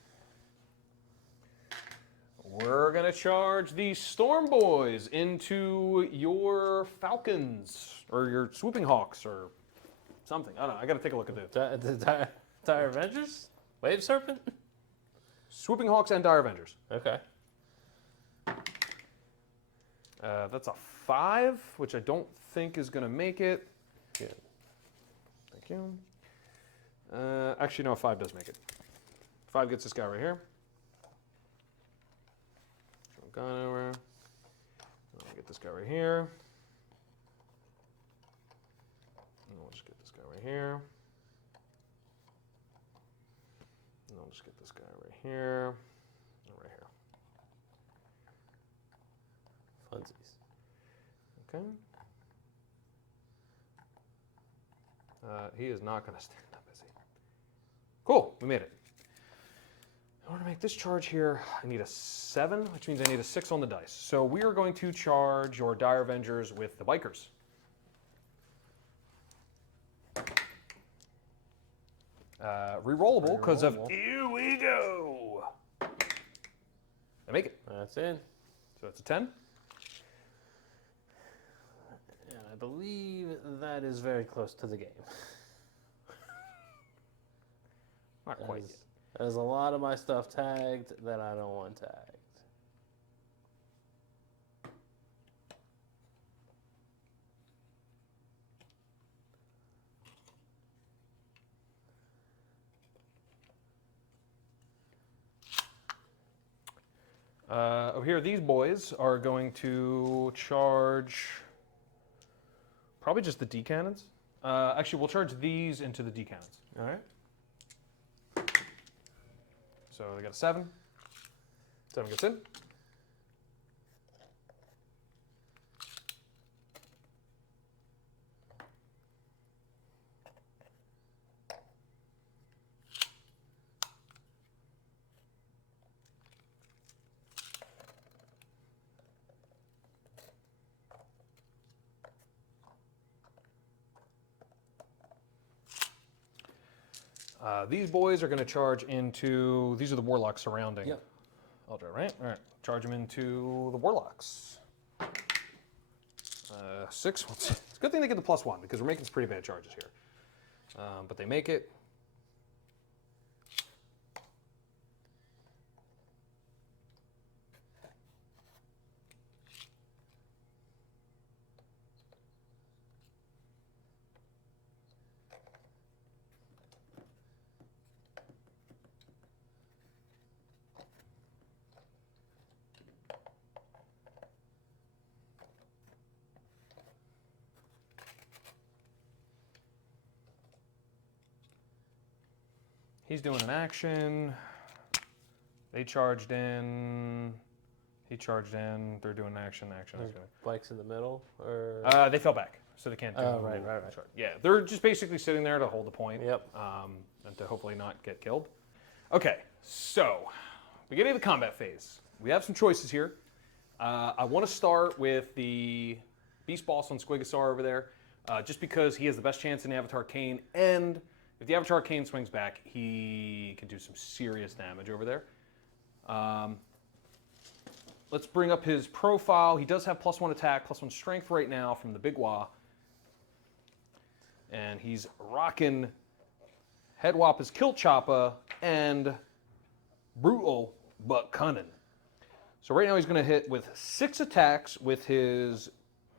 We're going to charge the Storm Boys into your Falcons, or your Swooping Hawks, or something. I don't know. I got to take a look at this. The Dire Avengers? Wave Serpent? Swooping Hawks and Dire Avengers. Okay. That's a 5, which I don't think is going to make it. Yeah. Thank you. Actually, no, 5 does make it. 5 gets this guy right here. Gun over. I'll get this guy right here. And we'll just get this guy right here. And I'll just get this guy right here. And right here. Funsies. Okay. He is not going to stand up, is he? Cool, we made it. In order to make this charge here, I need a 7, which means I need a 6 on the dice. So we are going to charge your Dire Avengers with the Bikers. Rerollable because of here we go. I make it. That's in. So it's a 10. And I believe that is very close to the game. Not quite yet. There's a lot of my stuff tagged that I don't want tagged. Over here, these boys are going to charge probably just the D cannons. Actually, we'll charge these into the D cannons. All right. So they got a 7. 7 gets in. These boys are going to charge into. These are the warlocks surrounding. Yep. Eldra, right? All right. Charge them into the warlocks. 6. It's a good thing they get the +1 because we're making some pretty bad charges here. But they make it. He's doing an action. They charged in. He charged in. They're doing an action. Bikes in the middle, or They fell back, so they can't do. right. Charge. Yeah, they're just basically sitting there to hold the point. Yep. And to hopefully not get killed. Okay, so beginning of the combat phase. We have some choices here. I want to start with the beast boss on Squigosaur over there, just because he has the best chance in the Avatar Kane, and if the Avatar Kane swings back, he can do some serious damage over there. Let's bring up his profile. He does have +1 attack, +1 strength right now from the Big Wah. And he's rocking Head Wappa's Kill Choppa and Brutal but Cunning. So right now he's going to hit with 6 attacks with his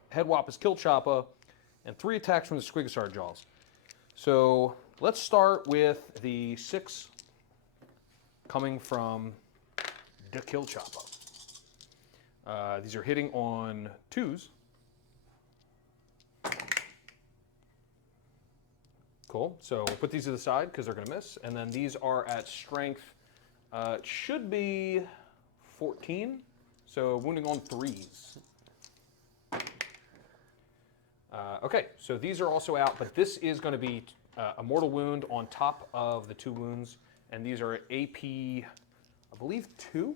Head Wappa's Kill Choppa and 3 attacks from the Squigosaur Jaws. So let's start with the 6 coming from the Kill Choppa. These are hitting on 2s. Cool. So we'll put these to the side because they're going to miss. And then these are at strength. It should be 14. So wounding on 3s. Okay, so these are also out, but this is going to be a mortal wound on top of the 2 wounds. And these are AP, I believe, 2.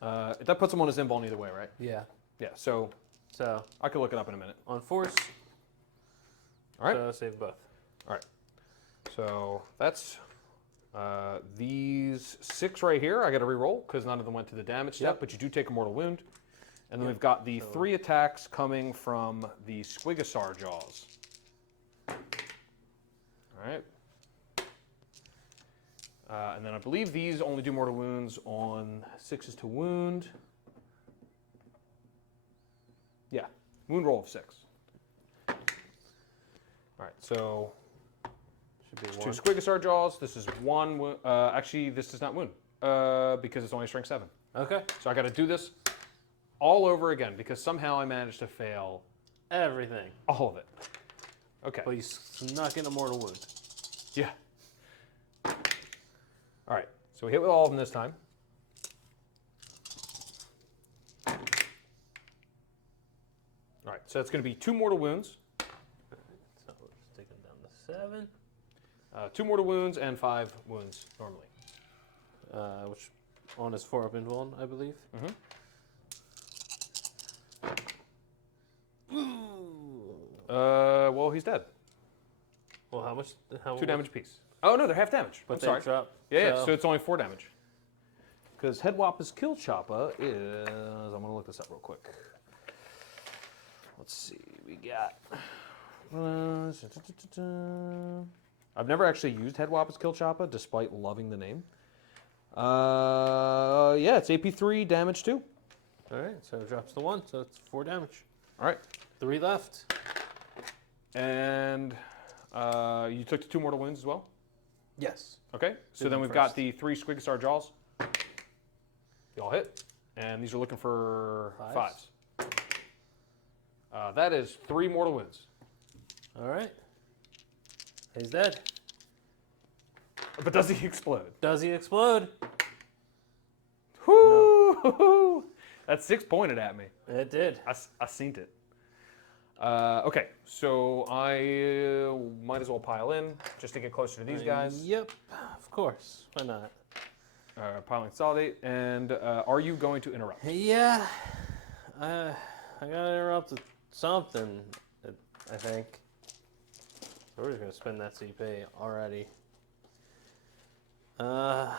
That puts him on his invuln either way, right? yeah. Yeah, so So I could look it up in a minute. on force. All right. So save both. All right. So that's these 6 right here. I got to re-roll because none of them went to the damage step, Yep. but you do take a mortal wound. And then we've got the 3 attacks coming from the Squigosaur Jaws. All right. And then I believe these only do mortal wounds on 6s to wound. Yeah, wound roll of 6. All right, so Should be 2 one. Squigosaur Jaws. This is 1. Actually, this does not wound because it's only strength 7. Okay. So I got to do this all over again because somehow I managed to fail Everything. all of it. Okay. But you snuck in a mortal wound. Yeah. All right. So we hit with all of them this time. All right. So that's going to be 2 mortal wounds. So we're just taking down the 7. 2 mortal wounds and 5 wounds normally. Which on his 4-up invuln, I believe. Mhm. Well, he's dead. Well, how much? 2 damage apiece. Oh no, they're half damage. But I'm they sorry. drop. Yeah, so it's only 4 damage. Because Head Wappa's Kill Choppa is, I'm going to look this up real quick. Let's see, we got, I've never actually used Head Wappa's Kill Choppa, despite loving the name. Yeah, it's AP3, damage 2. All right, so it drops to 1, so it's 4 damage. All right. 3 left. And you took the 2 mortal wounds as well? Yes. Okay, so Did then them we've got first. the 3 Squigosaur Jaws. They all hit. And these are looking for 5s. That is 3 mortal wounds. All right. He's dead. But does he explode? Does he explode? Whoo! That 6 pointed at me. It did. I seen it. Okay, so I might as well pile in just to get closer to these guys. Yep. Of course. Why not? Piling consolidate. And are you going to interrupt? Yeah. I gotta interrupt with something, I think. So we're just gonna spend that CP already. I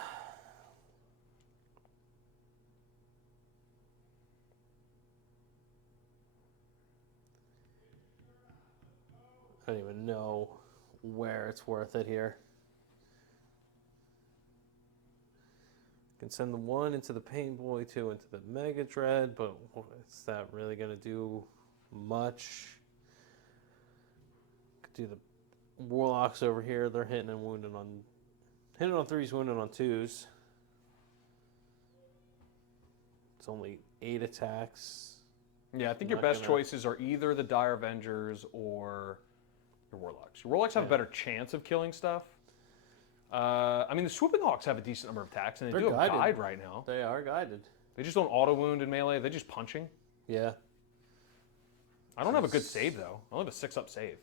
don't even know where it's worth it here. Can send the 1 into the Pain Boy, 2 into the Mega Dread, but is that really going to do much? Could do the Warlocks over here. They're hitting on 3s, wounded on 2s. It's only 8 attacks. Yeah, I think your best choices are either the Dire Avengers or your Warlocks. Your Warlocks have a better chance of killing stuff. I mean, the Swooping Hawks have a decent number of attacks, and they do have guide right now. They are guided. They just don't auto-wound in melee. They're just punching. Yeah. I don't have a good save, though. I only have a 6-up save.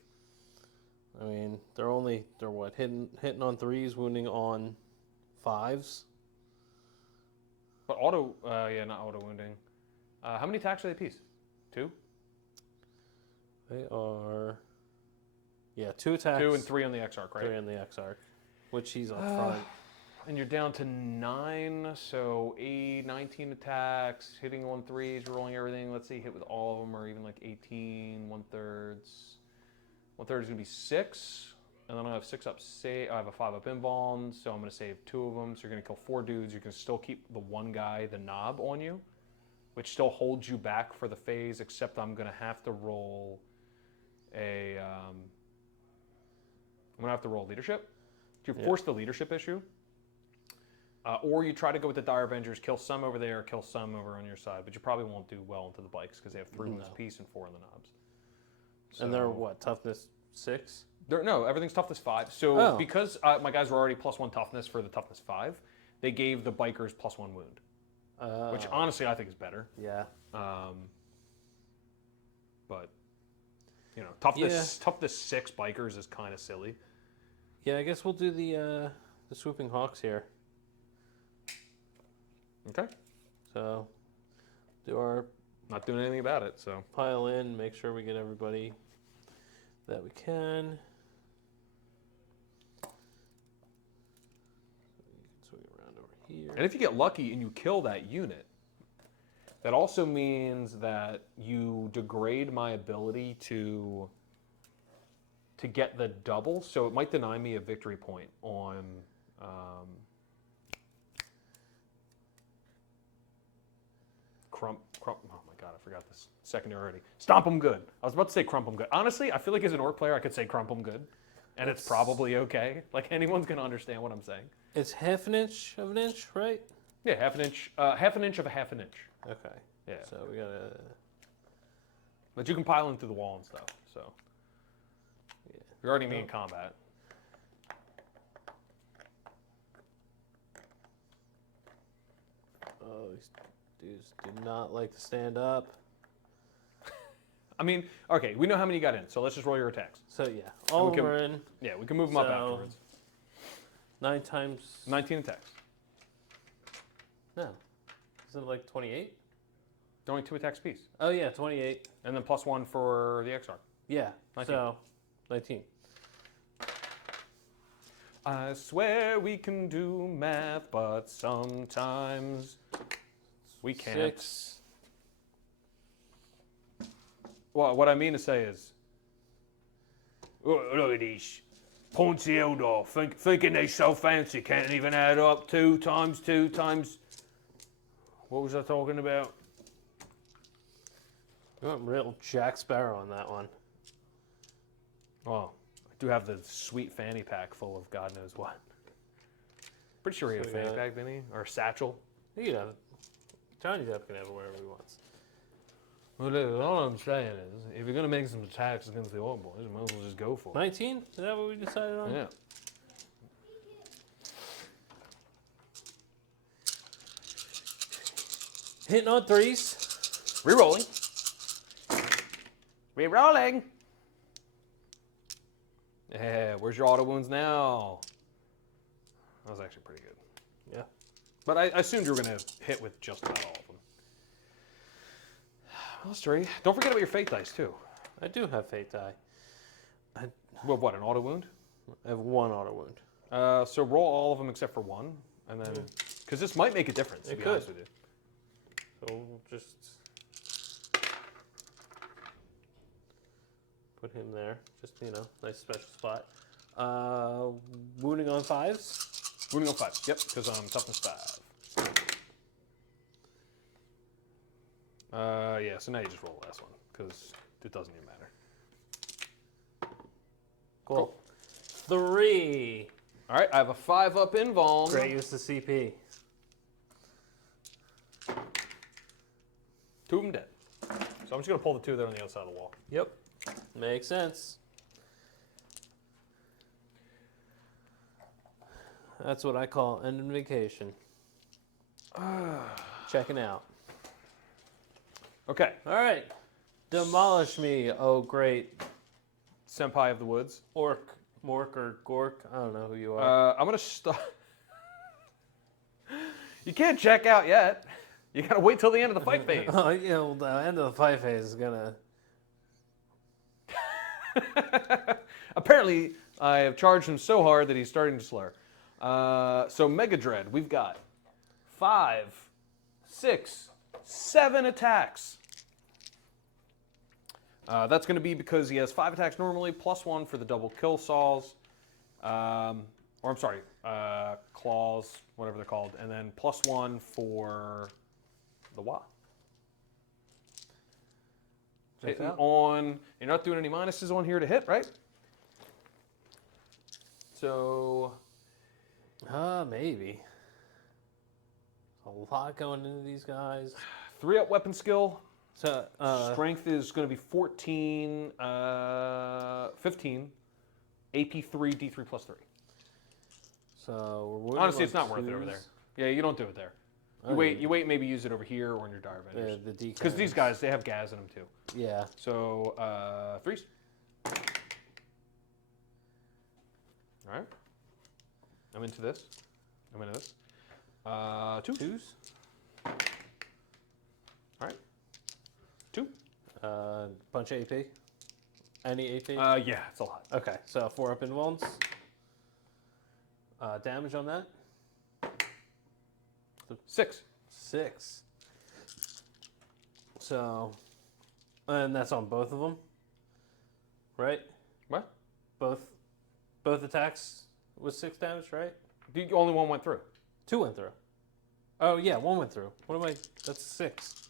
I mean, they're what, hitting on 3s, wounding on 5s? But not auto-wounding. How many attacks are they apiece? 2? They are... Yeah, 2 attacks. 2 and 3 on the X-Arc, right? 3 on the X-Arc, which he's up front. And you're down to 9, so 19 attacks, hitting on 3s, rolling everything. Let's see, hit with all of them, or even like 18, 1/3. 1/3 is going to be 6, and then I have 6-up save. I have a 5-up invuln, so I'm going to save 2 of them. So you're going to kill 4 dudes. You can still keep the one guy, the knob, on you, which still holds you back for the phase, except I'm going to have to roll a... I'm going to have to roll leadership. You force the leadership issue. Or you try to go with the Dire Avengers, kill some over there, kill some over on your side, but you probably won't do well into the bikes because they have 3 wounds apiece and 4 on the knobs. So, and they're what, toughness 6? No, everything's toughness 5. So because my guys were already +1 toughness for the toughness 5, they gave the bikers +1 wound, which honestly I think is better. Yeah. But you know, toughness 6 bikers is kind of silly. Yeah, I guess we'll do the Swooping Hawks here. Okay. So, do our... Not doing anything about it, so... Pile in, make sure we get everybody that we can. So we can swing around over here. And if you get lucky and you kill that unit, that also means that you degrade my ability to get the double, so it might deny me a victory point on... oh my god, I forgot this secondary already. Stomp 'em good. I was about to say crump 'em good. Honestly, I feel like as an orc player, I could say crump 'em good, and it's probably okay. Like, anyone's going to understand what I'm saying. It's half an inch of an inch, right? Yeah, half an inch of a half an inch. Okay. Yeah. So we gotta... But you can pile in through the wall and stuff, so. Yeah. You're already in combat. Oh, these dudes do not like to stand up. I mean, okay, we know how many you got in, so let's just roll your attacks. So yeah, all of them are in. Yeah, we can move them up afterwards. 9 times... 19 attacks. No. Isn't it like 28? Only 2 attacks apiece. Oh yeah, 28. And then +1 for the X-Arc. Yeah, 19. So 19. I swear we can do math, but sometimes we can't. 6. Well, what I mean to say is... Oh, look at these. Pointy Eldor, thinking they so fancy, can't even add up 2 times 2 times... What was I talking about? You went real Jack Sparrow on that one. Well, I do have the sweet fanny pack full of God knows what. Pretty sure he had a fanny pack, didn't he? Or a satchel. You can have it. Johnny Depp can have it wherever he wants. Well, look, all I'm saying is, if you're going to make some attacks against the old boys, you might as well just go for it. 19? Is that what we decided on? Yeah. Hitting on 3s. Rerolling. Rerolling. Yeah, where's your auto wounds now? That was actually pretty good. Yeah. But I assumed you were going to hit with just about all of them. Well, that's 3. Don't forget about your fate dice, too. I do have Fate Die. Well, what, an auto wound? I have 1 auto wound. So roll all of them except for 1, and then because this might make a difference. To It be could. honest with you. So we'll just put him there. Just, nice special spot. Wounding on 5s. Wounding on 5. Yep, because I'm toughness 5. Yeah. So now you just roll the last one because it doesn't even matter. Cool. 3. All right, I have a 5 up invuln. Great use of CP. 2 of them dead. So I'm just gonna pull the 2 there on the other side of the wall. Yep. Makes sense. That's what I call ending vacation. Checking out. Okay, All right. Demolish me, oh great Senpai of the Woods. Ork, Mork, or Gork. I don't know who you are. I'm gonna stop. You can't check out yet. You gotta wait till the end of the fight phase. Oh, the end of the fight phase is gonna. Apparently, I have charged him so hard that he's starting to slur. So Mega Dread, we've got 5, 6, 7 attacks. That's going to be because he has 5 attacks normally, +1 for the double kill saws, or I'm sorry, claws, whatever they're called, and then +1 for the Wa. Hitting on, you're not doing any minuses on here to hit, right? So, Maybe. A lot going into these guys. 3 up weapon skill. So, Strength is going to be 14, 15, AP 3, D3 +3. so we're Honestly, it's not worth it over there. Yeah, you don't do it there. You Okay. wait, maybe use it over here or in your dire The vendors. D Because these guys, they have gas in them too. Yeah. So, 3s. All right. I'm into this. I'm into this. 2. 2s. All right. 2. Bunch of AP. Any AP? Yeah, it's a lot. Okay, so 4 up in wounds. Damage on that? 6. 6. So, and that's on both of them, right? What? Both attacks was 6 damage, right? Only one went through. 2 went through. Oh yeah, 1 went through. What am I? That's 6.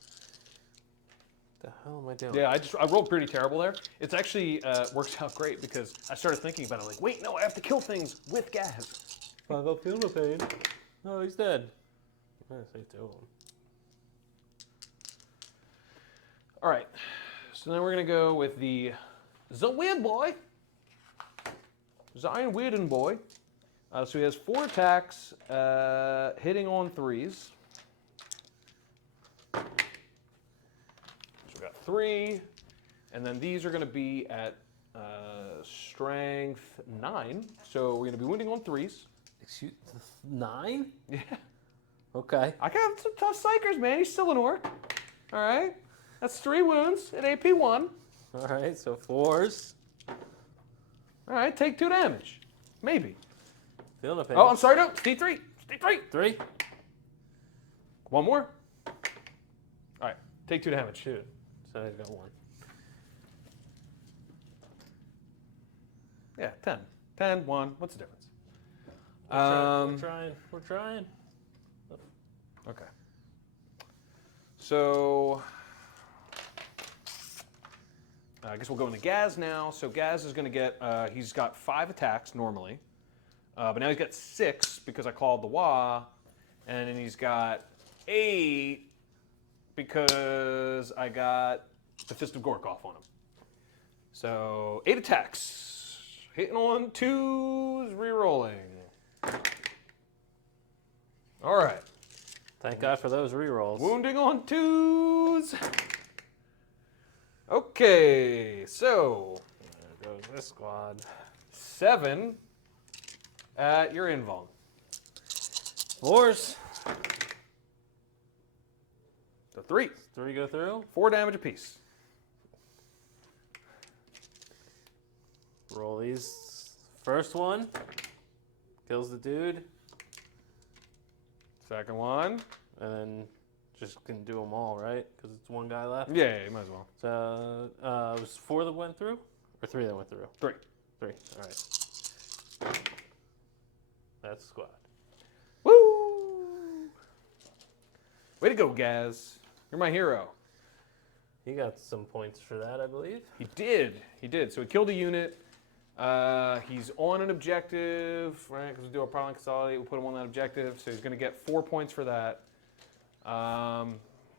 The hell am I doing? Yeah, I rolled pretty terrible there. It's actually works out great because I started thinking about it like, wait, no, I have to kill things with gas. 5 up feel no pain. Oh, he's dead. I say 2 of them. All right, so then we're gonna go with the weird boy, Zion Weirden boy. So he has 4 attacks, hitting on 3s. So we got 3, and then these are gonna be at strength 9. So we're gonna be wounding on 3s. Excuse 9? Yeah. Okay. I got some tough psychers, man. He's still an orc. All right. That's 3 wounds at AP 1. All right, so 4s. All right, take 2 damage. Maybe. Feel no pain. Oh, I'm sorry, no. It's D3. It's D3. 3. 1 more. All right, take 2 damage. Shoot. So I got 1. Yeah, 10. 10, 1. What's the difference? We're trying. Okay. So, I guess we'll go into Gaz now. So Gaz is going to get, he's got 5 attacks normally. But now he's got 6 because I called the Wa. And then he's got 8 because I got the Fist of Gorkoff on him. So 8 attacks. Hitting on 2s, rerolling. All right. Thank God for those rerolls. Wounding on 2s. Okay, so There goes this squad. 7 at your invuln. 4s. So 3. 3 go through. 4 damage apiece. Roll these. First one kills the dude, Second one. and then just can do them all, right? Because it's one guy left. Yeah, you might as well. So it was 4 that went through, or 3 that went through. 3. 3. All right. That's squad. Woo! Way to go, Gaz. You're my hero. He got some points for that, I believe. He did. He did. So he killed a unit. He's on an objective, right? Because we do a Prowling Consolidate. We'll put him on that objective. So he's going to get 4 points for that.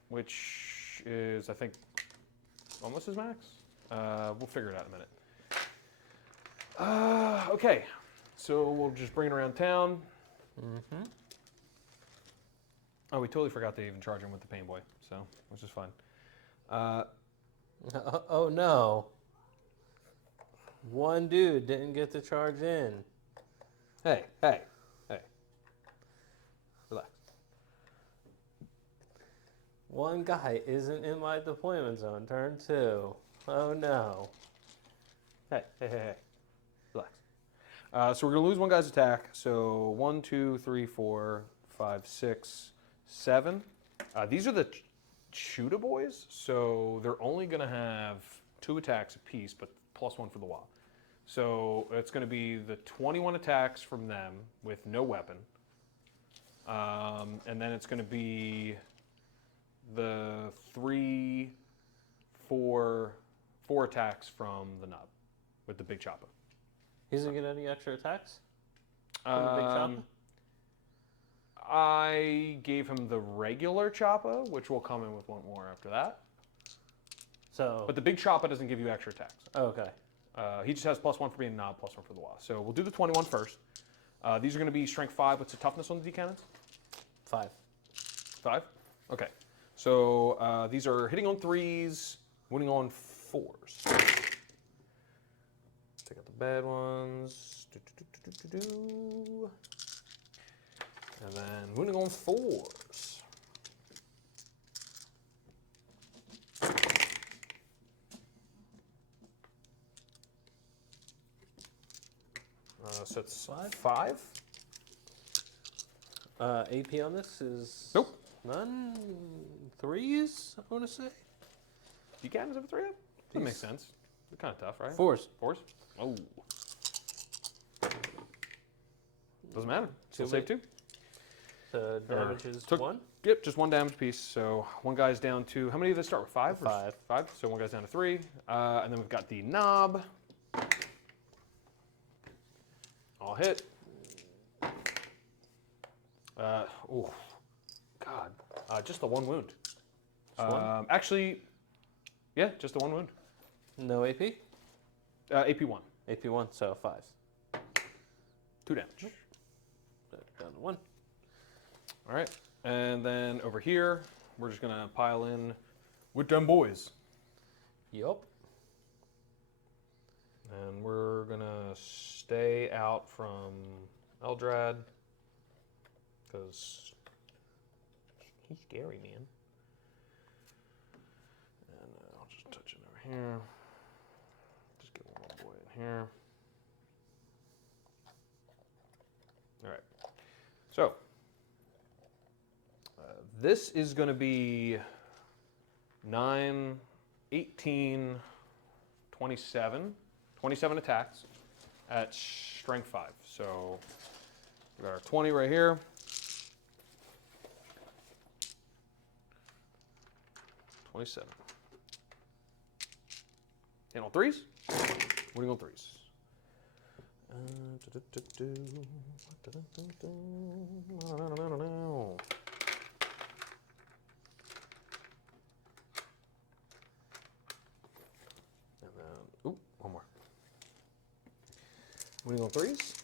Which is, I think, almost his max. We'll figure it out in a minute. Okay. So we'll just bring it around town. Mm-hmm. Oh, we totally forgot to even charge him with the Pain Boy. So, which is fun. Oh no. One dude didn't get to charge in. Hey. Relax. One guy isn't in my deployment zone. Turn 2. Oh no. Hey. Relax. So we're going to lose one guy's attack. So 1, 2, 3, 4, 5, 6, 7. These are the Cheetah Boys. So they're only going to have 2 attacks apiece, but +1 for the wall. So it's going to be the 21 attacks from them with no weapon. And then it's going to be the 3, 4 attacks from the nub with the big chopper. He doesn't get any extra attacks from the big chopper? I gave him the regular chopper, which will come in with 1 more after that. So, But the big chopper doesn't give you extra attacks. okay. He just has +1 for being a knob, +1 for the wall. So we'll do the 21 first. These are going to be strength 5. What's the toughness on the D-cannons? 5. 5? Okay. So these are hitting on 3s, winning on 4s. Take out the bad ones. And then winning on 4s. So it's 5? AP on this is Nope. none. 3s, I want to say. D-cannons have a 3 up? That makes sense. They're kind of tough, right? 4s. 4s? Oh. Doesn't matter. Still Two save 2. So damage is took- 1. Yep, just 1 damage piece. So one guy's down to, how many of they start with? 5? 5. 5. So one guy's down to 3. And then we've got the knob. All hit. Oh, God. Just the 1 wound. Just one? Actually, yeah, just the 1 wound. No AP? AP 1. AP 1, so 5s. 2 damage. Down to 1. All right. And then over here, we're just going to pile in with them boys. Yup. And we're going to stay out from Eldrad because he's scary, man. And I'll just touch it over here. Just get one more boy in here. All right. So this is going to be 9, 18, 27. 27 attacks at strength 5. So we got our 20 right here. $27. And on 3s? Winning on 3s. And then, one more. Winning on 3s.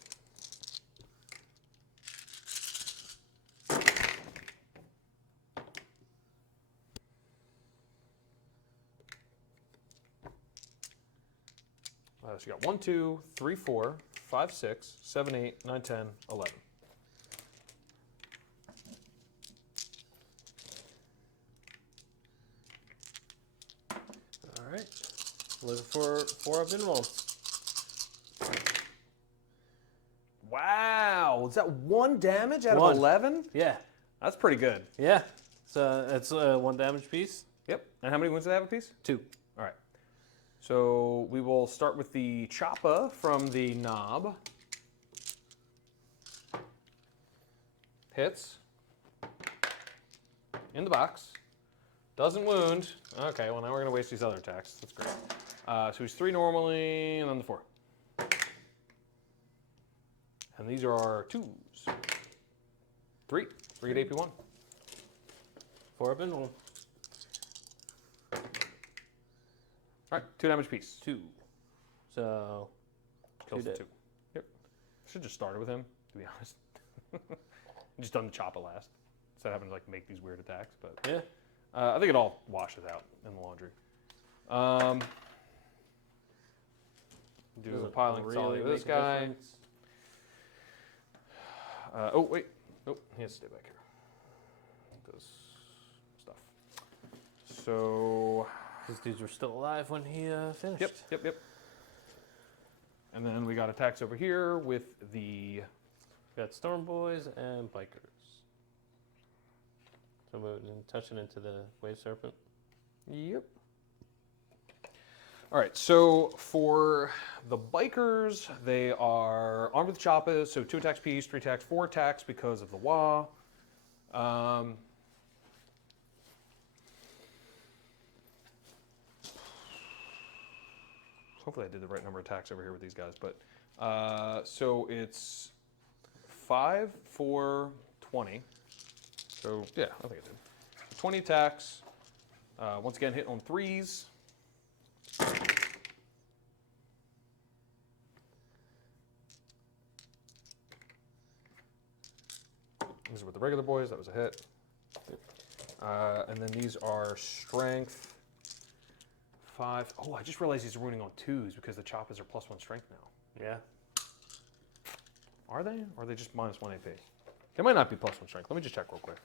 So you got 1, 2, 3, 4, 5, 6, 7, 8, 9, 10, 11. All right. Looking for 4 up in rolls. that 1 damage out One. of 11? Yeah. That's pretty good. Yeah. So it's 1 damage piece. Yep. And how many wounds do they have apiece? 2. All right. So we will start with the choppa from the knob. Hits. In the box. Doesn't wound. Okay, well now we're going to waste these other attacks. That's great. So he's 3 normally, and then the 4. And these are our 2s. 3. 3 at AP1. 4 up and 1. All right, 2 damage piece. 2. So Kills the dead. 2. Yep. Should just started with him, to be honest. Just done the choppa last. Instead of having to like make these weird attacks, but Yeah. I think it all washes out in the laundry. Do a Doesn't piling really consolidate with this make a guy. difference. Oh wait, nope, he has to stay back here. Does stuff. So These dudes were still alive when he finished. yep. And then we got attacks over here with the Got Storm Boys and Bikers. So moving and touching into the Wave Serpent. Yep. All right, so for the bikers, they are armed with choppas, so 2 attacks piece, 3 attacks, 4 attacks because of the wah. Hopefully I did the right number of attacks over here with these guys, but so it's 5 for 20. So yeah, I think I did. 20 attacks. Once again, hit on 3s. These are with the regular boys. That was a hit. And then these are strength 5. Oh, I just realized these are ruining on 2s because the choppas are +1 strength now. Yeah. Are they? Or are they just -1 AP? They might not be +1 strength. Let me just check real quick.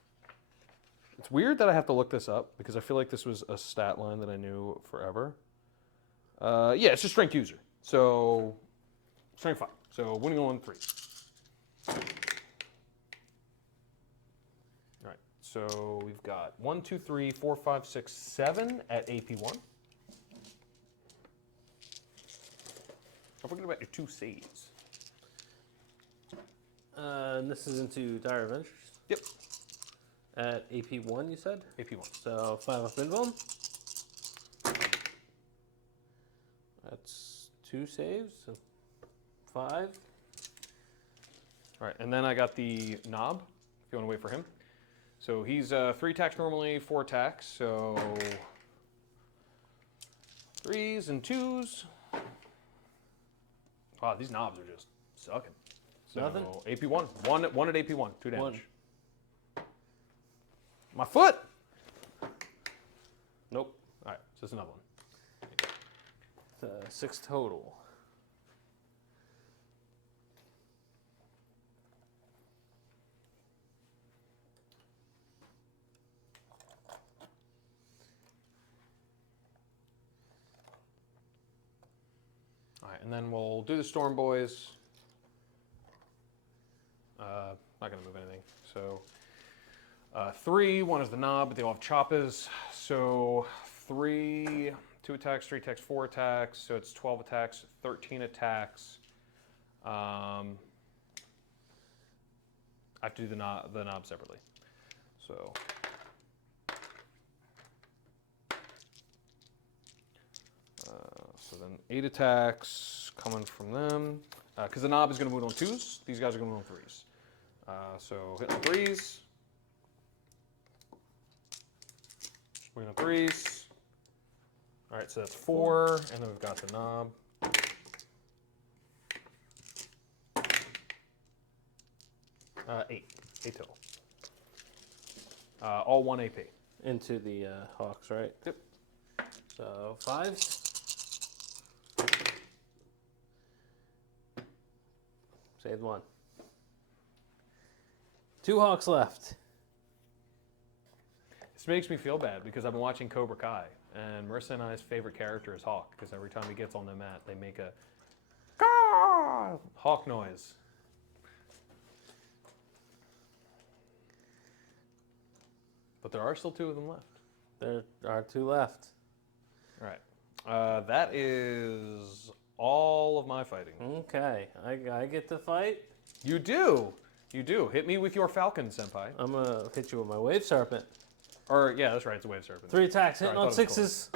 It's weird that I have to look this up because I feel like this was a stat line that I knew forever. Yeah, it's just strength user. So, strength 5. So, winning on 3. All right. So, we've got 1, 2, 3, 4, 5, 6, 7 at AP1. Don't forget about your 2 saves. And this is into Dire Adventures. Yep. At AP1, you said? AP1. So 5 up Invuln. That's 2 saves. So 5. All right, and then I got the knob, if you want to wait for him. So he's 3 attacks normally, 4 attacks, so 3s and 2s. Wow, these knobs are just sucking. So Nothing? AP1, one at AP1, 2 damage. 1. My foot! Nope. All right, so that's another one. 6 total. All right, and then we'll do the Storm Boys. Not gonna move anything. So 3, 1 is the knob, but they all have choppas. So 3, 2 attacks, 3 attacks, 4 attacks. So it's 12 attacks, 13 attacks. I have to do the knob separately. So so then 8 attacks coming from them. Because the knob is going to move on 2s. These guys are going to move on 3s. So hit on 3s. Swing on 3s. All right, so that's 4. And then we've got the knob. Eight total. All 1 AP. Into the Hawks, right? Yep. So 5s. Saved 1. 2 Hawks left. This makes me feel bad because I've been watching Cobra Kai, and Marissa and I's favorite character is Hawk because every time he gets on the mat, they make a hawk noise. but there are still 2 of them left. There are 2 left. All right. That is all of my fighting. Okay, I get to fight. You do. You do. Hit me with your falcon, senpai. I'm gonna hit you with my wave serpent. Or yeah, that's right. It's a wave serpent. 3 attacks, Sorry, hitting I on thought it was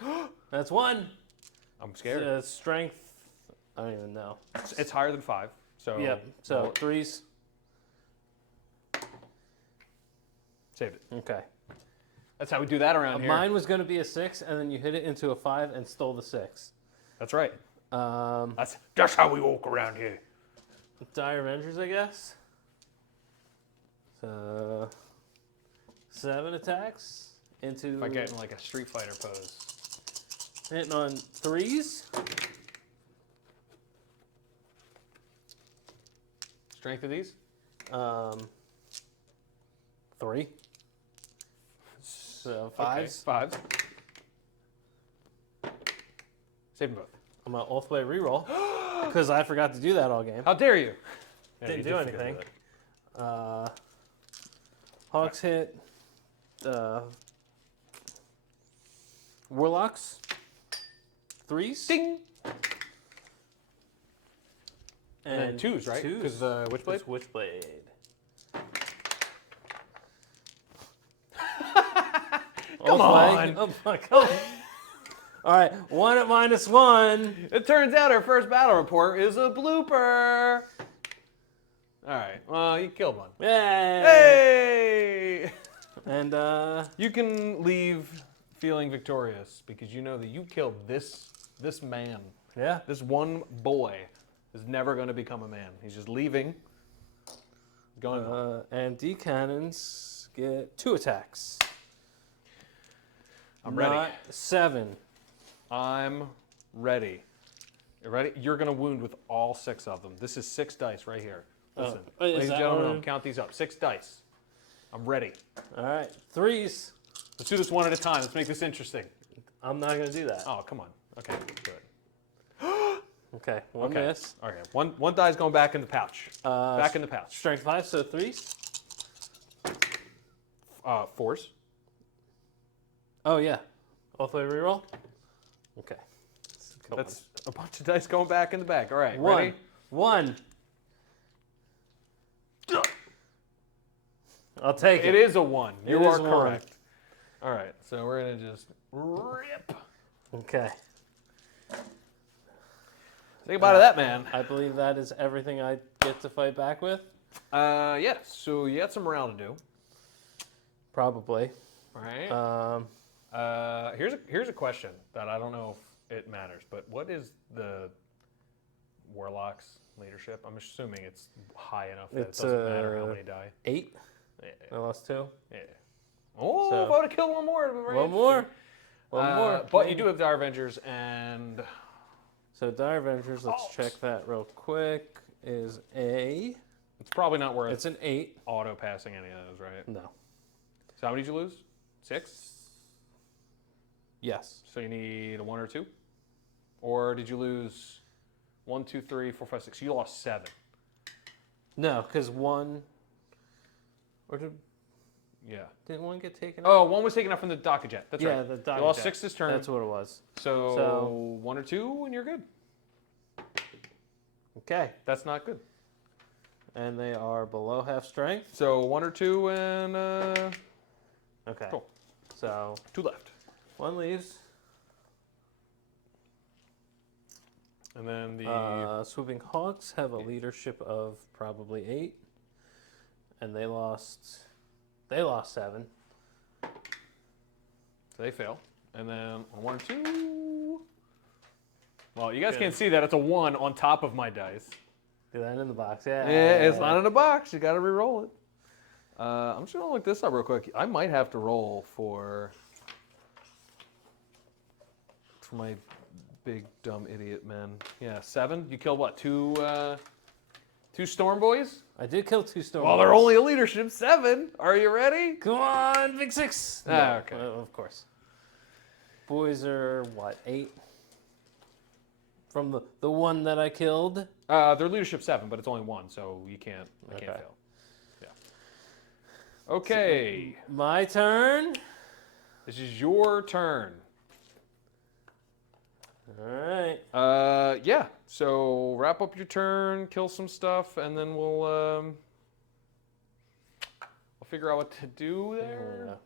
6s. That's 1. I'm scared. Strength. I don't even know. It's higher than 5. So Yep. So well, 3s. saved it. Okay. That's how we do that around here. Mine was gonna be a 6, and then you hit it into a 5 and stole the 6. That's right. Um, That's how we walk around here. Dire Avengers, I guess. So 7 attacks into. If I get in like a Street Fighter pose. Hitting on 3s. Strength of these? 3. So 5s. Okay, 5s. Save them both. I'm gonna all the way reroll because I forgot to do that all game. How dare you? Yeah, Didn't you do did forget to anything. that. Hawks hit. Warlocks. 3s. Ding! And 2s, right? 2s. Because Witchblade? It's Witchblade. Come on. Oh my god. All right, 1 at -1. It turns out our first battle report is a blooper. All right. Well, you killed one. Yay! Hey! And You can leave feeling victorious because you know that you killed this man. yeah, This one boy is never going to become a man. He's just leaving. Going home. and D cannons get 2 attacks. I'm ready. Not 7. I'm ready. You ready? You're going to wound with all 6 of them. This is 6 dice right here. Listen, is ladies and that gentlemen, one? I'll count these up. 6 dice. I'm ready. All right, 3s. Let's do this one at a time. Let's make this interesting. I'm not gonna do that. Oh, come on. Okay, good. Okay, 1 Okay. miss. Okay, one die's going back in the pouch. Back in the pouch. Strength 5, so 3s. 4s. Oh yeah, all the way reroll. Okay, That's a bunch of dice going back in the bag. All right, 1. ready? 1. I'll take It it. is a 1. You It are is a 1. correct. All right, so we're going to just rip. Okay. Say goodbye to that, man. I believe that is everything I get to fight back with. Yeah, so you got some morale to do. Probably. All right. Here's a question that I don't know if it matters, but what is the Warlock's leadership? I'm assuming it's high enough that It's, it doesn't matter how many die. 8. Yeah. I lost 2. Yeah. Oh, So- if I would have killed one more, it'd be very One more. One more. But you do have Dire Avengers, and So Dire Avengers, let's Orks. check that real quick. Is a. it's probably not worth It's an 8. auto passing any of those, right? No. So how many did you lose? 6? Yes. So you need a 1 or 2? Or did you lose 1, 2, 3, 4, 5, 6? You lost 7. No, because 1. Or Yeah. didn't 1 get taken out? Oh, 1 was taken up from the docket jet. That's yeah, right. the You dog lost jet. 6 this turn. That's what it was. So 1 or 2 and you're good. Okay. That's not good. And they are below half strength. So 1 or 2 and Okay. Cool. So 2 left. 1 leaves. And then the Swooping Hawks have a leadership of probably 8. And they lost 7. they fail. And then a 1 or 2. Well, you guys can't see that. It's a 1 on top of my dice. Do that in the box. Yeah. Yeah, it's not in a box. You got to re-roll it. I'm just going to look this up real quick. I might have to roll for my big dumb idiot men. Yeah, 7. You killed what? 2 Storm Boys? I did kill 2 storm. Well, they're only a leadership 7. Are you ready? Come on, big 6. Ah, okay. Of course. Boys are what, 8? From the one that I killed. They're leadership 7, but it's only 1, so you can't. I can't Okay. fail. Yeah. Okay. My turn. This is your turn. All right. Yeah. So wrap up your turn, kill some stuff, and then we'll figure out what to do there.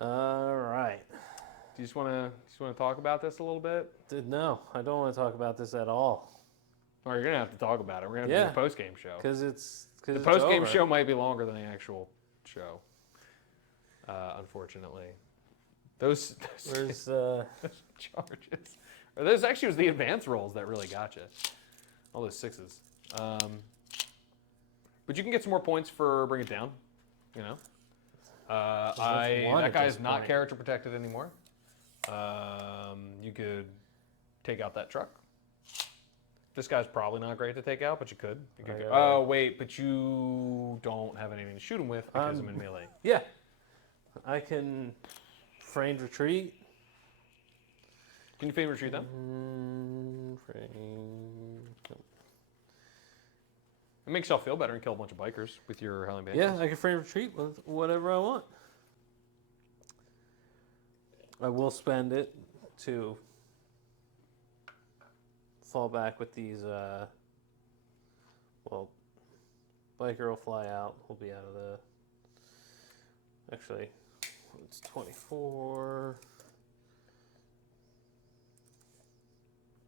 Yeah. All right. Do you just want to talk about this a little bit? No, I don't want to talk about this at all. Or you're gonna have to talk about it. We're gonna have to do a post game show. Because it's The post game show might be longer than the actual show. Unfortunately, those Where's charges. Or those actually was the advance rolls that really got you. All those 6s. But you can get some more points for bring it down. You know. That guy's not character protected anymore. You could take out that truck. This guy's probably not great to take out, but you could. Oh wait, but you don't have anything to shoot him with because I'm in melee. Yeah, I can framed retreat. Can you frame retreat them? It makes y'all feel better and kill a bunch of bikers with your Howling Banshees. Yeah, I can frame retreat with whatever I want. I will spend it to fall back with these, well, biker will fly out. We'll be out of the, actually, it's 24.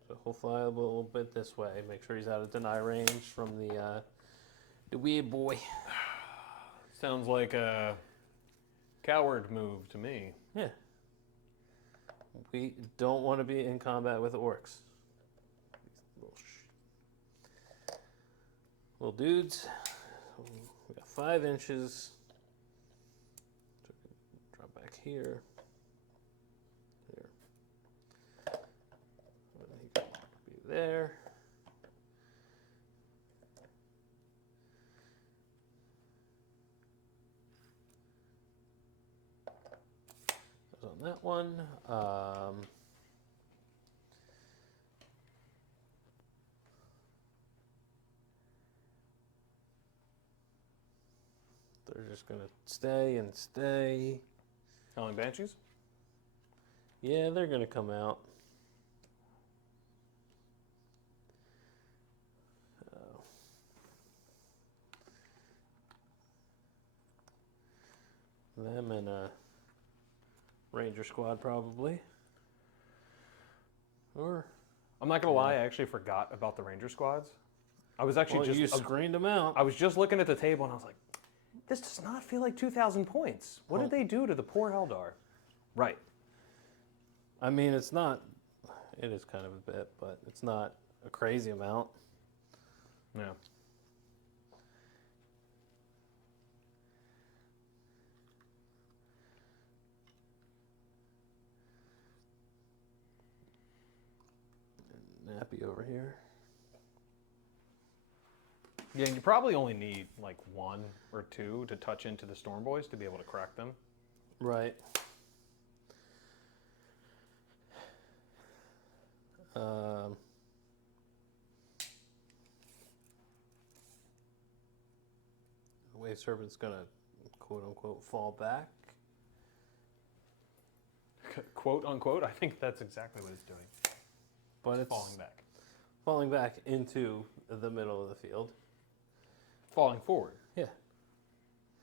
So he'll fly a little bit this way. Make sure he's out of deny range from the weird boy. Sounds like a coward move to me. Yeah. We don't want to be in combat with orcs. Little dudes. We got 5 inches. Drop back here. Here. And he can be there. Goes on that one. They're just gonna stay and stay. Howling Banshees? Yeah, they're gonna come out. Them and a Ranger squad probably. Or I'm not gonna lie, I actually forgot about the Ranger squads. I was actually you screened them out. I was just looking at the table and I was like, this does not feel like 2,000 points. What did they do to the poor Eldar? Right. I mean, it's not. It is kind of a bit, but it's not a crazy amount. No. Nappy over here. Yeah, you probably only need like 1 or 2 to touch into the Storm Boys to be able to crack them. Right. The Wave Serpent's gonna quote unquote fall back. Quote unquote, I think that's exactly what it's doing. But it's Falling back. falling back into the middle of the field. Falling forward. Yeah.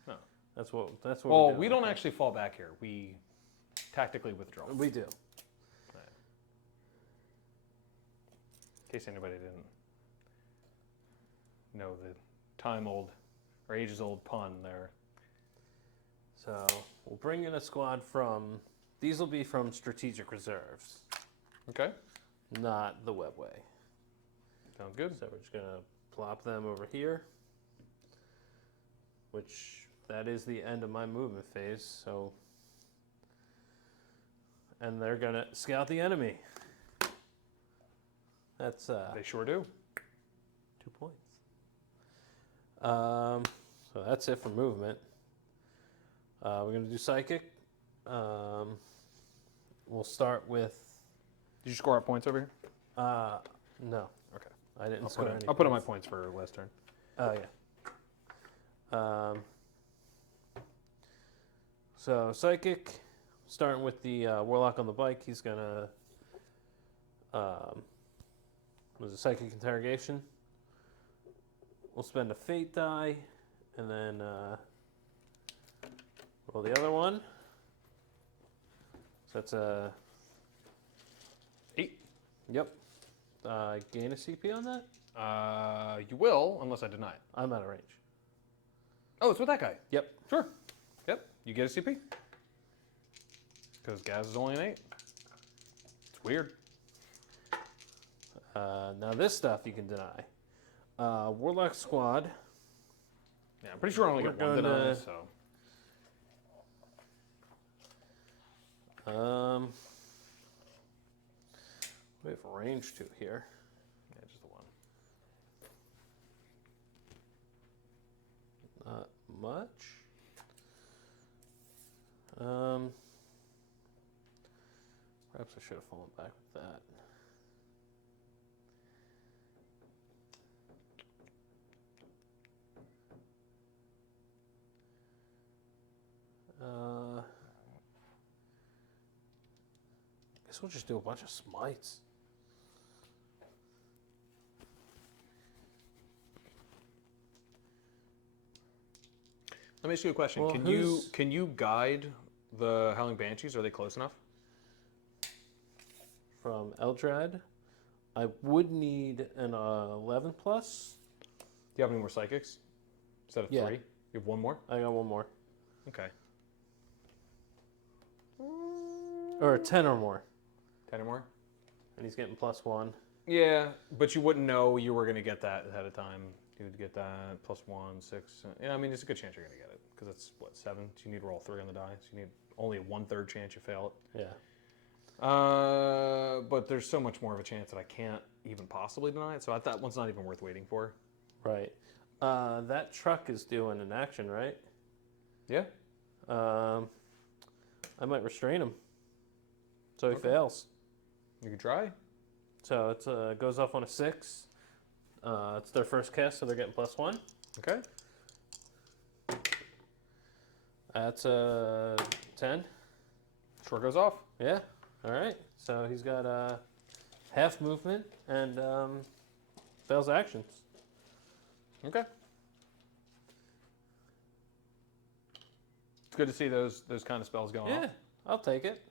No. That's what we're Well, doing. we don't actually fall back here. We tactically withdraw. We do. Right. In case anybody didn't know the time-old or ages-old pun there. So we'll bring in a squad from. These will be from strategic reserves, Okay. not the webway. Sounds good. So we're just gonna plop them over here, which that is the end of my movement phase. So, and they're gonna scout the enemy. That's They sure do. 2 points. So that's it for movement. We're gonna do psychic. We'll start with. Did you score up points over here? No. Okay. I didn't I'll score put, any I'll put on my points. points for last turn. Oh yeah. So psychic, starting with the warlock on the bike, he's gonna was a psychic interrogation. We'll spend a fate die, and then roll the other one. So that's a 8. yep. Gain a CP on that. You will, unless I deny it. I'm out of range. Oh, it's with that guy. Yep. Sure. Yep. You get a CP. Because Gaz is only an 8. It's weird. Now this stuff you can deny. Warlock squad. Yeah, I'm pretty sure I only get one deny, so. We have range 2 here. Yeah, just the one. Not much. Perhaps I should have fallen back with that. Guess we'll just do a bunch of smites. Let me ask you a question. Well, Can you guide the Howling Banshees? Are they close enough? From Eldrad, I would need an 11 plus. Do you have any more psychics? Instead of Yeah. 3? You have one more? I got one more. Okay. Or 10 or more. 10 or more? And he's getting +1. Yeah, but you wouldn't know you were going to get that ahead of time. You would get that +1, 6. Yeah, I mean, it's a good chance you're going to get it. Because it's, what, 7? So you need to roll 3 on the die. So you need only a 1/3 chance you fail it. Yeah. But there's so much more of a chance that I can't even possibly deny it. So that one's not even worth waiting for. Right. That truck is doing an action, right? Yeah. I might restrain him. So he Okay. fails. You can try. So it goes off on a 6. It's their first cast, so they're getting +1. Okay. That's a 10. Short goes off. Yeah. All right. So he's got half movement and fails actions. Okay. It's good to see those kind of spells going Yeah, off. I'll take it.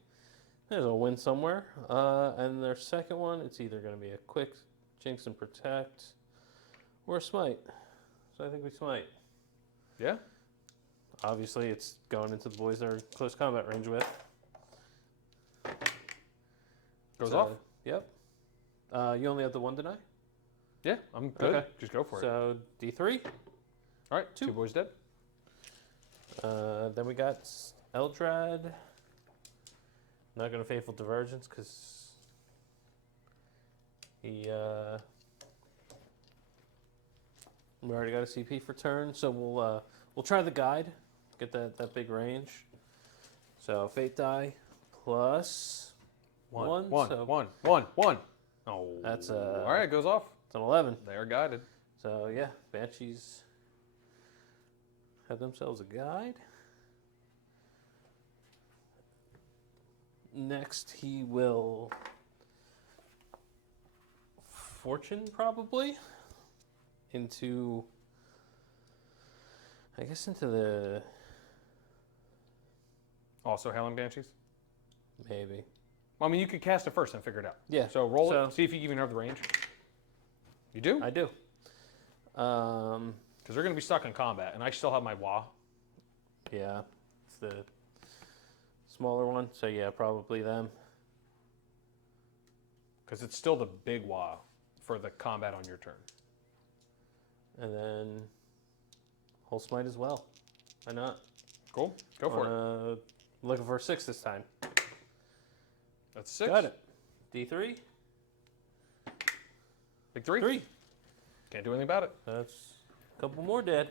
There's a win somewhere. And their second one, it's either going to be a quick Jinx and Protect or a Smite. So I think we Smite. Yeah. Obviously, it's going into the boys they're close combat range with. Goes So, off. Yep. You only have the 1 deny? Yeah, I'm good. Okay. Just go for it. So D3. All right, 2 boys dead. Then we got Eldrad. Not going to Faithful Divergence because he. We already got a CP for turn, so we'll try the guide, get that big range. So Fate die plus 1. So One. Oh. That's all right. Goes off. it's an 11. They are guided. So yeah, Banshees have themselves a guide. Next, he will fortune probably into, I guess, into the Also, Howling Banshees. maybe. Well, I mean, you could cast it first and figure it out. Yeah. So roll So- it. See if you even have the range. You do? I do. Because they're going to be stuck in combat, and I still have my Wah. Yeah, it's the smaller one. So yeah, probably them. Because it's still the big Wah for the combat on your turn. And then whole smite as well. Why not? Cool. Go for it. Looking for a 6 this time. That's 6. Got it. D3. Big 3. 3. Can't do anything about it. That's a couple more dead.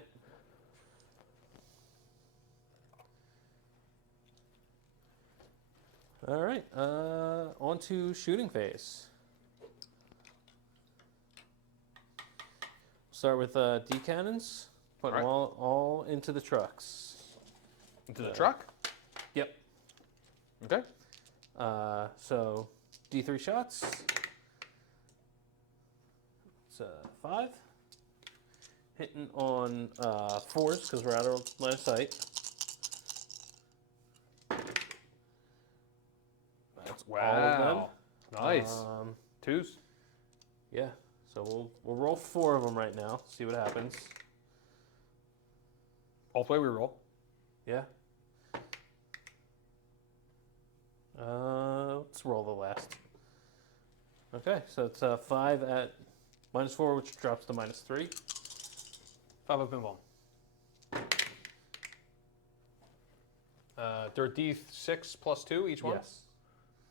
All right. On to shooting phase. Start with D cannons. Put them Alright. all into the trucks. Into the truck? Yep. Okay. So D3 shots. It's 5. Hitting on 4s because we're out of line of sight. That's all of them. Nice. 2s. Yeah. So we'll roll 4 of them right now. See what happens. All the way we roll. Yeah. Let's roll the last. Okay, so it's 5 at -4, which drops to -3. 5 up pinball. They're D6 plus 2 each one? Yes.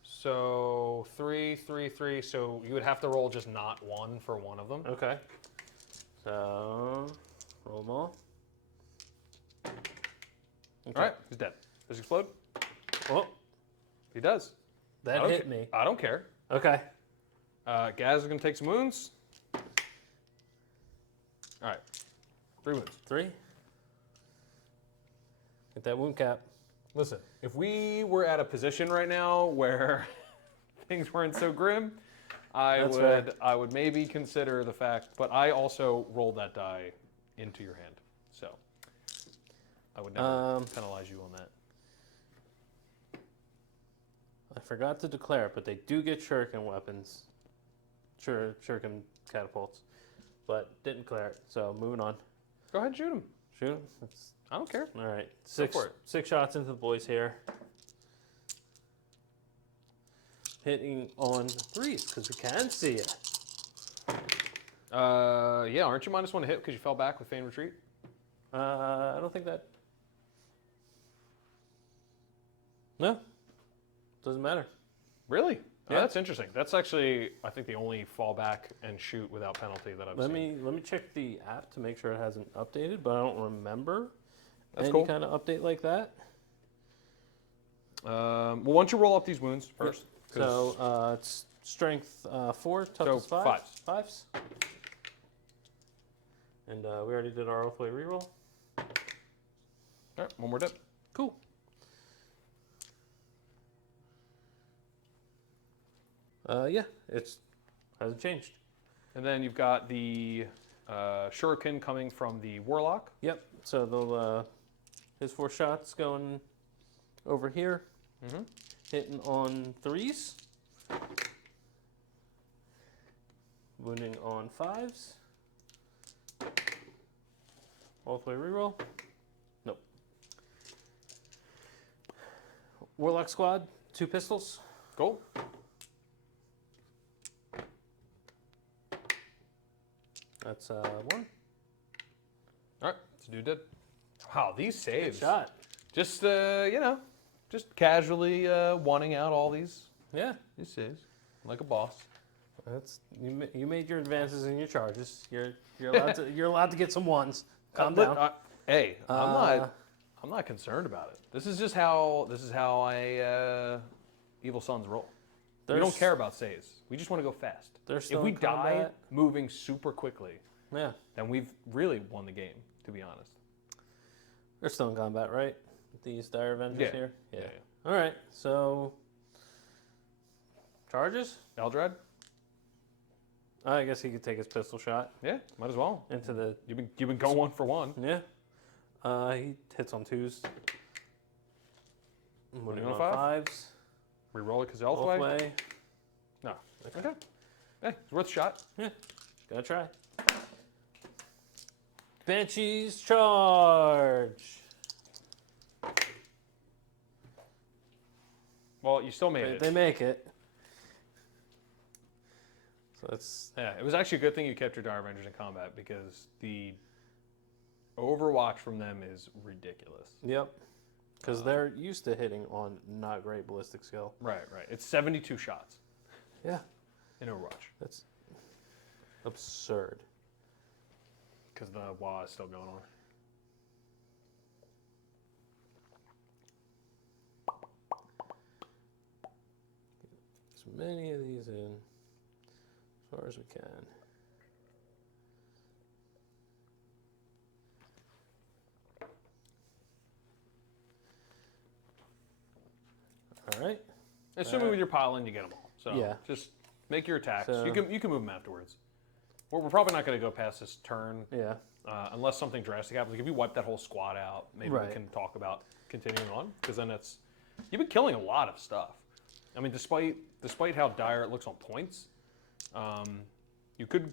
So 3, 3, 3. So you would have to roll just not 1 for one of them. Okay. So roll them all. Okay. All right, he's dead. Does he explode? Oh, He does. I that don't hit ca- me. I don't care. Okay. Gaz is going to take some wounds. All right. 3 wounds. 3. Get that wound cap. Listen, if we were at a position right now where things weren't so grim, That's fair. I would maybe consider the fact, but I also rolled that die into your hand. So I would never penalize you on that. I forgot to declare it, but they do get shuriken weapons. Shuriken catapults. But didn't declare it, so moving on. Go ahead and shoot him. Shoot 'em. It's, I don't care. all right. for it. 6 shots into the boys here. Hitting on 3s, because we can see it. Yeah, aren't you -1 to hit because you fell back with Feign Retreat? I don't think that... No. Doesn't matter. Really? Oh, Yeah. that's interesting. That's actually, I think, the only fall back and shoot without penalty that I've Let seen. me check the app to make sure it hasn't updated, but I don't remember That's any cool. kind of update like that. Well, why don't you roll up these wounds first? 'Cause- So it's strength 4, toughness So 5. 5s. And we already did our all-the-way reroll. all right, one more dip. Cool. Yeah, it's hasn't changed. And then you've got the shuriken coming from the warlock. Yep. So they'll his 4 shots going over here, Mm-hmm. hitting on 3s, wounding on 5s. All the way reroll. Nope. Warlock squad, 2 pistols. Go. That's 1. All right, it's a dude dead. Wow, these Good saves. shot. Just, just casually wanting out all these Yeah. saves like a boss. That's you made your advances and your charges. You're allowed to get some 1s. Calm But, down. hey, Uh, I'm not concerned about it. This is just how I Evil Sons roll. We don't There's- care about saves. We just want to go fast. They're If still we in die combat. moving super quickly, Yeah. then we've really won the game, to be honest. They're still in combat, right? These Dire Avengers Yeah. here? Yeah. All right, so... Charges? Eldrad? I guess he could take his pistol shot Yeah, might as well. into the... You've been going 1-for-1. Yeah. He hits on 2s. Wounding on on 5? 5s. Reroll it because Both Elfway? way. No. Okay. Hey, it's worth a shot. Yeah, gotta try. Banshees charge! Well, you still made it. They make it. So it's... Yeah, it was actually a good thing you kept your Dire Avengers in combat because the Overwatch from them is ridiculous. Yep. Because they're used to hitting on not great ballistic skill. Right. It's 72 shots Yeah. in Overwatch That's absurd. because the WA is still going on. As many of these in as far as we can. All right. Assuming with your piling, you get them all. So Yeah. just make your attacks. So- You can move them afterwards. We're probably not going to go past this turn Yeah. unless something drastic happens. Like if you wipe that whole squad out, maybe Right. we can talk about continuing on, because then you've been killing a lot of stuff. I mean, despite how dire it looks on points, you could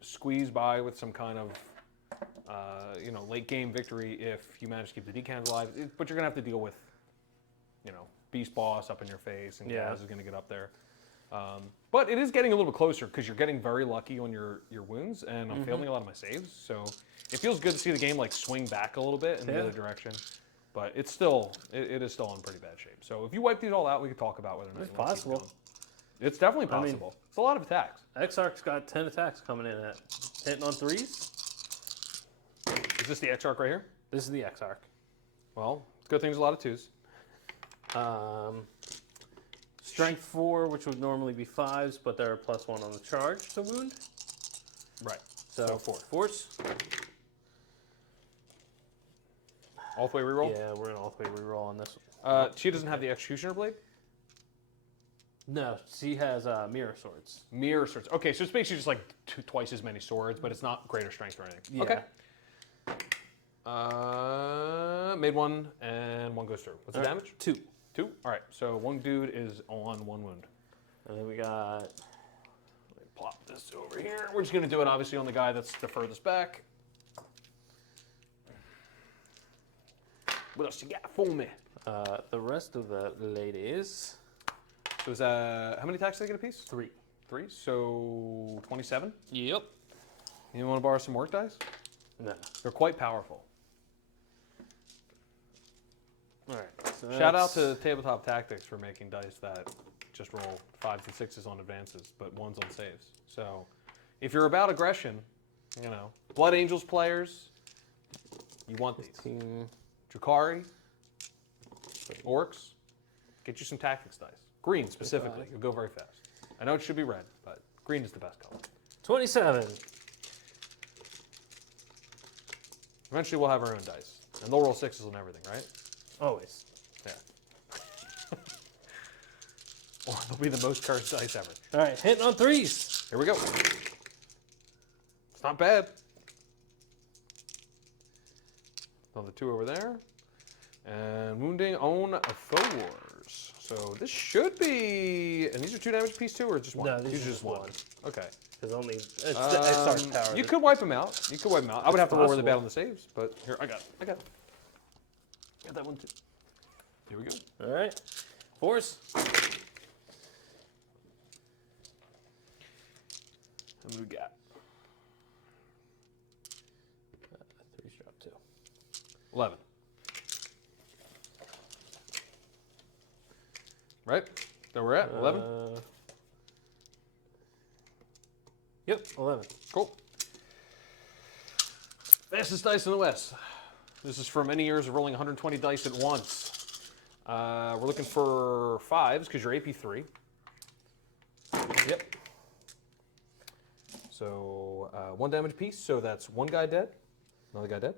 squeeze by with some kind of late game victory if you manage to keep the decans alive. But you're gonna have to deal with beast boss up in your face, and Yeah. Gaz is gonna get up there. But it is getting a little bit closer because you're getting very lucky on your wounds, and I'm failing a lot of my saves. So it feels good to see the game like swing back a little bit in the Yeah. other direction. But it's still it is still in pretty bad shape. So if you wipe these all out, we could talk about whether or not It's you wanna keep possible. going. It's definitely I mean- possible. It's a lot of attacks. Exarch's got 10 attacks coming in at hitting on 3s. Is this the X-Arc right here? This is the Exarch. Well, it's a good thing there's a lot of 2s. Strength 4, which would normally be 5s, but they're +1 on the charge to wound. Right. So 4. Force. All the way reroll? Yeah, we're going to all three reroll on this one. She doesn't have the Executioner Blade? No, she has mirror swords. Mirror swords. Okay, so it's basically just like twice as many swords, but it's not greater strength or anything. Yeah. Okay. Made one, and one goes through. What's the All right, damage? 2. 2? All right, so one dude is on 1 wound. And then we got Let me plop this over here. We're just going to do it, obviously, on the guy that's the furthest back. What else you got for me? the rest of the ladies. So is how many attacks do they get a piece? 3. 3, so 27. Yep. You want to borrow some work dice? No. They're quite powerful. All right. So Shout out that's- to Tabletop Tactics for making dice that just roll 5s and 6s on advances, but 1s on saves. So if you're about aggression, Blood Angels players, you want these. 15. Drakari, Orks, get you some tactics dice. Green specifically, you'll go very fast. I know it should be red, but green is the best color. 27. Eventually we'll have our own dice, and they'll roll 6s on everything, right? Always. Yeah. Or they'll be the most cursed dice ever. All right, hitting on 3s. Here we go. It's not bad. Another 2 over there. And wounding on fours. So this should be, and these are 2 damage piece too, or just 1? No, these are are just one. Okay. Because only it's the Exarch power. You could wipe them out. You could wipe them out. I would have to roll really bad possible. on the saves, but here, I got it. Got that one too. Here we go. All right. Force. How many we got? 3's drop 2. 11. Right? There we're at? 11? Yep, 11. Cool. Fastest dice in the West. This is from many years of rolling 120 dice at once. We're looking for 5s because you're AP3. Yep. So 1 damage piece. So that's 1 guy dead, another guy dead,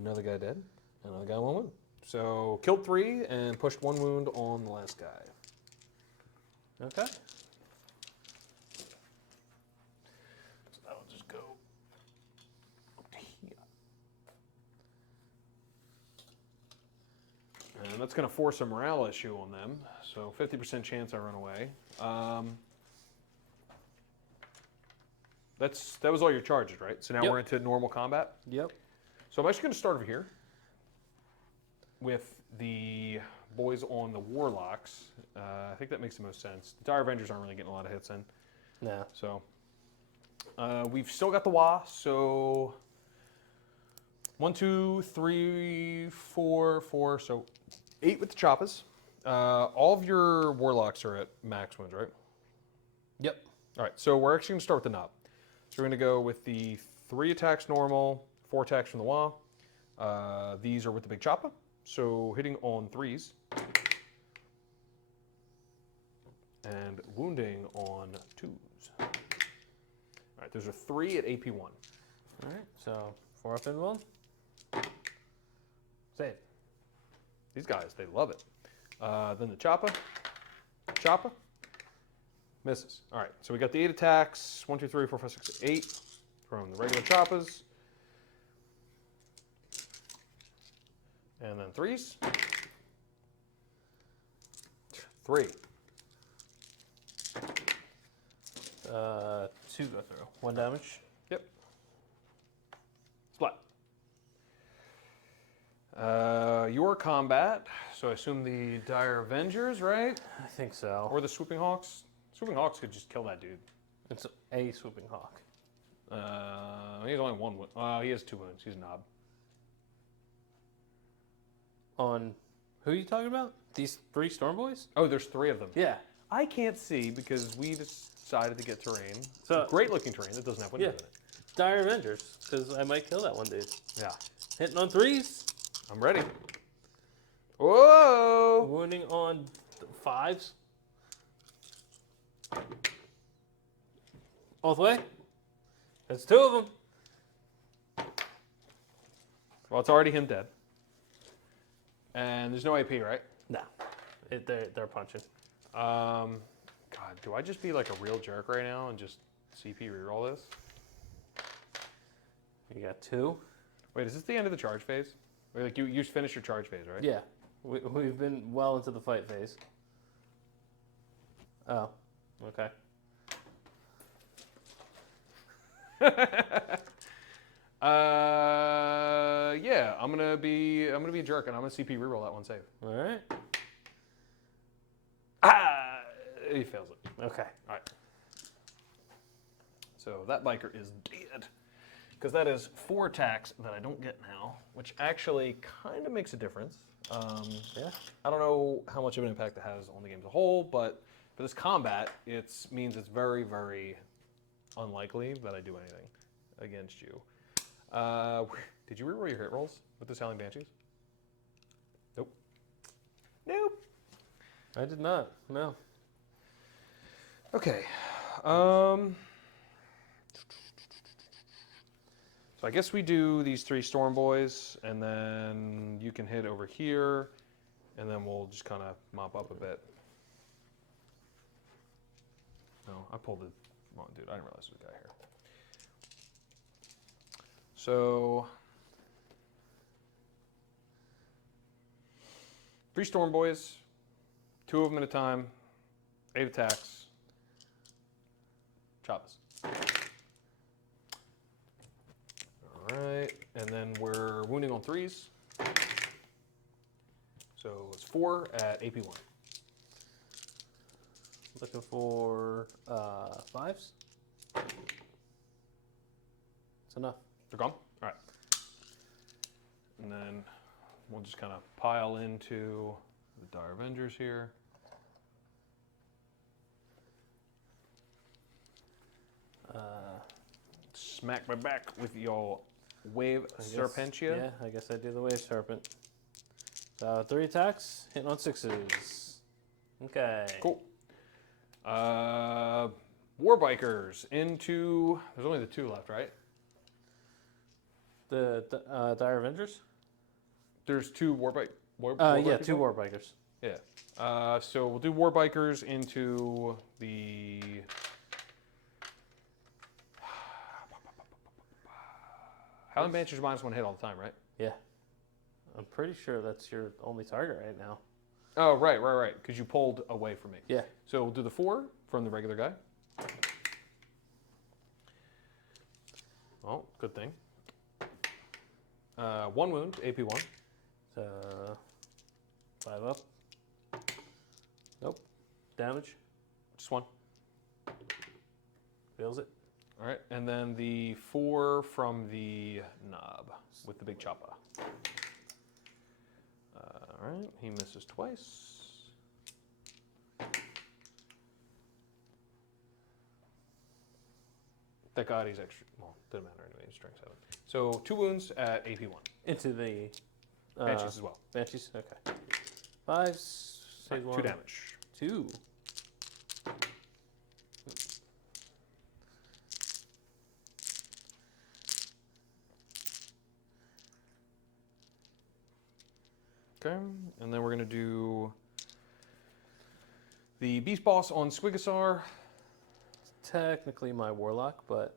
another guy dead, another guy 1 wound. So killed 3 and pushed 1 wound on the last guy. Okay. So that'll just go up here. And that's going to force a morale issue on them. So 50% chance I run away. That was all your charges, right? So now Yep. we're into normal combat. Yep. So I'm actually going to start over here with the boys on the Warlocks. I think that makes the most sense. The Dire Avengers aren't really getting a lot of hits in. No. So we've still got the Wa. So 1, 2, 3, 4, 4. So 8 with the Choppas. All of your Warlocks are at max wounds, right? Yep. All right, so we're actually going to start with the knob. So we're going to go with the 3 attacks normal, 4 attacks from the Wa. These are with the big choppa, so hitting on 3s. And wounding on 2s. All right, those are 3 at AP1. All right. So 4 up and 1. Save. These guys, they love it. Then the chopper. Chopper. Misses. All right, so we got the 8 attacks. 1, 2, 3, 4, 5, 6, 8 from the regular choppers. And then 3s. 3. 2 go through. 1 damage. Yep. Splat. Your combat. So I assume the Dire Avengers, right? I think so. Or the Swooping Hawks. Swooping Hawks could just kill that dude. It's a swooping hawk. He has only 1 wound. He has 2 wounds. He's a knob. On who are you talking about? These 3 storm boys? Oh, there's 3 of them. Yeah. I can't see because we decided to get terrain. So- Great looking terrain that doesn't have windows in it. Dire Avengers, because I might kill that one dude. Yeah. Hitting on 3s. I'm ready. Whoa! Wounding on 5s. All the way. That's 2 of them. Well, it's already him dead. And there's no AP, right? No. They're punching. God, do I just be like a real jerk right now and just CP reroll this? You got 2. Wait, is this the end of the charge phase? Or like you finished your charge phase, right? Yeah. We've been well into the fight phase. Oh. Okay. Yeah, I'm gonna be a jerk and I'm gonna CP reroll that one save. All right. Ah, he fails it. Okay. All right. So that biker is dead because that is 4 attacks that I don't get now, which actually kind of makes a difference. Yeah. I don't know how much of an impact it has on the game as a whole, but for this combat, it means it's very, very unlikely that I do anything against you. Did you reroll your hit rolls with the Howling Banshees? Nope. Nope. I did not. No. Okay. So I guess we do these 3 Storm Boys, and then you can hit over here, and then we'll just kind of mop up a bit. No, I pulled the wrong dude. I didn't realize there was a guy here. So 3 Storm Boys, 2 of them at a time, 8 attacks. Choppers. All right, and then we're wounding on 3s. So it's 4 at AP1. Looking for 5s. It's enough. They're gone? All right. And then we'll just kind of pile into the Dire Avengers here. Smack my back with your Wave Serpentia. Yeah, I guess I do the Wave Serpent. So 3 attacks, hitting on 6s. Okay. Cool. Warbikers into. There's only the 2 left, right? The Dire Avengers? There's 2 Warbikers. Yeah, 2 Warbikers. Yeah. So we'll do Warbikers into the. Howling Banshees -1 hit all the time, right? Yeah. I'm pretty sure that's your only target right now. Oh, right. Because you pulled away from me. Yeah. So we'll do the 4 from the regular guy. Oh, good thing. 1 wound, AP1. So 5 up. Nope. Damage. Just 1. Feels it. All right. And then the 4 from the knob with the big chopper. All right. He misses twice. Thank God he's extra. Well, doesn't matter anyway. He's strength 7. So 2 wounds at AP1. Into the Banshees as well. Banshees. Okay. 5s. Save 1. 2 damage. 2. Okay. And then we're going to do The Beast Boss on Squigasar. It's technically my Warlock, but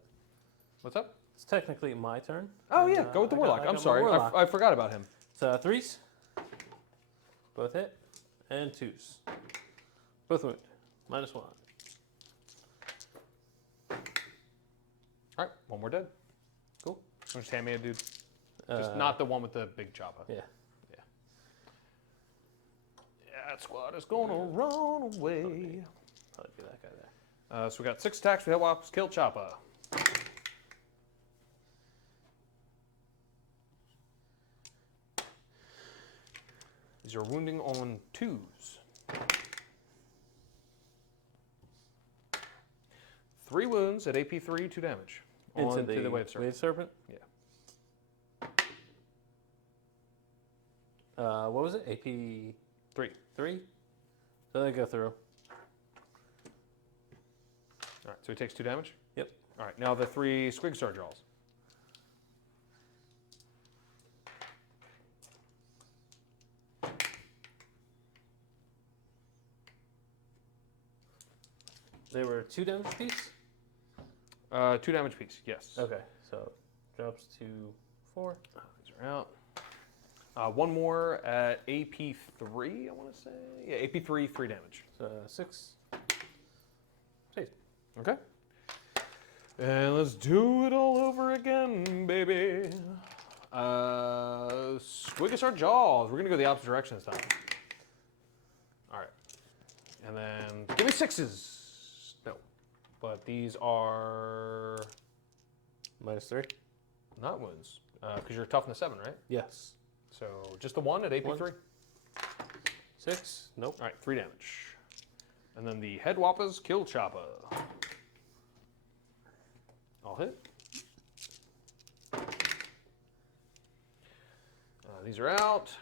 What's up? it's technically my turn. Oh, And, yeah, go with the I got- Warlock. I I'm got my sorry. Warlock. I forgot about him. So 3s. Both hit. And 2s. Both wound. -1. All right, one more dead. Cool. Just hand me a dude. Just Uh, not the one with the big chopper. Yeah. Yeah, that squad is gonna run away. Probably be that guy there. So we got 6 attacks. We have Wops, kill Chopper. These are wounding on 2s. 3 wounds at AP3, 2 damage. Into On to the Wave Serpent. Wave Serpent? Yeah. What was it? AP 3. 3? So they go through. All right, so he takes 2 damage? Yep. All right, now the 3 Squigstar Jaws. They were 2 damage apiece? 2 damage piece, yes. Okay, so drops to 4. These are out. One more at AP3, I want to say. Yeah, AP3, 3 damage. So 6. 6. Okay. And let's do it all over again, baby. Squigasar Jaws. We're going to go the opposite direction this time. All right. And then give me 6s. No. But these are -3? not wounds. Because you're toughness 7, right? Yes. So just the 1 at AP3. 6? Nope. All right, 3 damage. And then the Head Wappas kill Chopper. I'll hit. These are out.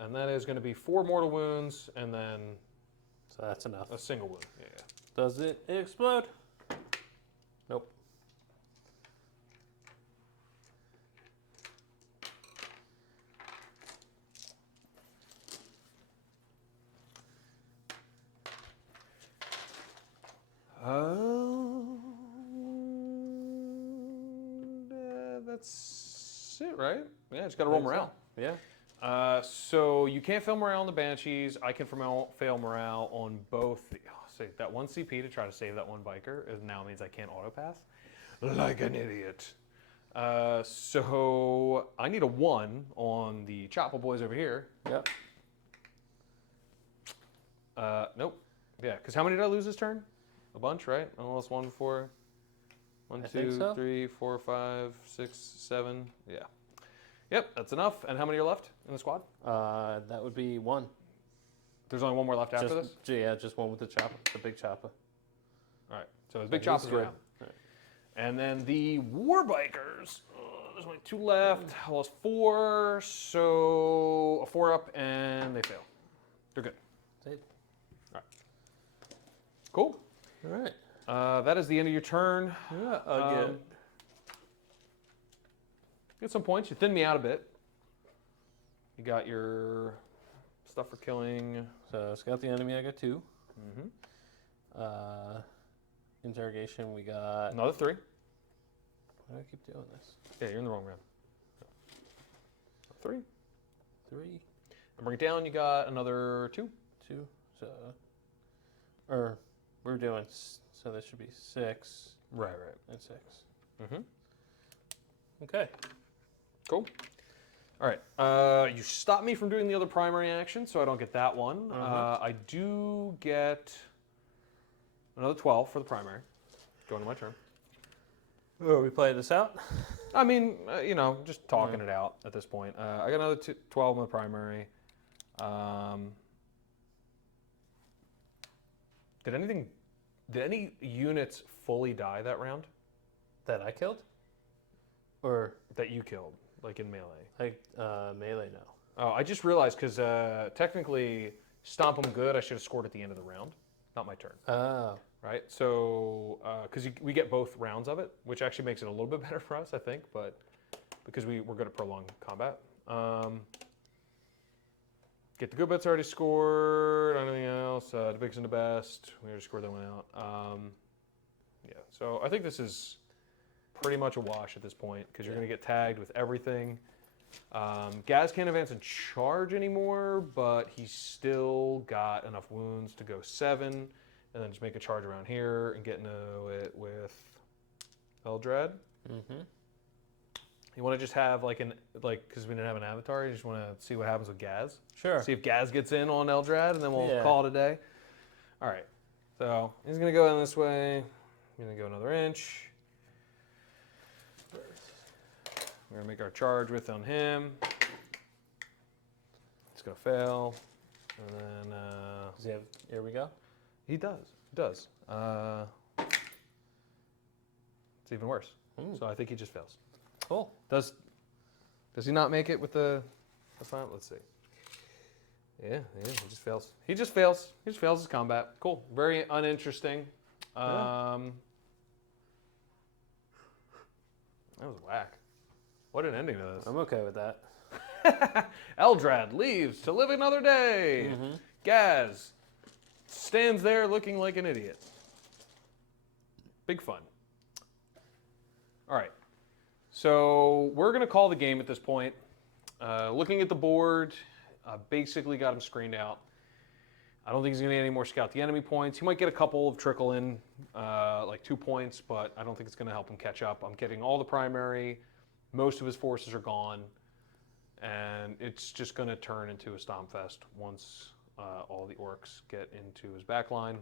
And that is going to be 4 mortal wounds and then So that's enough. a single wound. Yeah. Does it explode? Nope. That's it, right? Yeah, just got to roll morale. Yeah. So you can't fail morale on the Banshees. I can fail morale on both. Say that 1 CP to try to save that 1 biker is now means I can't autopath. Like an idiot. So I need a 1 on the Chopper boys over here. Yep. Nope. Yeah, because how many did I lose this turn? A bunch, right? I lost 1 before. 1, I think 2, so. 3, 4, 5, 6, 7. Yeah. Yep, that's enough. And how many are left in the squad? That would be 1. There's only 1 more left after Just, this? yeah, just 1 with the chopper, the big chopper. All right. So the big He's chopper's good. around. All right. And then the War Bikers. There's only 2 left. I lost 4. So a 4 up and they fail. They're good. Save. Cool. All right. That is the end of your turn. Yeah, I'll Get some points. You thinned me out a bit. You got your stuff for killing. So scout the enemy, I got 2. Mm-hmm. Interrogation, we got. Another 3. Why do I keep doing this? Yeah, you're in the wrong round. 3. 3, And bring it down. You got another 2. 2. So, or we're doing. So this should be 6 Right. and 6. Mm-hmm. Okay. Cool. All right. You stopped me from doing the other primary action, so I don't get that one. I do get another 12 for the primary. Going to my turn. Oh, we play this out. I mean, just talking it out at this point. I got another 12 in the primary. Did any units fully die that round That I killed, or that you killed, like in melee? like melee? No. Oh, I just realized because technically, stomp them good. I should have scored at the end of the round, not my turn. Oh. Right. So because we get both rounds of it, which actually makes it a little bit better for us, I think. But because we're good at prolonged combat. Get the good bets already scored. Anything else? The biggest and the best. We already scored that one out. Yeah, so I think this is pretty much a wash at this point because you're going to get tagged with everything. Gaz can't advance and charge anymore, but he's still got enough wounds to go 7, and then just make a charge around here and get into it with Eldrad. Mm-hmm. You want to just have because we didn't have an avatar, you just want to see what happens with Gaz. Sure. See if Gaz gets in on Eldrad, and then we'll Yeah. call it a day. All right. So he's going to go in this way. I'm going to go another inch. We're going to make our charge with on him. It's going to fail. And then... Does he have, here we go. he does. He does. It's even worse. So I think he just fails. Cool. Does he not make it with the... That's not... Let's see. Yeah, he just fails. He just fails. He just fails his combat. Cool. Very uninteresting. That was whack. What an ending to this. I'm okay with that. Eldrad leaves to live another day. Gaz stands there looking like an idiot. Big fun. All right. So we're going to call the game at this point. Looking at the board, basically got him screened out. I don't think he's going to get any more scout the enemy points. He might get a couple of trickle in, like 2 points, but I don't think it's going to help him catch up. I'm getting all the primary. Most of his forces are gone. And it's just going to turn into a stomp fest once all the orcs get into his back line.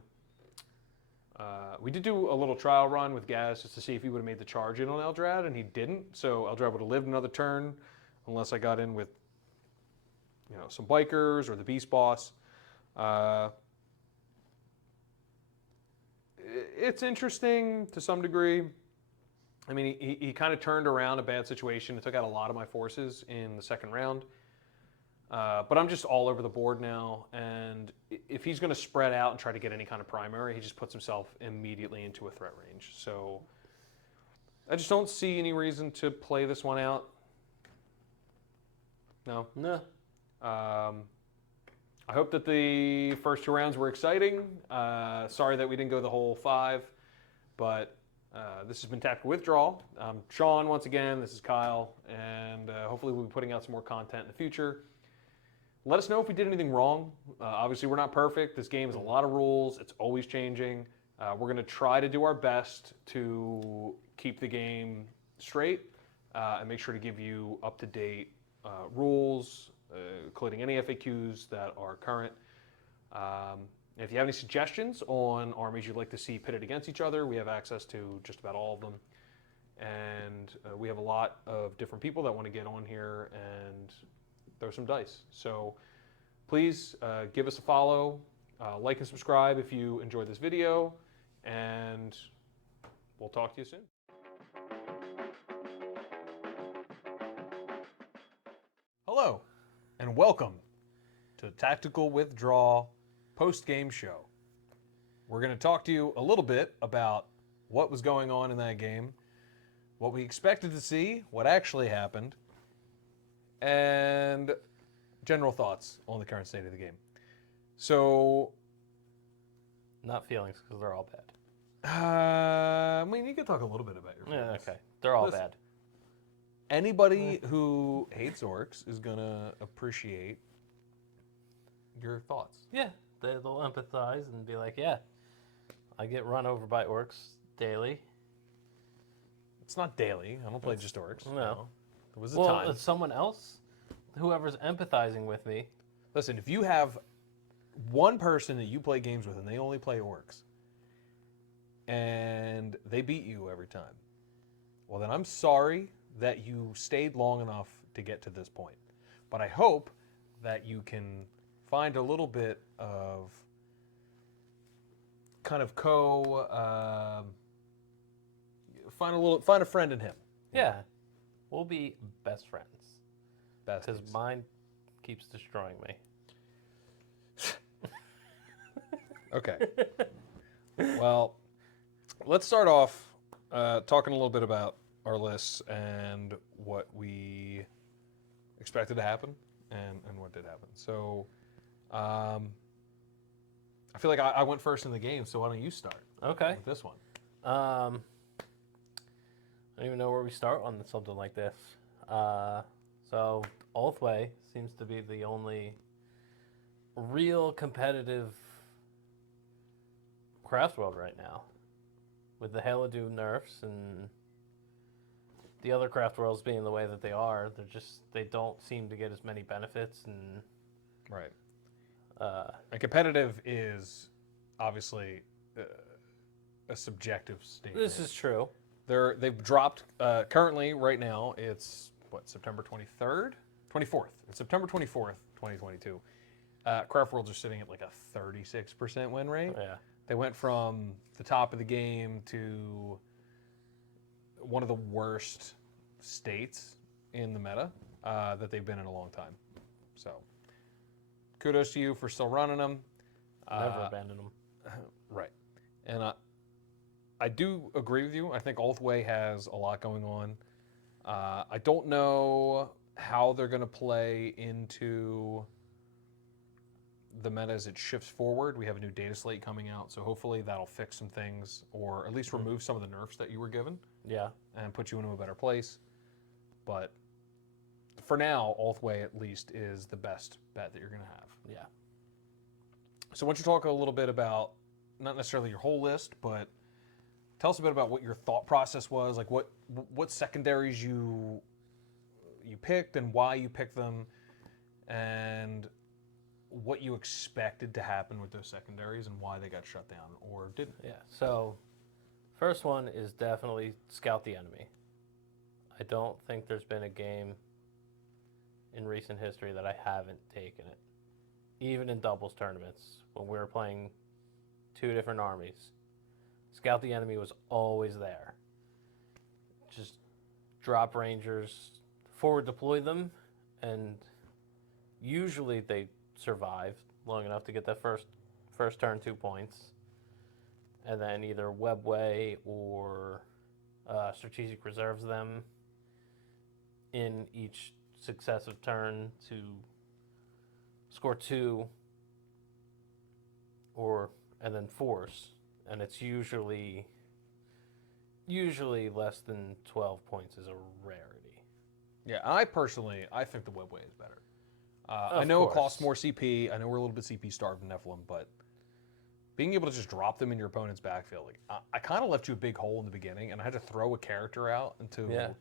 We did do a little trial run with Gaz just to see if he would have made the charge in on Eldrad, and he didn't. So Eldrad would have lived another turn unless I got in with some bikers or the beast boss. It's interesting to some degree. I mean, he kind of turned around a bad situation and took out a lot of my forces in the second round. But I'm just all over the board now, and if he's going to spread out and try to get any kind of primary, he just puts himself immediately into a threat range. So I just don't see any reason to play this one out. No. No. I hope that the first 2 rounds were exciting. Sorry that we didn't go the whole 5, but this has been Tactical Withdrawal. Sean, once again, this is Kyle, and hopefully we'll be putting out some more content in the future. Let us know if we did anything wrong. Obviously, we're not perfect. This game has a lot of rules. It's always changing. We're going to try to do our best to keep the game straight and make sure to give you up-to-date rules, including any FAQs that are current. If you have any suggestions on armies you'd like to see pitted against each other, we have access to just about all of them. And we have a lot of different people that want to get on here and throw some dice. So please give us a follow, like and subscribe if you enjoyed this video, and we'll talk to you soon. Hello, and welcome to the Tactical Withdrawal post-game show. We're going to talk to you a little bit about what was going on in that game, what we expected to see, what actually happened, and general thoughts on the current state of the game. So, Not feelings, because they're all bad. I mean, you can talk a little bit about your feelings. Yeah, okay. They're all Listen. bad. Anybody who hates orcs is going to appreciate your thoughts. Yeah, they'll empathize and be like, yeah, I get run over by orcs daily. It's not daily. I don't play just orcs. No. There was a Well, time. it's someone else, whoever's empathizing with me. Listen, if you have one person that you play games with and they only play orcs, and they beat you every time, well, then I'm sorry that you stayed long enough to get to this point. But I hope that you can find a little bit of kind of find a friend in him. Yeah. We'll be best friends. Best. Because mine keeps destroying me. Okay. Well, let's start off talking a little bit about our lists and what we expected to happen and what did happen. So I feel like I went first in the game, so why don't you start Okay. with this one? I don't even know where we start on something like this. So Ulthway seems to be the only real competitive Craftworld right now, with the Halodu nerfs and the other Craftworlds being the way that they are. They don't seem to get as many benefits, and Right. And competitive is obviously a subjective statement. this is true. They've dropped currently right now. It's what, September 23rd, 24th. It's September 24th, 2022. Craftworlds are sitting at like a 36% win rate. Yeah. They went from the top of the game to one of the worst states in the meta that they've been in a long time. So, kudos to you for still running them. Never abandon them. Right. And I do agree with you. I think Ulthway has a lot going on. I don't know how they're going to play into the meta as it shifts forward. We have a new data slate coming out, so hopefully that'll fix some things, or at least remove some of the nerfs that you were given Yeah. and put you into a better place. But for now, Ulthway at least is the best bet that you're going to have. Yeah. So why don't you talk a little bit about, not necessarily your whole list, but tell us a bit about what your thought process was, like what secondaries you picked and why you picked them, and what you expected to happen with those secondaries and why they got shut down or didn't. Yeah. So, first one is definitely scout the enemy. I don't think there's been a game in recent history that I haven't taken it. Even in doubles tournaments, when we were playing two different armies, scout the enemy was always there. Just drop rangers, forward deploy them, and usually they survive long enough to get that first turn 2 points, and then either webway or strategic reserves them in each successive turn to score 2 and then force, and it's usually less than 12 points is a rarity. Yeah, I think the webway is better. I Of know course. it costs more CP. I know we're a little bit CP starved in Nephilim, but being able to just drop them in your opponent's backfield, like I kind of left you a big hole in the beginning, and I had to throw a character out into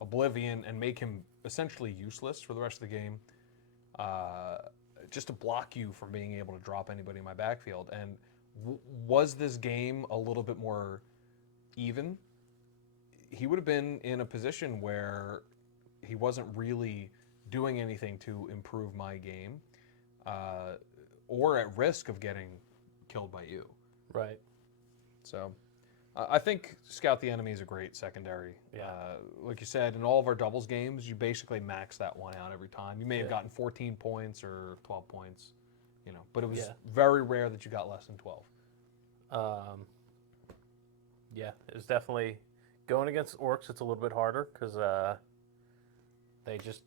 oblivion and make him essentially useless for the rest of the game, just to block you from being able to drop anybody in my backfield. And was this game a little bit more even? He would have been in a position where he wasn't really doing anything to improve my game, or at risk of getting killed by you. Right. So I think Scout the Enemy is a great secondary. Yeah. Like you said, in all of our doubles games, you basically max that one out every time. You may have gotten 14 points or 12 points, but it was very rare that you got less than 12. Yeah, it's definitely going against Orks. It's a little bit harder because they just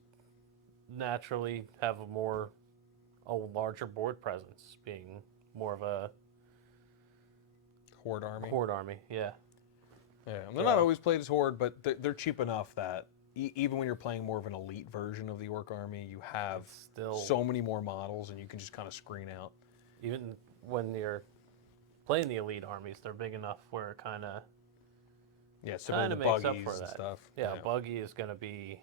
naturally have a larger board presence, being more of a Horde army. horde army. Yeah. Yeah, and they're not always played as Horde, but they're cheap enough that even when you're playing more of an elite version of the Orc army, you have Still so many more models, and you can just kind of screen out. even when you're playing the elite armies, they're big enough where it kind of Similar to makes up buggies for and that. stuff. Yeah, buggy is going to be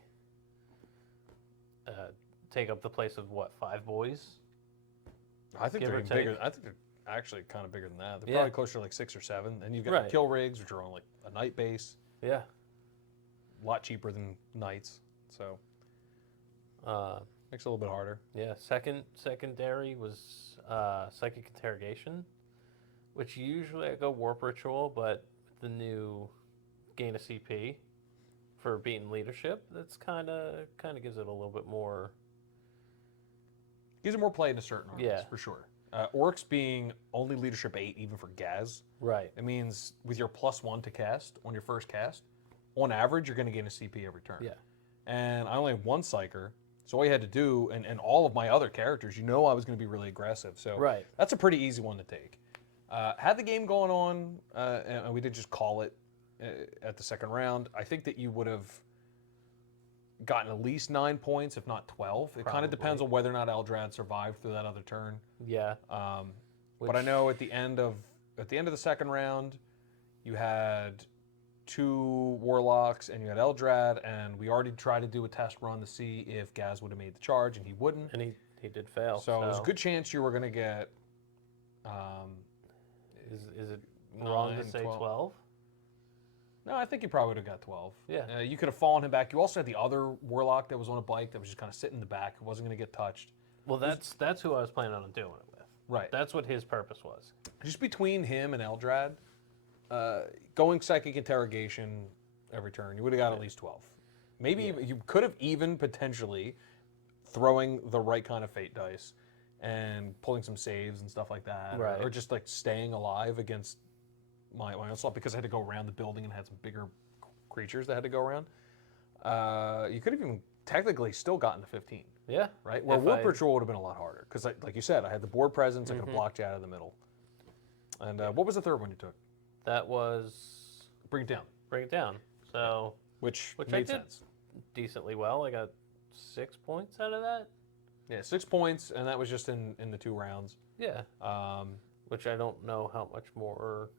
take up the place of what, 5 boys? I think Give they're or even bigger. take. I think they're actually kind of bigger than that. They're Yeah. probably closer to like 6 or 7. And you've got Right. your kill rigs, which are on like a night base, Yeah. a lot cheaper than knights. So makes it a little bit harder. Yeah. Secondary was psychic interrogation, which usually I go warp ritual, but with the new gain a CP for beating leadership, that's kind of gives it a little bit more. Gives it more play into certain armies, Yeah. for sure. Orcs being only leadership 8, even for Gaz, Right. it means with your +1 to cast on your first cast, on average, you're going to gain a CP every turn. Yeah. And I only have 1 Psyker, So all you had to do, and all of my other characters, I was going to be really aggressive. So Right. that's a pretty easy one to take. Had the game going on, and we did just call it at the second round, I think that you would have gotten at least 9 points, if not 12. It kind of depends on whether or not Eldrad survived through that other turn. Yeah. But I know at the end of the second round, you had 2 Warlocks and you had Eldrad, and we already tried to do a test run to see if Gaz would have made the charge, and he wouldn't. And he did fail. So it was a good chance you were going to get. Is it wrong to 9, say 12? 12? No, I think you probably would have got 12. Yeah. You could have fallen him back. You also had the other Warlock that was on a bike that was just kind of sitting in the back, who wasn't going to get touched. Well, that's who I was planning on doing it with. Right. That's what his purpose was. Just between him and Eldrad, going Psychic Interrogation every turn, you would have got at least 12. Maybe you could have even potentially throwing the right kind of fate dice and pulling some saves and stuff like that. Right. Or just like staying alive against my onslaught, because I had to go around the building and had some bigger creatures that had to go around. You could have even technically still gotten to 15. Yeah. Right? Where War Patrol would have been a lot harder. Because, like you said, I had the board presence. I could have blocked you out of the middle. And what was the third one you took? That was Bring It Down. Bring It Down. So Which I made did sense. decently well. I got 6 points out of that. Yeah, 6 points, and that was just in the 2 rounds. Yeah. Which I don't know how much more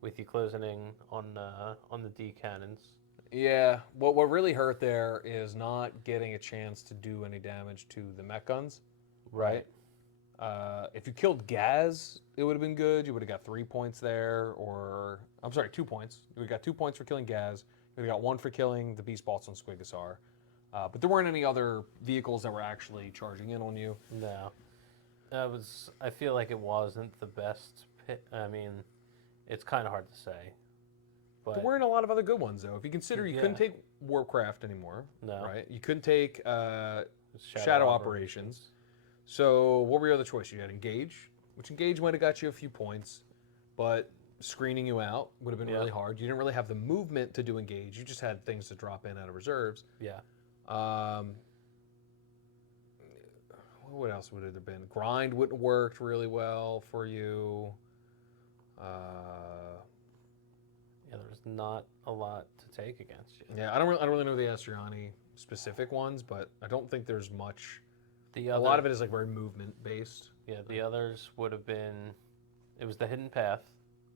with you closing in on the D cannons. Yeah, what really hurt there is not getting a chance to do any damage to the mech guns. Right. If you killed Gaz, it would have been good. You would have got 3 points there, or I'm sorry, 2 points. You would have got 2 points for killing Gaz. You would have got 1 for killing the Beast Bolts on Squigasar. But there weren't any other vehicles that were actually charging in on you. No. I feel like it wasn't the best I mean, it's kind of hard to say. But There weren't a lot of other good ones, though. If you consider you couldn't take Warcraft anymore, No. right? You couldn't take Shadow Operations. So what were your other choices? You had Engage, which Engage might have got you a few points, but screening you out would have been really hard. You didn't really have the movement to do Engage. You just had things to drop in out of reserves. Yeah. What else would it have been? Grind wouldn't have worked really well for you. Yeah, there's not a lot to take against you. Yeah, I don't really know the Astriani specific ones, but I don't think there's much. A lot of it is like very movement based. Yeah, the others would have been. It was the hidden path,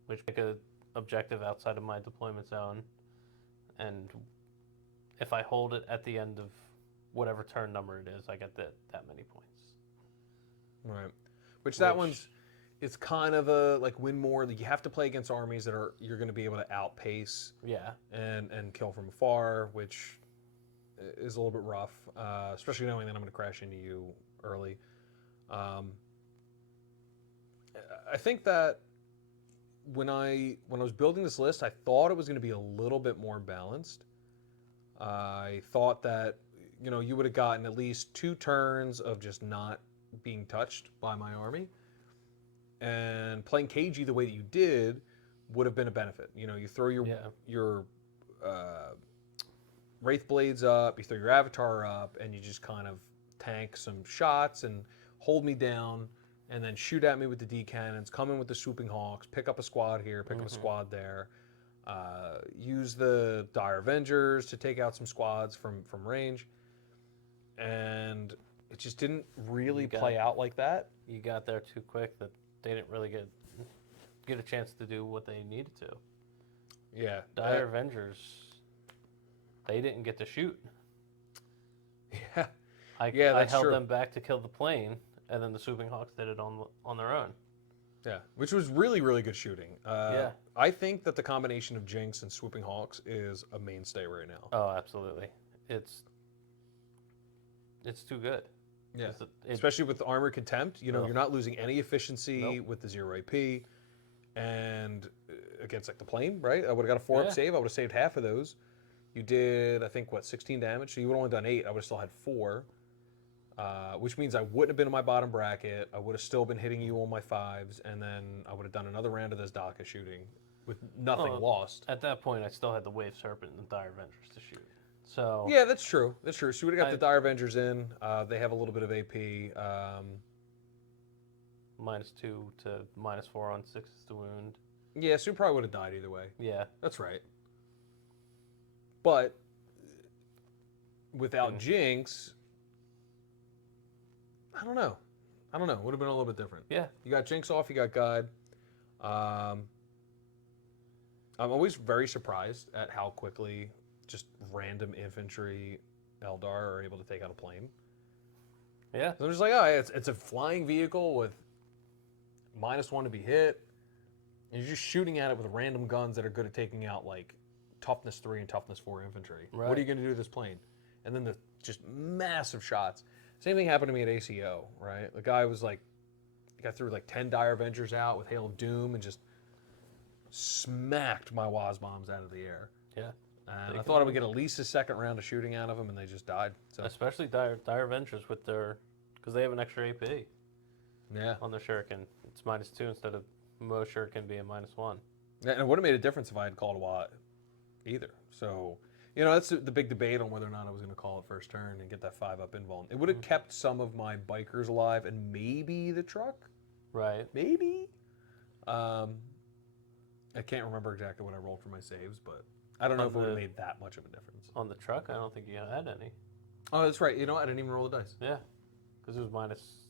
which make a objective outside of my deployment zone, and if I hold it at the end of whatever turn number it is, I get that many points. Right. Which that one's, it's kind of a like win more. Like you have to play against armies that you're going to be able to outpace. Yeah. And kill from afar, which is a little bit rough, especially knowing that I'm going to crash into you early. I think that when I was building this list, I thought it was going to be a little bit more balanced. I thought that you would have gotten at least 2 turns of just not being touched by my army, and playing cagey the way that you did would have been a benefit. You throw your Wraith Blades up, you throw your Avatar up, and you just kind of tank some shots and hold me down, and then shoot at me with the D cannons, come in with the Swooping Hawks, pick up a squad here, pick up a squad there, use the Dire Avengers to take out some squads from range, and it just didn't really play out like that. You got there too quick that they didn't really get a chance to do what they needed to. Yeah. Dire Avengers, they didn't get to shoot. Yeah. I held them back to kill the plane, and then the Swooping Hawks did it on their own. Yeah, which was really, really good shooting. Yeah. I think that the combination of Jinx and Swooping Hawks is a mainstay right now. Oh, absolutely. It's too good. Yeah, especially with Armor Contempt. You're not losing any efficiency with the 0 AP. And against like the plane, right? I would have got a 4-up save. I would have saved half of those. You did, I think, 16 damage? So you would have only done 8. I would have still had 4. Which means I wouldn't have been in my bottom bracket. I would have still been hitting you on my 5s. And then I would have done another round of this DACA shooting with nothing lost. At that point, I still had the Wave Serpent and the Dire Avengers to shoot. So Yeah, that's true. That's true. So we would have got I- the Dire Avengers in. They have a little bit of AP. -2 to -4 on 6 is the wound. Yeah, so we probably would have died either way. Yeah. That's right. But without Mm. Jinx, I don't know. Would have been a little bit different. Yeah. You got Jinx off. You got Guide. I'm always very surprised at how quickly just random infantry Eldar are able to take out a plane. Yeah. So I'm just like, oh, it's a flying vehicle with -1 to be hit. And you're just shooting at it with random guns that are good at taking out like toughness 3 and toughness 4 infantry. What are Right. you going to do with this plane? And then the just massive shots. Same thing happened to me at ACO, right? The guy was like, got through like 10 Dire Avengers out with Hail of Doom and just smacked my Waz bombs out of the air. Yeah. And I thought I would get at least a second round of shooting out of them, and they just died. So Especially Dire Avengers with their, because they have an extra AP yeah, on their shuriken. It's -2 instead of most shuriken being -1. and it would have made a difference if I had called a Wat either. So that's the big debate on whether or not I was going to call it first turn and get that 5-up invuln. It would have kept some of my bikers alive and maybe the truck, Right. maybe. I can't remember exactly what I rolled for my saves, but I don't know On if it would have the- made that much of a difference. On the truck, I don't think you had any. Oh, that's right. I didn't even roll the dice. Yeah. Because it was minus.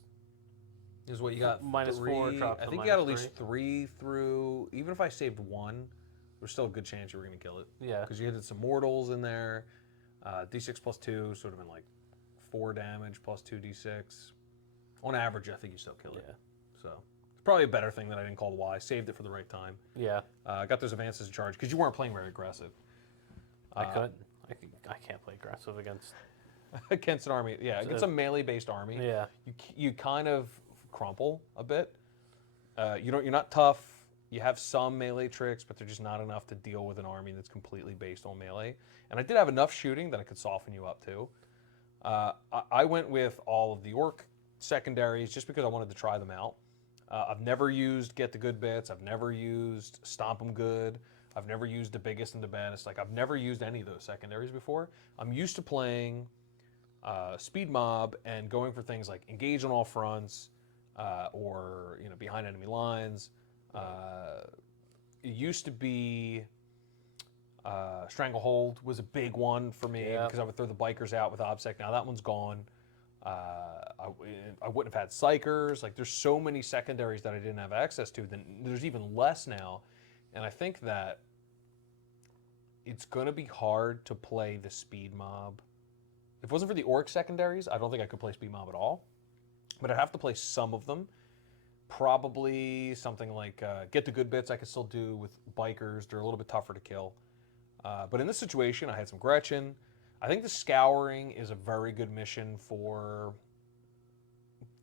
Is what you got. -4 drops I to think you got at -3. least 3 through. Even if I saved 1, there's still a good chance you were going to kill it. Yeah. Because you hit some mortals in there. D6 plus 2, sort of been like 4 damage plus 2 D6. On average, I think you still kill it. Yeah. So it's probably a better thing that I didn't call the Y. I saved it for the right time. Yeah. I got those advances in charge because you weren't playing very aggressive. I couldn't. I can't play aggressive against. Against an army. Yeah, against a melee-based army. Yeah. You kind of crumple a bit. You're not tough. You have some melee tricks, but they're just not enough to deal with an army that's completely based on melee. And I did have enough shooting that I could soften you up too. I went with all of the Ork secondaries just because I wanted to try them out. I've never used Get the Good Bits. I've never used Stomp 'em Good. I've never used the biggest and the baddest. Like I've never used any of those secondaries before. I'm used to playing Speed Mob and going for things like engage on all fronts or behind enemy lines. It used to be Stranglehold was a big one for me because I would throw the bikers out with OBSEC. Now that one's gone. I wouldn't have had Psychers. Like there's so many secondaries that I didn't have access to. Then there's even less now. And I think that it's going to be hard to play the Speed Mob. If it wasn't for the Orc secondaries, I don't think I could play Speed Mob at all. But I'd have to play some of them. Probably something like Get the Good Bits I could still do with bikers. They're a little bit tougher to kill. But in this situation, I had some Gretchen. I think the Scouring is a very good mission for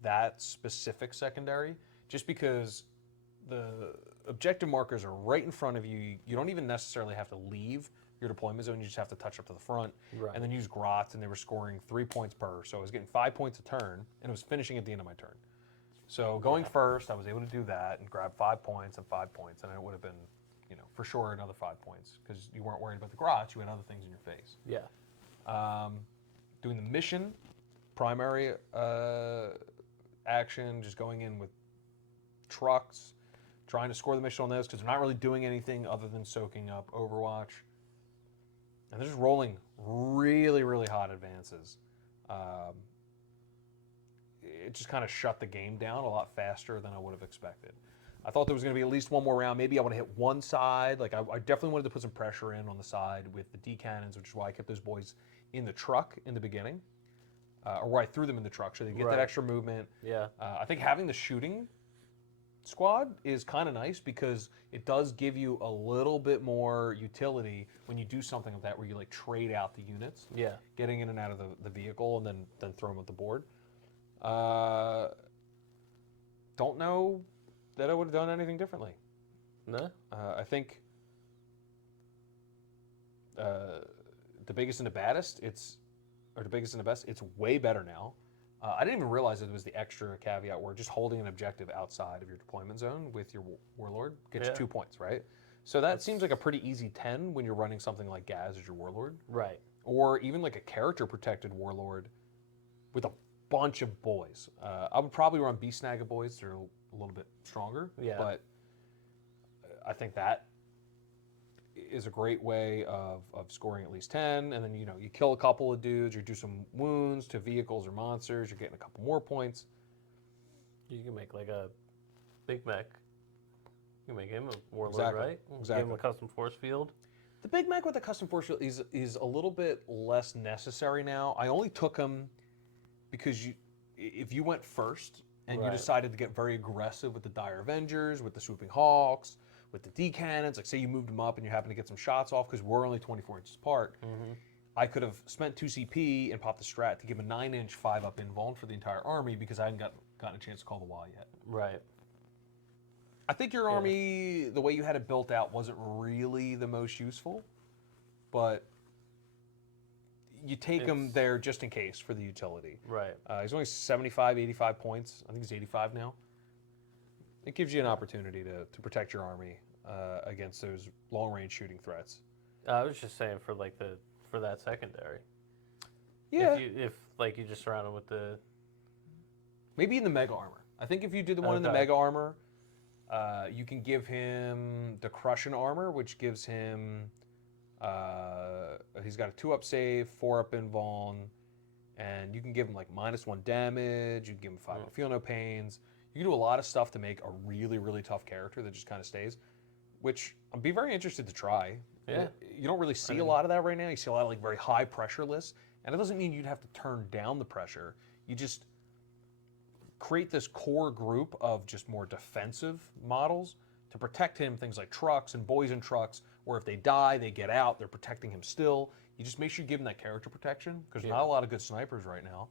that specific secondary, just because the objective markers are right in front of you. You don't even necessarily have to leave your deployment zone. You just have to touch up to the front Right. and then use Grots, and they were scoring 3 points per. So I was getting 5 points a turn, and it was finishing at the end of my turn. So going first, I was able to do that and grab 5 points and 5 points, and it would have been, for sure another 5 points because you weren't worried about the Grots. You had other things in your face. Yeah. Doing the mission, primary action, just going in with trucks, trying to score the mission on those because they're not really doing anything other than soaking up Overwatch. And they're just rolling really, really hot advances. It just kind of shut the game down a lot faster than I would have expected. I thought there was going to be at least one more round. Maybe I would have hit one side. Like I definitely wanted to put some pressure in on the side with the D cannons, which is why I kept those boys in the truck in the beginning, or where I threw them in the truck so they get that extra movement. Yeah. I think having the shooting squad is kind of nice because it does give you a little bit more utility when you do something like that where you like trade out the units, Yeah. getting in and out of the vehicle and then throw them at the board. Don't know that I would have done anything differently. No. I think the biggest and the baddest, the biggest and the best, it's way better now. I didn't even realize it was the extra caveat where just holding an objective outside of your deployment zone with your warlord gets you 2 points, right? So that seems like a pretty easy 10 when you're running something like Gaz as your warlord. Right. or even like a character protected warlord with a bunch of boys. I would probably run Beast Snagga boys. They're a little bit stronger, Yeah. but I think that is a great way of scoring at least 10, and then you kill a couple of dudes, you do some wounds to vehicles or monsters, you're getting a couple more points. You can make like a Big Mech. You can make him a warlord, Exactly. right? Exactly. Give him a custom force field. The Big Mac with the custom force field is a little bit less necessary now. I only took him because if you went first and you Right. decided to get very aggressive with the Dire Avengers, with the Swooping Hawks, with the D-Cannons, like say you moved them up and you happen to get some shots off because we're only 24 inches apart, I could have spent 2 CP and popped the strat to give a 9-inch 5-up invuln for the entire army because I hadn't gotten a chance to call the wall yet. Right. I think your army, the way you had it built out, wasn't really the most useful, but you take him there just in case for the utility. Right. He's only 75, 85 points. I think he's 85 now. It gives you an opportunity to protect your army against those long-range shooting threats. I was just saying for that secondary. Yeah. If you just surround him with the. Maybe in the mega armor. I think if you did the one in the Okay. mega armor, you can give him the Crushing armor, which gives him. He's got a 2-up save, 4-up invuln, and you can give him like -1 damage. You can give him 5 feel no pains. You can do a lot of stuff to make a really, really tough character that just kind of stays, which I'd be very interested to try. Yeah. You don't really see a lot of that right now. You see a lot of like very high pressure lists, and it doesn't mean you'd have to turn down the pressure. You just create this core group of just more defensive models to protect him, things like trucks and boys in trucks, where if they die, they get out, they're protecting him still. You just make sure you give him that character protection, because not a lot of good snipers right now,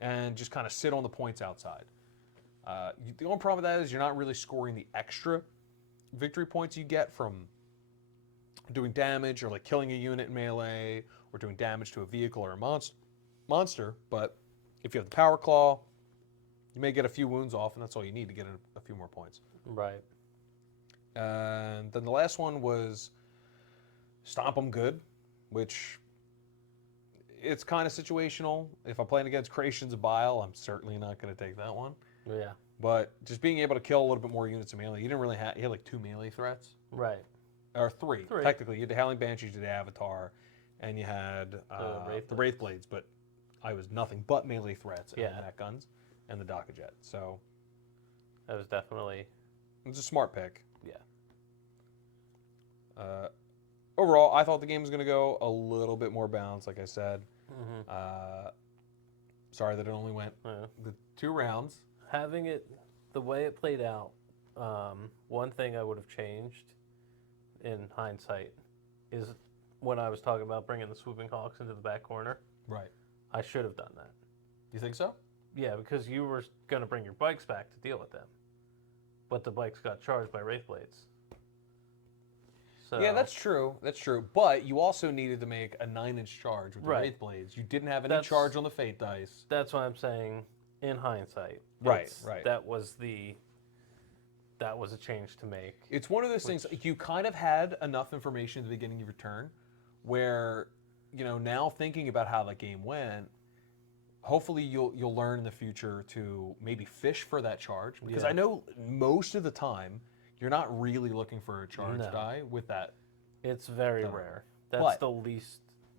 and just kind of sit on the points outside. The only problem with that is you're not really scoring the extra victory points you get from doing damage or like killing a unit in melee or doing damage to a vehicle or a monster. But if you have the Power Claw, you may get a few wounds off, and that's all you need to get a few more points. Right. And then the last one was Stomp 'em Good, which it's kind of situational. If I'm playing against Creations of Bile, I'm certainly not going to take that one. Yeah. But just being able to kill a little bit more units in melee, you didn't really have, you had like 2 melee threats. Right. Or 3. 3. Technically. You had the Howling Banshees, you had the Avatar, and you had the Wraith Blades, but I was nothing but melee threats and the net guns and the Daka Jet. So that was definitely... it was a smart pick. Yeah. Overall, I thought the game was going to go a little bit more balanced, like I said. Sorry that it only went the 2 rounds. Having it the way it played out, one thing I would have changed in hindsight is when I was talking about bringing the Swooping Hawks into the back corner. Right. I should have done that. You think so? Yeah, because you were going to bring your bikes back to deal with them. But the bikes got charged by Wraith Blades. So, Yeah, that's true. That's true. But you also needed to make a 9-inch charge with the Right. Wraith Blades. You didn't have any That's- charge on the Fate dice. That's why I'm saying, in hindsight. Right, right. That was a change to make. It's one of those things, like, you kind of had enough information at the beginning of your turn where, now thinking about how that game went, hopefully you'll learn in the future to maybe fish for that charge. Because I know most of the time, you're not really looking for a charge die with that. It's very rare. That's But- the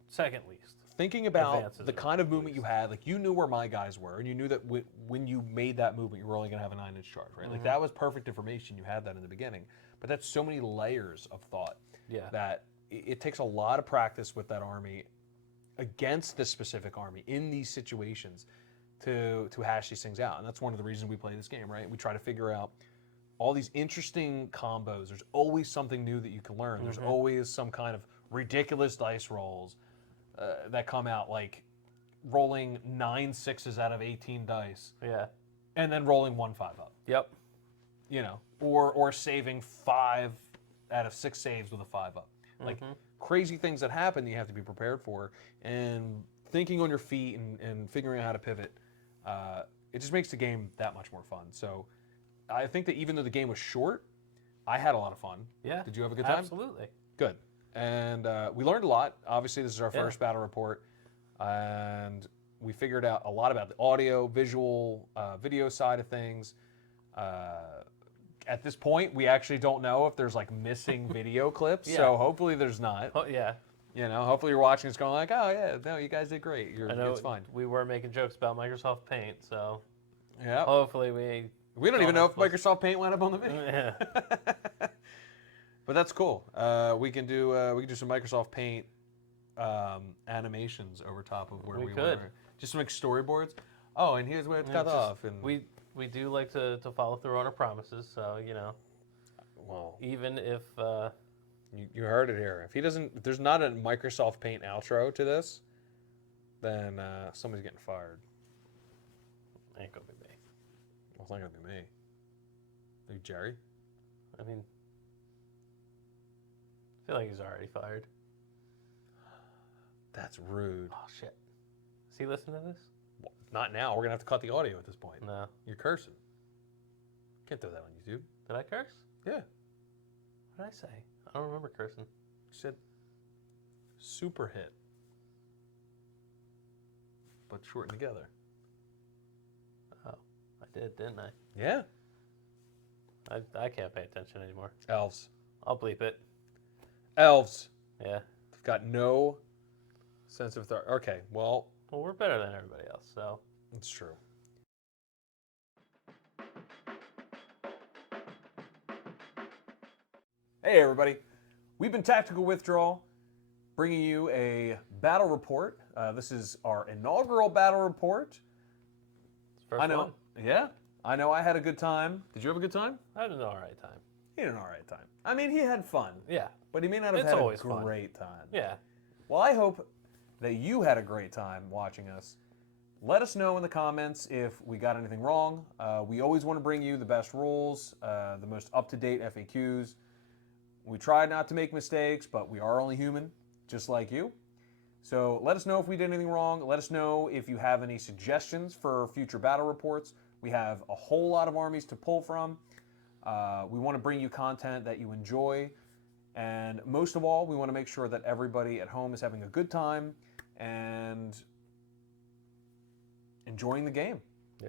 second least. Thinking about Advances the are kind of movement you had, like you knew where my guys were, and you knew that when you made that movement, you were only going to have a 9-inch charge, right? Like that was perfect information. You had that in the beginning, but that's so many layers of thought that it takes a lot of practice with that army against this specific army in these situations to hash these things out. And that's one of the reasons we play this game, right? We try to figure out all these interesting combos. There's always something new that you can learn. There's always some kind of ridiculous dice rolls that come out, like rolling 9 6s out of 18 dice. Yeah. And then rolling 1 5-up. Yep. Or saving 5 out of 6 saves with a 5-up. Like crazy things that happen that you have to be prepared for. And thinking on your feet and figuring out how to pivot, it just makes the game that much more fun. So I think that even though the game was short, I had a lot of fun. Yeah. Did you have a good time? Absolutely. Good. and we learned a lot. Obviously, this is our Yeah. first battle report, and we figured out a lot about the audio, visual, video side of things. At this point, we actually don't know if there's like missing video clips. Yeah. So hopefully there's not. Oh yeah, You know, hopefully you're watching it's going like, oh yeah, no, you guys did great. I know. It's fine. We were making jokes about Microsoft Paint, so Yeah. hopefully we. We don't even know if Microsoft Paint went up on the video. Yeah. But that's cool. We can do some Microsoft Paint animations over top of where We we could. were. Just to make storyboards. Oh, and here's where it's Yeah, cut just- off. And We do like to follow through on our promises, so well, even if you heard it here. If there's not a Microsoft Paint outro to this, then somebody's getting fired. ain't gonna be me. Well, it's not gonna be me. Are you Jerry? I mean, I feel like he's already fired. That's rude. Oh shit! Is he listening to this? Well, not now. We're gonna have to cut the audio at this point. No. You're cursing. Can't throw that on YouTube. Did I curse? Yeah. What did I say? I don't remember cursing. You said super hit, but shortened together. Oh, I did, didn't I? Yeah. I can't pay attention anymore. Elves. I'll bleep it. Elves. Yeah. They've got no sense of authority. Okay, well, Well, we're better than everybody else, so. it's true. Hey, everybody. We've been Tactical Withdrawal, bringing you a battle report. This is our inaugural battle report. It's first I know. one. Yeah. I know I had a good time. Did you have a good time? I had an alright time. He had an all right time. I mean, he had fun, Yeah. but he may not have It's had a always fun. great time. Yeah. Well, I hope that you had a great time watching us. Let us know in the comments if we got anything wrong. We always want to bring you the best rules, the most up-to-date FAQs. We try not to make mistakes, but we are only human, just like you. So let us know if we did anything wrong. Let us know if you have any suggestions for future battle reports. We have a whole lot of armies to pull from. We want to bring you content that you enjoy. And most of all, we want to make sure that everybody at home is having a good time and enjoying the game. Yeah.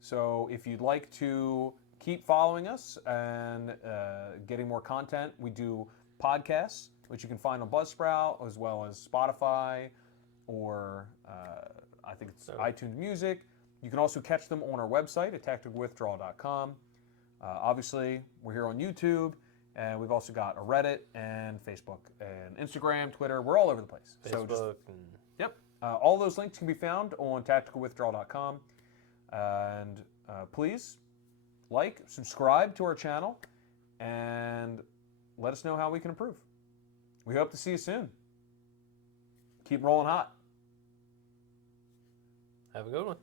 So if you'd like to keep following us and getting more content, we do podcasts, which you can find on Buzzsprout as well as Spotify or I think it's iTunes Music. You can also catch them on our website at tacticalwithdrawal.com. Obviously, we're here on YouTube, and we've also got a Reddit and Facebook and Instagram, Twitter. We're all over the place. Facebook and Yep. All those links can be found on tacticalwithdrawal.com. And please like, subscribe to our channel, and let us know how we can improve. We hope to see you soon. Keep rolling hot. have a good one.